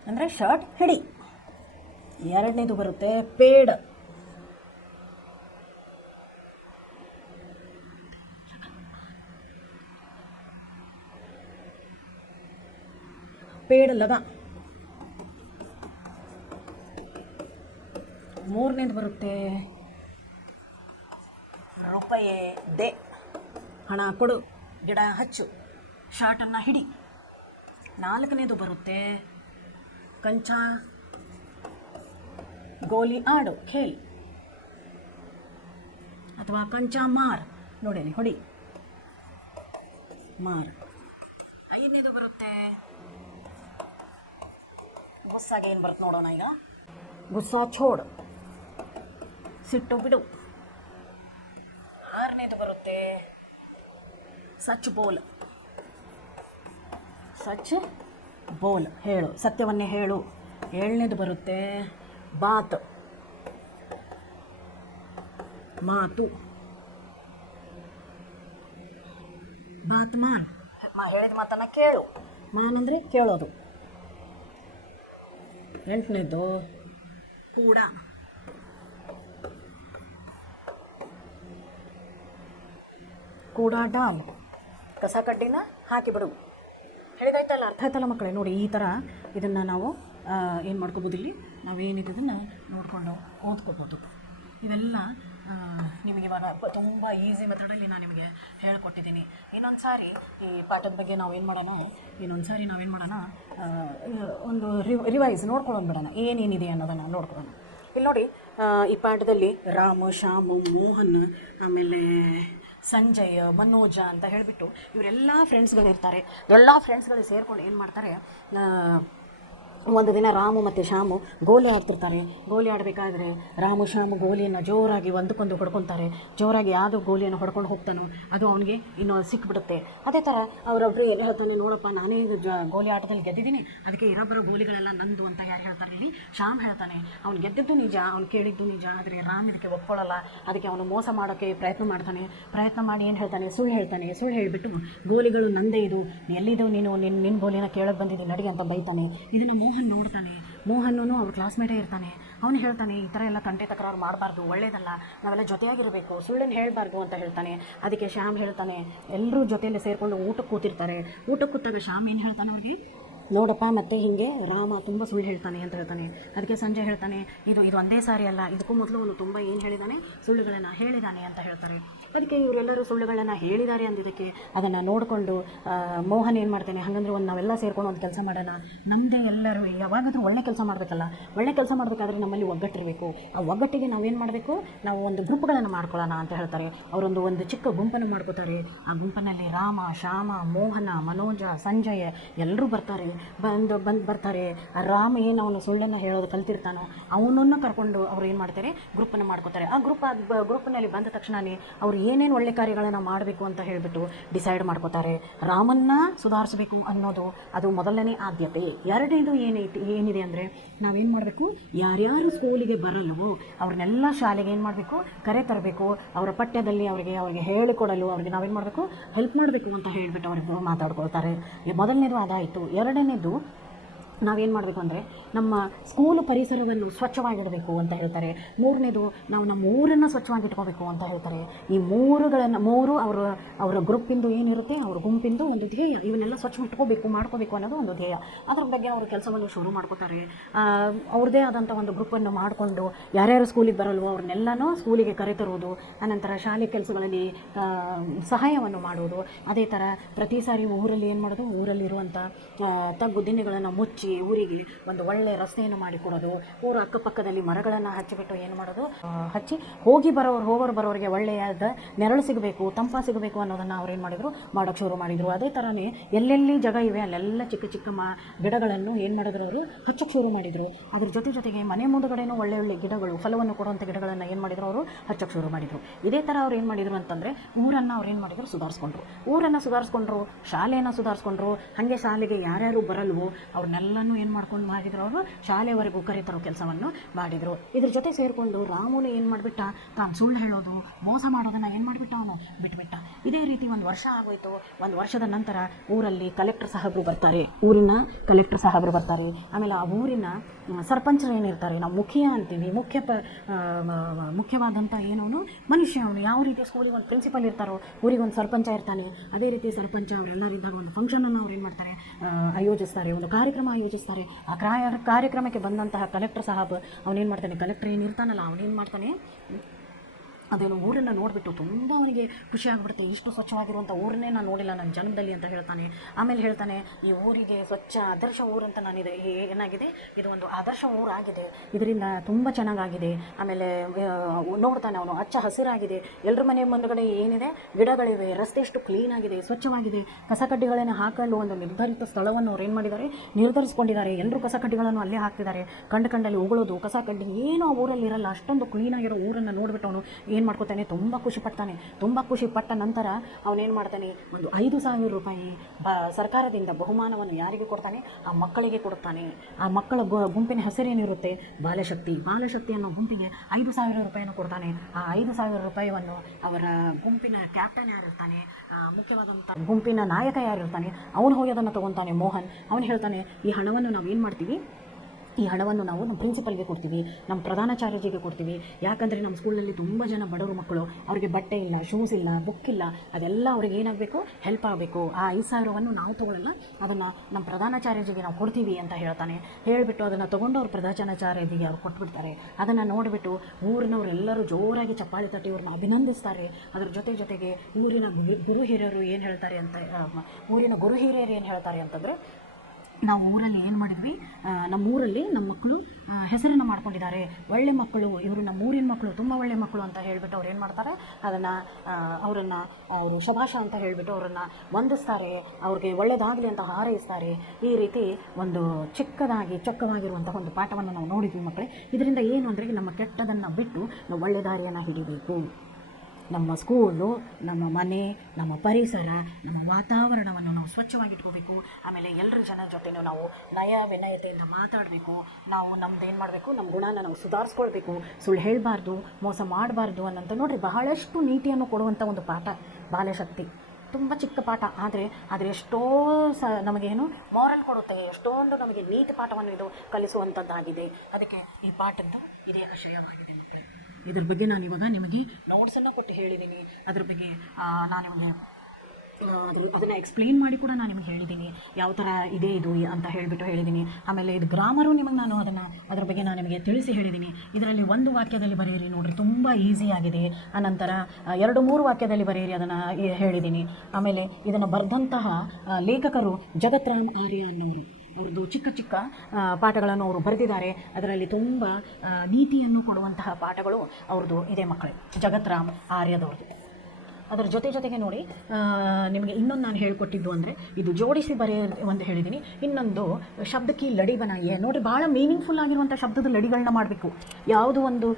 ಅಂದರೆ ಶರ್ಟ್ ಹಿಡಿ. ಎರಡನೇದು ಬರುತ್ತೆ ಪೇಡ್, ಪೇಡ್ ಲಗ. ಮೂರನೇದು ಬರುತ್ತೆ ರೂಪಾಯಿ ದೆ, ಹಣ ಕೊಡು, ಗಿಡ ಹಚ್ಚು, ಶಾರ್ಟನ್ನು ಹಿಡಿ. ನಾಲ್ಕನೇದು ಬರುತ್ತೆ ಕಂಚಾ ಗೋಲಿ ಆಡು ಖೇಲ್, ಅಥವಾ ಕಂಚ ಮಾರ್, ನೋಡಿ ಹೊಡಿ ಮಾರ್. ಐದನೇದು ಬರುತ್ತೆ ಗುಸ್ಸಾಗೆ ಏನು ಬರುತ್ತೆ ನೋಡೋಣ ಈಗ. ಗುಸ್ಸಾ ಛೋಡ್, ಸಿಟ್ಟು ಬಿಡು. ಆರನೇದು ಬರುತ್ತೆ ಸಚ್ ಬೋಲ್, ಸಚ್ ಬೋಲ್ ಹೇಳು, ಸತ್ಯವನ್ನೇ ಹೇಳು. ಏಳನೇದು ಬರುತ್ತೆ ಬಾತ್, ಮಾತು. ಬಾತ್ ಮಾನ್, ಹೇಳಿದ ಮಾತನ್ನು ಕೇಳು. ಮಾನ್ ಅಂದರೆ ಕೇಳೋದು. ಎಂಟನೇದು ಕೂಡ, ಕೂಡ ಡಾಲ್, ಕಸ ಕಡ್ಡಿನ ಹಾಕಿಬಿಡು. ಹೇಳಿದಾಯ್ತಲ್ಲ, ಅರ್ಥ ಆಯ್ತಲ್ಲ ಮಕ್ಕಳೇ. ನೋಡಿ ಈ ಥರ ಇದನ್ನು ನಾವು ಏನು ಮಾಡ್ಕೋಬೋದು, ಇಲ್ಲಿ ನಾವೇನಿದೆ ಇದನ್ನು ನೋಡಿಕೊಂಡು ಓದ್ಕೋಬೋದು. ಇವೆಲ್ಲ ನಿಮಗೆ ಇವಾಗ ತುಂಬ ಈಸಿ ಮೆಥಡಲ್ಲಿ ನಾನು ನಿಮಗೆ ಹೇಳ್ಕೊಟ್ಟಿದ್ದೀನಿ. ಇನ್ನೊಂದು ಸಾರಿ ಈ ಪಾಠದ ಬಗ್ಗೆ ನಾವೇನು ಮಾಡೋಣ, ಒಂದು ರಿವೈಸ್ ನೋಡ್ಕೊಳ್ಳೋದು ಬಿಡೋಣ, ಏನೇನಿದೆ ಅನ್ನೋದನ್ನು ನೋಡ್ಕೊಳ್ಳೋಣ. ಇಲ್ಲಿ ನೋಡಿ, ಈ ಪಾಠದಲ್ಲಿ ರಾಮ, ಶ್ಯಾಮು, ಮೋಹನ್, ಆಮೇಲೆ ಸಂಜಯ್, ಮನೋಜ ಅಂತ ಹೇಳಿಬಿಟ್ಟು ಇವರೆಲ್ಲ ಫ್ರೆಂಡ್ಸ್ಗಳಿರ್ತಾರೆ. ಎಲ್ಲ ಫ್ರೆಂಡ್ಸ್ಗಳು ಸೇರ್ಕೊಂಡು ಏನು ಮಾಡ್ತಾರೆ, ಒಂದು ದಿನ ರಾಮು ಮತ್ತು ಶ್ಯಾಮು ಗೋಲಿ ಆಡ್ತಿರ್ತಾರೆ. ಗೋಲಿ ಆಡಬೇಕಾದ್ರೆ ರಾಮು ಶ್ಯಾಮು ಗೋಲಿಯನ್ನು ಜೋರಾಗಿ ಒಂದಕ್ಕೊಂದು ಹೊಡ್ಕೊತಾರೆ. ಜೋರಾಗಿ ಯಾವುದು ಗೋಲಿಯನ್ನು ಹೊಡ್ಕೊಂಡು ಹೋಗ್ತಾನೋ ಅದು ಅವನಿಗೆ ಇನ್ನೂ ಸಿಕ್ಬಿಡುತ್ತೆ. ಅದೇ ಥರ ಅವರೊಬ್ಬರು ಏನು ಹೇಳ್ತಾನೆ, ನೋಡಪ್ಪ ನಾನೇ ಗೋಲಿ ಆಟದಲ್ಲಿ ಗೆದ್ದಿದ್ದೀನಿ, ಅದಕ್ಕೆ ಇರೊಬ್ಬರ ಗೋಲಿಗಳೆಲ್ಲ ನಂದು ಅಂತ ಯಾರು ಹೇಳ್ತಾರೆ ಇಲ್ಲಿ, ಶ್ಯಾಮ್ ಹೇಳ್ತಾನೆ. ಅವ್ನು ಗೆದ್ದಿದ್ದು ನಿಜ, ಅವ್ನು ಕೇಳಿದ್ದು ನಿಜ, ಆದರೆ ರಾಮ್ ಇದಕ್ಕೆ ಒಪ್ಕೊಳ್ಳಲ್ಲ. ಅದಕ್ಕೆ ಅವನು ಮೋಸ ಮಾಡೋಕ್ಕೆ ಪ್ರಯತ್ನ ಮಾಡಿ ಏನು ಹೇಳ್ತಾನೆ, ಸುಳ್ಳು ಹೇಳಿಬಿಟ್ಟು ಗೋಲಿಗಳು ನಂದೇ, ಇದು ಎಲ್ಲಿದ್ದು ನೀನು ನಿನ್ನ ಗೋಲಿನ ಕೇಳಕ್ಕೆ ಬಂದಿದ್ದು ನಡಿ ಅಂತ ಬೈತಾನೆ. ಇದನ್ನು ಮೋಹನ್ ನೋಡ್ತಾನೆ. ಮೋಹನ್ನು ಅವ್ರ ಕ್ಲಾಸ್ಮೇಟೇ ಇರ್ತಾನೆ. ಅವನು ಹೇಳ್ತಾನೆ, ಈ ಥರ ಎಲ್ಲ ತಂಟೆ ತಕರಾರು ಮಾಡಬಾರ್ದು, ಒಳ್ಳೇದಲ್ಲ, ನಾವೆಲ್ಲ ಜೊತೆಯಾಗಿರಬೇಕು, ಸುಳ್ಳನ್ನು ಹೇಳಬಾರ್ದು ಅಂತ ಹೇಳ್ತಾನೆ. ಅದಕ್ಕೆ ಶ್ಯಾಮ್ ಹೇಳ್ತಾನೆ, ಎಲ್ಲರೂ ಜೊತೆಯಲ್ಲಿ ಸೇರಿಕೊಂಡು ಊಟಕ್ಕೆ ಕೂತಿರ್ತಾರೆ. ಊಟಕ್ಕೆ ಕೂತಾಗ ಶ್ಯಾಮ್ ಏನು ಹೇಳ್ತಾನೆ ಅವ್ರಿಗೆ, ನೋಡಪ್ಪ ಮತ್ತೆ ಹೀಗೆ ರಾಮ ತುಂಬ ಸುಳ್ಳು ಹೇಳ್ತಾನೆ ಅಂತ ಹೇಳ್ತಾನೆ. ಅದಕ್ಕೆ ಸಂಜಯ್ ಹೇಳ್ತಾನೆ, ಇದು ಒಂದೇ ಸಾರಿ ಅಲ್ಲ, ಇದಕ್ಕೂ ಮೊದಲು ಅವನು ತುಂಬ ಏನು ಹೇಳಿದ್ದಾನೆ, ಸುಳ್ಳುಗಳನ್ನು ಹೇಳಿದ್ದಾನೆ ಅಂತ ಹೇಳ್ತಾರೆ. ಅದಕ್ಕೆ ಇವರೆಲ್ಲರೂ ಸುಳ್ಳುಗಳನ್ನು ಹೇಳಿದ್ದಾರೆ ಅಂದಿದ್ದಕ್ಕೆ ಅದನ್ನು ನೋಡಿಕೊಂಡು ಮೋಹನ್ ಏನು ಮಾಡ್ತಾನೆ, ಹಾಗಂದ್ರೆ ನಾವೆಲ್ಲ ಸೇರ್ಕೊಂಡು ಒಂದು ಕೆಲಸ ಮಾಡೋಣ, ನಮ್ಮದೇ ಎಲ್ಲರೂ ಯಾವಾಗಾದರೂ ಒಳ್ಳೆ ಕೆಲಸ ಮಾಡಬೇಕಲ್ಲ, ಒಳ್ಳೆ ಕೆಲಸ ಮಾಡಬೇಕಾದ್ರೆ ನಮ್ಮಲ್ಲಿ ಒಗ್ಗಟ್ಟಿರಬೇಕು. ಆ ಒಗ್ಗಟ್ಟಿಗೆ ನಾವೇನು ಮಾಡಬೇಕು, ನಾವು ಒಂದು ಗ್ರೂಪ್ಗಳನ್ನು ಮಾಡ್ಕೊಳ್ಳೋಣ ಅಂತ ಹೇಳ್ತಾರೆ. ಒಂದು ಚಿಕ್ಕ ಗುಂಪನ್ನು ಮಾಡ್ಕೋತಾರೆ. ಆ ಗುಂಪಿನಲ್ಲಿ ರಾಮ, ಶ್ಯಾಮ, ಮೋಹನ, ಮನೋಜ, ಸಂಜಯ್ ಎಲ್ಲರೂ ಬರ್ತಾರೆ. ಆ ರಾಮ ಏನು ಅವನು ಸುಳ್ಳನ್ನು ಹೇಳೋದು ಕಲ್ತಿರ್ತಾನೋ ಅವನನ್ನು ಕರ್ಕೊಂಡು ಅವ್ರು ಏನು ಮಾಡ್ತಾರೆ, ಗ್ರೂಪನ್ನು ಮಾಡ್ಕೋತಾರೆ. ಆ ಗ್ರೂಪ್ನಲ್ಲಿ ಬಂದ ತಕ್ಷಣವೇ ಅವ್ರು ಏನೇನು ಒಳ್ಳೆ ಕಾರ್ಯಗಳನ್ನು ಮಾಡಬೇಕು ಅಂತ ಹೇಳಿಬಿಟ್ಟು ಡಿಸೈಡ್ ಮಾಡ್ಕೋತಾರೆ. ರಾಮನ್ನ ಸುಧಾರಿಸಬೇಕು ಅನ್ನೋದು ಅದು ಮೊದಲನೇ ಆದ್ಯತೆ. ಎರಡನೇದು ಏನಿದೆ ಅಂದರೆ, ನಾವೇನು ಮಾಡಬೇಕು, ಯಾರ್ಯಾರು ಸ್ಕೂಲಿಗೆ ಬರಲ್ಲವೋ ಅವ್ರನ್ನೆಲ್ಲ ಶಾಲೆಗೆ ಏನು ಮಾಡಬೇಕು, ಕರೆ ತರಬೇಕು. ಅವರ ಪಠ್ಯದಲ್ಲಿ ಅವರಿಗೆ ಹೇಳಿಕೊಡಲು ಅವ್ರಿಗೆ ನಾವೇನು ಮಾಡಬೇಕು, ಹೆಲ್ಪ್ ಮಾಡಬೇಕು ಅಂತ ಹೇಳಿಬಿಟ್ಟು ಅವ್ರಿಗೆ ಮಾತಾಡ್ಕೊಳ್ತಾರೆ. ಮೊದಲನೇದು ಅದಾಯಿತು. ಎರಡನೇದು ನಾವೇನು ಮಾಡಬೇಕು ಅಂದರೆ, ನಮ್ಮ ಸ್ಕೂಲು ಪರಿಸರವನ್ನು ಸ್ವಚ್ಛವಾಗಿಡಬೇಕು ಅಂತ ಹೇಳ್ತಾರೆ. ಮೂರನೇದು, ನಾವು ನಮ್ಮ ಊರನ್ನು ಸ್ವಚ್ಛವಾಗಿ ಇಟ್ಕೋಬೇಕು ಅಂತ ಹೇಳ್ತಾರೆ. ಈ ಮೂರು ಅವರ ಗ್ರೂಪಿಂದು ಏನಿರುತ್ತೆ, ಅವ್ರ ಗುಂಪಿಂದು ಒಂದು ಧ್ಯೇಯ, ಇವನ್ನೆಲ್ಲ ಸ್ವಚ್ಛ ಮಾಡ್ಕೋಬೇಕು ಅನ್ನೋದು ಒಂದು ಧ್ಯೇಯ. ಅದ್ರ ಬಗ್ಗೆ ಅವರು ಕೆಲಸವನ್ನು ಶುರು ಮಾಡ್ಕೋತಾರೆ. ಅವ್ರದ್ದೇ ಆದಂಥ ಒಂದು ಗ್ರೂಪನ್ನು ಮಾಡಿಕೊಂಡು ಯಾರ್ಯಾರು ಸ್ಕೂಲಿಗೆ ಬರಲ್ವೋ ಅವ್ರನ್ನೆಲ್ಲನೂ ಸ್ಕೂಲಿಗೆ ಕರೆತರುವುದು, ಅನಂತರ ಶಾಲೆ ಕೆಲಸಗಳಲ್ಲಿ ಸಹಾಯವನ್ನು ಮಾಡುವುದು. ಅದೇ ಥರ ಪ್ರತಿ ಸಾರಿ ಊರಲ್ಲಿ ಏನು ಮಾಡೋದು, ಊರಲ್ಲಿರುವಂಥ ತಗ್ಗು ದಿಣ್ಣೆಗಳನ್ನು ಮುಚ್ಚಿ ಊರಿಗೆ ಒಂದು ಒಳ್ಳೆ ರಸ್ತೆಯನ್ನು ಮಾಡಿಕೊಡೋದು. ಊರ ಅಕ್ಕಪಕ್ಕದಲ್ಲಿ ಮರಗಳನ್ನು ಹಚ್ಚಿಬಿಟ್ಟು ಏನು ಮಾಡೋದು, ಹಚ್ಚಿ ಹೋಗೋರು ಬರೋರಿಗೆ ಒಳ್ಳೆಯದ ನೆರಳು ಸಿಗಬೇಕು, ತಂಪ ಸಿಗಬೇಕು ಅನ್ನೋದನ್ನು ಅವ್ರು ಏನು ಮಾಡಿದರು, ಮಾಡೋಕ್ಕೆ ಶುರು ಮಾಡಿದರು. ಅದೇ ಥರನೇ ಎಲ್ಲೆಲ್ಲಿ ಜಾಗ ಇವೆ ಅಲ್ಲೆಲ್ಲ ಚಿಕ್ಕ ಚಿಕ್ಕ ಗಿಡಗಳನ್ನು ಏನು ಮಾಡಿದ್ರು, ಅವರು ಹಚ್ಚಕ್ಕೆ ಶುರು ಮಾಡಿದರು. ಅದ್ರ ಜೊತೆಗೆ ಮನೆ ಮುಂದುಗಡೆನೂ ಒಳ್ಳೆ ಗಿಡಗಳು, ಫಲವನ್ನು ಕೊಡುವಂಥ ಗಿಡಗಳನ್ನು ಏನು ಮಾಡಿದ್ರು, ಅವರು ಹಚ್ಚಕ್ಕೆ ಶುರು ಮಾಡಿದರು. ಇದೇ ಥರ ಅವ್ರು ಏನು ಮಾಡಿದರು ಅಂತಂದರೆ, ಊರನ್ನು ಅವ್ರು ಏನು ಮಾಡಿದರು, ಸುಧಾರಿಸ್ಕೊಂಡ್ರು, ಶಾಲೆಯನ್ನು ಸುಧಾರಿಸ್ಕೊಂಡ್ರು. ಹಾಗೆ ಶಾಲೆಗೆ ಯಾರ್ಯಾರು ಬರಲ್ವೋ ಅವ್ರನ್ನೆಲ್ಲನೂ ಏನು ಮಾಡಿದ್ರು, ಅವರು ಶಾಲೆವರೆಗೂ ಕರೆತರೋ ಕೆಲಸವನ್ನು ಮಾಡಿದರು. ಇದ್ರ ಜೊತೆ ಸೇರಿಕೊಂಡು ರಾಮುನು ಏನು ಮಾಡಿಬಿಟ್ಟ, ತಾನು ಸುಳ್ಳು ಹೇಳೋದು, ಮೋಸ ಮಾಡೋದನ್ನು ಏನು ಮಾಡಿಬಿಟ್ಟ, ಅವನು ಬಿಟ್ಬಿಟ್ಟ. ಇದೇ ರೀತಿ ಒಂದು ವರ್ಷ ಆಗೋಯ್ತು. ಒಂದು ವರ್ಷದ ನಂತರ ಊರಲ್ಲಿ ಕಲೆಕ್ಟರ್ ಸಾಹೇಬರು ಬರ್ತಾರೆ. ಆಮೇಲೆ ಆ ಊರಿನ ಸರ್ಪಂಚರು ಏನಿರ್ತಾರೆ, ನಾವು ಮುಖಿಯ ಅಂತೀವಿ, ಮುಖ್ಯವಾದಂಥ ಏನವನು ಮನುಷ್ಯ. ಅವನು ಯಾವ ರೀತಿ ಸ್ಕೂಲಿಗೆ ಒಂದು ಪ್ರಿನ್ಸಿಪಲ್ ಇರ್ತಾರೋ, ಊರಿಗೆ ಒಂದು ಸರ್ಪಂಚ ಇರ್ತಾನೆ. ಅದೇ ರೀತಿ ಸರ್ಪಂಚ ಅವರೆಲ್ಲರಿದ್ದಾಗ ಒಂದು ಫಂಕ್ಷನನ್ನು ಅವ್ರು ಏನು ಮಾಡ್ತಾರೆ, ಆಯೋಜಿಸ್ತಾರೆ, ಒಂದು ಕಾರ್ಯಕ್ರಮ ಆಯೋಜಿಸ್ತಾರೆ. ಆ ಕಾರ್ಯಕ್ರಮಕ್ಕೆ ಬಂದಂತಹ ಕಲೆಕ್ಟರ್ ಸಾಹೇಬ್ ಅವನೇನು ಮಾಡ್ತಾನೆ, ಕಲೆಕ್ಟರ್ ಏನಿರ್ತಾನಲ್ಲ ಅವನೇನು ಮಾಡ್ತಾನೆ, ಅದೇನು ಊರನ್ನು ನೋಡಿಬಿಟ್ಟು ತುಂಬ ಅವನಿಗೆ ಖುಷಿ ಆಗಿಬಿಡುತ್ತೆ. ಇಷ್ಟು ಸ್ವಚ್ಛವಾಗಿರುವಂಥ ಊರನ್ನೇ ನಾನು ನೋಡಿಲ್ಲ ನನ್ನ ಜನ್ಮದಲ್ಲಿ ಅಂತ ಹೇಳ್ತಾನೆ. ಆಮೇಲೆ ಹೇಳ್ತಾನೆ, ಈ ಊರಿಗೆ ಸ್ವಚ್ಛ ಆದರ್ಶ ಊರಂತ ನಾನಿದೆ, ಏನಾಗಿದೆ ಇದು ಒಂದು ಆದರ್ಶ ಊರಾಗಿದೆ, ಇದರಿಂದ ತುಂಬ ಚೆನ್ನಾಗಾಗಿದೆ. ಆಮೇಲೆ ನೋಡ್ತಾನೆ ಅವನು, ಹಚ್ಚ ಹಸಿರಾಗಿದೆ, ಎಲ್ಲರ ಮನೆ ಮುಂದುಗಡೆ ಏನಿದೆ ಗಿಡಗಳಿವೆ, ರಸ್ತೆ ಎಷ್ಟು ಕ್ಲೀನಾಗಿದೆ, ಸ್ವಚ್ಛವಾಗಿದೆ, ಕಸಕಡ್ಡಿಗಳನ್ನು ಹಾಕಲು ಒಂದು ನಿರ್ಧರಿತ ಸ್ಥಳವನ್ನು ಅವ್ರು ಏನು ಮಾಡಿದ್ದಾರೆ, ನಿರ್ಧರಿಸ್ಕೊಂಡಿದ್ದಾರೆ. ಎಲ್ಲರೂ ಕಸಕಡ್ಡಿಗಳನ್ನು ಅಲ್ಲೇ ಹಾಕ್ತಿದ್ದಾರೆ. ಕಂಡಲ್ಲಿ ಉಗುಳೋದು, ಕಸಕಡ್ಡಿ ಏನೋ ಆ ಊರಲ್ಲಿ ಇರಲ್ಲ. ಅಷ್ಟೊಂದು ಕ್ಲೀನಾಗಿರೋ ಊರನ್ನು ನೋಡಿಬಿಟ್ಟು ಅವನು ಏನು ಮಾಡ್ಕೊತಾನೆ, ತುಂಬ ಖುಷಿ ಪಡ್ತಾನೆ. ತುಂಬ ಖುಷಿ ಪಟ್ಟ ನಂತರ ಅವನೇನು ಮಾಡ್ತಾನೆ, ಒಂದು 5,000 ರೂಪಾಯಿ ಸರ್ಕಾರದಿಂದ ಬಹುಮಾನವನ್ನು ಯಾರಿಗೆ ಕೊಡ್ತಾನೆ, ಆ ಮಕ್ಕಳಿಗೆ ಕೊಡ್ತಾನೆ. ಆ ಮಕ್ಕಳ ಗುಂಪಿನ ಹೆಸರೇನಿರುತ್ತೆ, ಬಾಲಶಕ್ತಿ. ಬಾಲಶಕ್ತಿ ಅನ್ನೋ ಗುಂಪಿಗೆ 5,000 ರೂಪಾಯಿಯನ್ನು ಕೊಡ್ತಾನೆ. ಆ 5,000 ರೂಪಾಯಿಯನ್ನು ಅವರ ಗುಂಪಿನ ಕ್ಯಾಪ್ಟನ್ ಯಾರಿರ್ತಾನೆ, ಮುಖ್ಯವಾದಂಥ ಗುಂಪಿನ ನಾಯಕ ಯಾರಿರ್ತಾನೆ, ಅವನು ಹೋಗಿ ಅದನ್ನು ತೊಗೊತಾನೆ, ಮೋಹನ್. ಅವನು ಹೇಳ್ತಾನೆ, ಈ ಹಣವನ್ನು ನಾವು ಏನು ಮಾಡ್ತೀವಿ, ಈ ಹಣವನ್ನು ನಾವು ನಮ್ಮ ಪ್ರಿನ್ಸಿಪಲ್ಗೆ ಕೊಡ್ತೀವಿ, ನಮ್ಮ ಪ್ರಧಾನಾಚಾರ್ಯಜಿಗೆ ಕೊಡ್ತೀವಿ. ಯಾಕಂದರೆ ನಮ್ಮ ಸ್ಕೂಲಲ್ಲಿ ತುಂಬ ಜನ ಬಡವರು ಮಕ್ಕಳು, ಅವರಿಗೆ ಬಟ್ಟೆ ಇಲ್ಲ, ಶೂಸ್ ಇಲ್ಲ, ಬುಕ್ ಇಲ್ಲ, ಅದೆಲ್ಲ ಅವ್ರಿಗೆ ಏನಾಗಬೇಕು, ಹೆಲ್ಪ್ ಆಗಬೇಕು. ಆ 5,000ವನ್ನು ನಾವು ತೊಗೊಳ್ಳಲ್ಲ, ಅದನ್ನು ನಮ್ಮ ಪ್ರಧಾನಾಚಾರ್ಯಜಿಗೆ ನಾವು ಕೊಡ್ತೀವಿ ಅಂತ ಹೇಳ್ತಾನೆ. ಹೇಳಿಬಿಟ್ಟು ಅದನ್ನು ತೊಗೊಂಡು ಅವ್ರು ಪ್ರಧಾನಾಚಾರ್ಯಜಿಗೆ ಅವ್ರು ಕೊಟ್ಬಿಡ್ತಾರೆ. ಅದನ್ನು ನೋಡಿಬಿಟ್ಟು ಊರಿನವರೆಲ್ಲರೂ ಜೋರಾಗಿ ಚಪ್ಪಾಳೆ ತಟ್ಟಿ ಅವ್ರನ್ನ ಅಭಿನಂದಿಸ್ತಾರೆ. ಅದರ ಜೊತೆಗೆ ಊರಿನ ಗುರು ಹಿರಿಯರು ಏನು ಹೇಳ್ತಾರೆ ಅಂತ, ಊರಿನ ಗುರು ಹಿರಿಯರು ಏನು ಹೇಳ್ತಾರೆ ಅಂತಂದರೆ, ನಾವು ಊರಲ್ಲಿ ಏನು ಮಾಡಿದ್ವಿ, ನಮ್ಮೂರಲ್ಲಿ ನಮ್ಮ ಮಕ್ಕಳು ಹೆಸರನ್ನು ಮಾಡ್ಕೊಂಡಿದ್ದಾರೆ, ಒಳ್ಳೆ ಮಕ್ಕಳು ಇವರು, ನಮ್ಮ ಊರಿನ ಮಕ್ಕಳು ತುಂಬ ಒಳ್ಳೆ ಮಕ್ಕಳು ಅಂತ ಹೇಳಿಬಿಟ್ಟು ಅವ್ರು ಏನು ಮಾಡ್ತಾರೆ, ಅವರು ಶಭಾಷ ಅಂತ ಹೇಳಿಬಿಟ್ಟು ಅವರನ್ನು ವಂದಿಸ್ತಾರೆ, ಅವ್ರಿಗೆ ಒಳ್ಳೆಯದಾಗಲಿ ಅಂತ ಹಾರೈಸ್ತಾರೆ. ಈ ರೀತಿ ಒಂದು ಚೊಕ್ಕವಾಗಿರುವಂಥ ಒಂದು ಪಾಠವನ್ನು ನಾವು ನೋಡಿದ್ವಿ ಮಕ್ಕಳೇ. ಇದರಿಂದ ಏನು ಅಂದರೆ, ನಮ್ಮ ಕೆಟ್ಟದನ್ನು ಬಿಟ್ಟು ನಾವು ಒಳ್ಳೆ ದಾರಿಯನ್ನು ಹಿಡಿಬೇಕು. ನಮ್ಮ ಸ್ಕೂಲು, ನಮ್ಮ ಮನೆ, ನಮ್ಮ ಪರಿಸರ, ನಮ್ಮ ವಾತಾವರಣವನ್ನು ನಾವು ಸ್ವಚ್ಛವಾಗಿಟ್ಕೋಬೇಕು. ಆಮೇಲೆ ಎಲ್ಲರ ಜನರ ಜೊತೆನೂ ನಾವು ವಿನಯತೆಯಿಂದ ಮಾತಾಡಬೇಕು. ನಾವು ನಮ್ದು ಏನು ಮಾಡಬೇಕು, ನಮ್ಮ ಗುಣನ ನಾವು ಸುಧಾರಿಸ್ಕೊಳ್ಬೇಕು, ಸುಳ್ಳು ಹೇಳಬಾರ್ದು, ಮೋಸ ಮಾಡಬಾರ್ದು ಅನ್ನೋಂಥ ನೋಡಿರಿ, ಬಹಳಷ್ಟು ನೀತಿಯನ್ನು ಕೊಡುವಂಥ ಒಂದು ಪಾಠ ಬಾಲಶಕ್ತಿ. ತುಂಬ ಚಿಕ್ಕ ಪಾಠ, ಆದರೆ ಎಷ್ಟೋ ನಮಗೇನು ಮಾರಲ್ ಕೊಡುತ್ತೆ, ಎಷ್ಟೊಂದು ನಮಗೆ ನೀತಿ ಪಾಠವನ್ನು ಇದು ಕಲಿಸುವಂಥದ್ದಾಗಿದೆ. ಅದಕ್ಕೆ ಈ ಪಾಠದ್ದು ಇದೇ ಆಶಯವಾಗಿದೆ ಮಕ್ಕಳೇ. ಇದ್ರ ಬಗ್ಗೆ ನಾನು ಇವಾಗ ನಿಮಗೆ ನೋಟ್ಸನ್ನು ಕೊಟ್ಟು ಹೇಳಿದ್ದೀನಿ. ಅದ್ರ ಬಗ್ಗೆ ನಾನು ನಿಮಗೆ ಅದನ್ನು ಎಕ್ಸ್ಪ್ಲೇನ್ ಮಾಡಿ ಕೂಡ ನಾನು ನಿಮಗೆ ಹೇಳಿದ್ದೀನಿ, ಯಾವ ಥರ ಇದೆ ಇದು ಅಂತ ಹೇಳಿದ್ದೀನಿ. ಆಮೇಲೆ ಇದು ಗ್ರಾಮರು ನಿಮಗೆ ನಾನು ಅದ್ರ ಬಗ್ಗೆ ನಾನು ನಿಮಗೆ ತಿಳಿಸಿ ಹೇಳಿದ್ದೀನಿ. ಇದರಲ್ಲಿ ಒಂದು ವಾಕ್ಯದಲ್ಲಿ ಬರೆಯಿರಿ ನೋಡಿರಿ, ತುಂಬ ಈಸಿ ಆಗಿದೆ. ಆನಂತರ 2-3 ವಾಕ್ಯದಲ್ಲಿ ಬರೆಯಿರಿ, ಅದನ್ನು ಹೇಳಿದ್ದೀನಿ. ಆಮೇಲೆ ಇದನ್ನು ಬರೆದಂತಹ ಲೇಖಕರು ಜಗತ್ರಾಮ್ ಆರ್ಯ ಅನ್ನೋರು. ಅವ್ರದ್ದು ಚಿಕ್ಕ ಪಾಠಗಳನ್ನು ಅವರು ಬರೆದಿದ್ದಾರೆ. ಅದರಲ್ಲಿ ತುಂಬ ನೀತಿಯನ್ನು ಕೊಡುವಂತಹ ಪಾಠಗಳು ಅವ್ರದ್ದು ಇದೆ ಮಕ್ಕಳೇ, ಜಗತ್ರಾಮ್ ಆರ್ಯದವ್ರದ್ದು. ಅದರ ಜೊತೆಗೆ ನೋಡಿ, ನಿಮಗೆ ಇನ್ನೊಂದು ನಾನು ಹೇಳಿಕೊಟ್ಟಿದ್ದು ಅಂದರೆ, ಇದು ಜೋಡಿಸಿ ಒಂದು ಹೇಳಿದ್ದೀನಿ. ಇನ್ನೊಂದು ಶಬ್ದಕ್ಕೆ ಲಡಿ ಬನಾಯಿಯೇ ನೋಡಿರಿ, ಭಾಳ ಮೀನಿಂಗ್ಫುಲ್ ಆಗಿರುವಂಥ ಶಬ್ದದ ಲಡಿಗಳನ್ನ ಮಾಡಬೇಕು. ಯಾವುದು ಒಂದು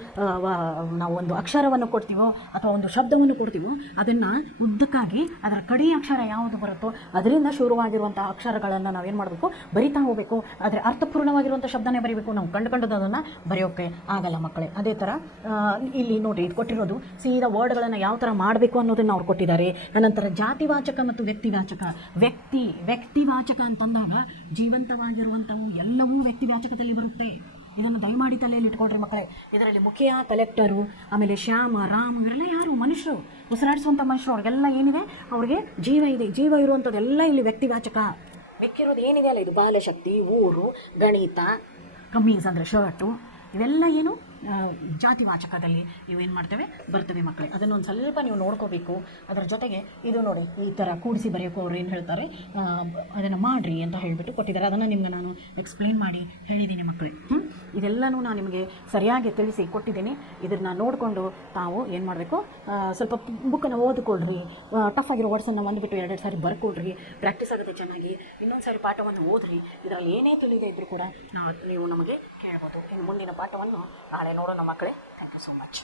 ನಾವು ಒಂದು ಅಕ್ಷರವನ್ನು ಕೊಡ್ತೀವೋ ಅಥವಾ ಒಂದು ಶಬ್ದವನ್ನು ಕೊಡ್ತೀವೋ, ಅದನ್ನು ಉದ್ದಕ್ಕಾಗಿ ಅದರ ಕಡೆಯ ಅಕ್ಷರ ಯಾವುದು ಬರುತ್ತೋ ಅದರಿಂದ ಶುರುವಾಗಿರುವಂಥ ಅಕ್ಷರಗಳನ್ನು ನಾವೇನು ಮಾಡಬೇಕು, ಬರಿತಾ ಹೋಗಬೇಕು. ಆದರೆ ಅರ್ಥಪೂರ್ಣವಾಗಿರುವಂಥ ಶಬ್ದನೇ ಬರೀಬೇಕು. ನಾವು ಕಂಡುಕೊಂಡದ್ದು ಅದನ್ನು ಬರೆಯೋಕ್ಕೆ ಆಗಲ್ಲ ಮಕ್ಕಳೇ. ಅದೇ ಥರ ಇಲ್ಲಿ ನೋಡಿ, ಇದು ಕೊಟ್ಟಿರೋದು ಸೀದಾ ವರ್ಡ್ಗಳನ್ನು ಯಾವ ಥರ ಮಾಡಬೇಕು ಅನ್ನೋದನ್ನು ಅವ್ರು ಕೊಟ್ಟಿದ್ದಾರೆ. ಅನಂತರ ಜಾತಿವಾಚಕ ಮತ್ತು ವ್ಯಕ್ತಿವಾಚಕ. ವ್ಯಕ್ತಿವಾಚಕ ಅಂತಂದಾಗ ಜೀವಂತವಾಗಿರುವಂಥವು ಎಲ್ಲವೂ ವ್ಯಕ್ತಿವಾಚಕದಲ್ಲಿ ಬರುತ್ತೆ. ಇದನ್ನು ದಯಮಾಡಿ ತಲೆಯಲ್ಲಿ ಇಟ್ಕೊಳ್ರಿ ಮಕ್ಕಳೇ. ಇದರಲ್ಲಿ ಮುಖ್ಯ ಕಲೆಕ್ಟರು, ಆಮೇಲೆ ಶ್ಯಾಮ, ರಾಮ್, ಇವರೆಲ್ಲ ಯಾರು, ಮನುಷ್ಯರು, ಉಸಿರಾಡಿಸುವಂಥ ಮನುಷ್ಯರು. ಅವ್ರಿಗೆಲ್ಲ ಏನಿದೆ, ಅವ್ರಿಗೆ ಜೀವ ಇದೆ. ಜೀವ ಇರುವಂಥದ್ದೆಲ್ಲ ಇಲ್ಲಿ ವ್ಯಕ್ತಿವಾಚಕ. ಮಿಕ್ಕಿರೋದು ಏನಿದೆ ಅಲ್ಲ, ಇದು ಬಾಲಶಕ್ತಿ, ಊರು, ಗಣಿತ, ಕಮೀಸ್ ಅಂದರೆ ಶರ್ಟು, ಇವೆಲ್ಲ ಏನು ಜಾತಿವಾಚಕದಲ್ಲಿ ಇವೇನು ಮಾಡ್ತೇವೆ, ಬರ್ತವೆ ಮಕ್ಕಳೇ. ಅದನ್ನೊಂದು ಸ್ವಲ್ಪ ನೀವು ನೋಡ್ಕೋಬೇಕು. ಅದರ ಜೊತೆಗೆ ಇದು ನೋಡಿ, ಈ ಥರ ಕೂಡಿಸಿ ಬರೆಯೋಕೆ ಅವ್ರು ಏನು ಹೇಳ್ತಾರೆ, ಅದನ್ನು ಮಾಡಿರಿ ಅಂತ ಹೇಳಿಬಿಟ್ಟು ಕೊಟ್ಟಿದ್ದಾರೆ. ಅದನ್ನು ನಿಮ್ಗೆ ನಾನು ಎಕ್ಸ್ಪ್ಲೇನ್ ಮಾಡಿ ಹೇಳಿದ್ದೀನಿ ಮಕ್ಕಳೇ. ಇದೆಲ್ಲನೂ ನಾನು ನಿಮಗೆ ಸರಿಯಾಗಿ ತಿಳಿಸಿ ಕೊಟ್ಟಿದ್ದೀನಿ. ಇದನ್ನು ನೋಡಿಕೊಂಡು ತಾವು ಏನು ಮಾಡಬೇಕು, ಸ್ವಲ್ಪ ಬುಕ್ಕನ್ನು ಓದಿಕೊಳ್ರಿ. ಟಫ್ ಆಗಿರೋ ವರ್ಡ್ಸನ್ನು ಒಂದುಬಿಟ್ಟು 2 ಸಾರಿ ಬರ್ಕೊಳ್ರಿ, ಪ್ರಾಕ್ಟೀಸ್ ಆಗುತ್ತೆ ಚೆನ್ನಾಗಿ. ಇನ್ನೊಂದು ಸಾರಿ ಪಾಠವನ್ನು ಓದ್ರಿ. ಇದರಲ್ಲಿ ಏನೇ ತಿಳಿದೇ ಇದ್ದರೂ ಕೂಡ ನೀವು ನಮಗೆ ಕೇಳ್ಬೋದು. ಇನ್ನು ಮುಂದಿನ ಪಾಠವನ್ನು ನಾಳೆ ನೋಡೋಣ ಮಕ್ಕಳೇ. Thank you so much.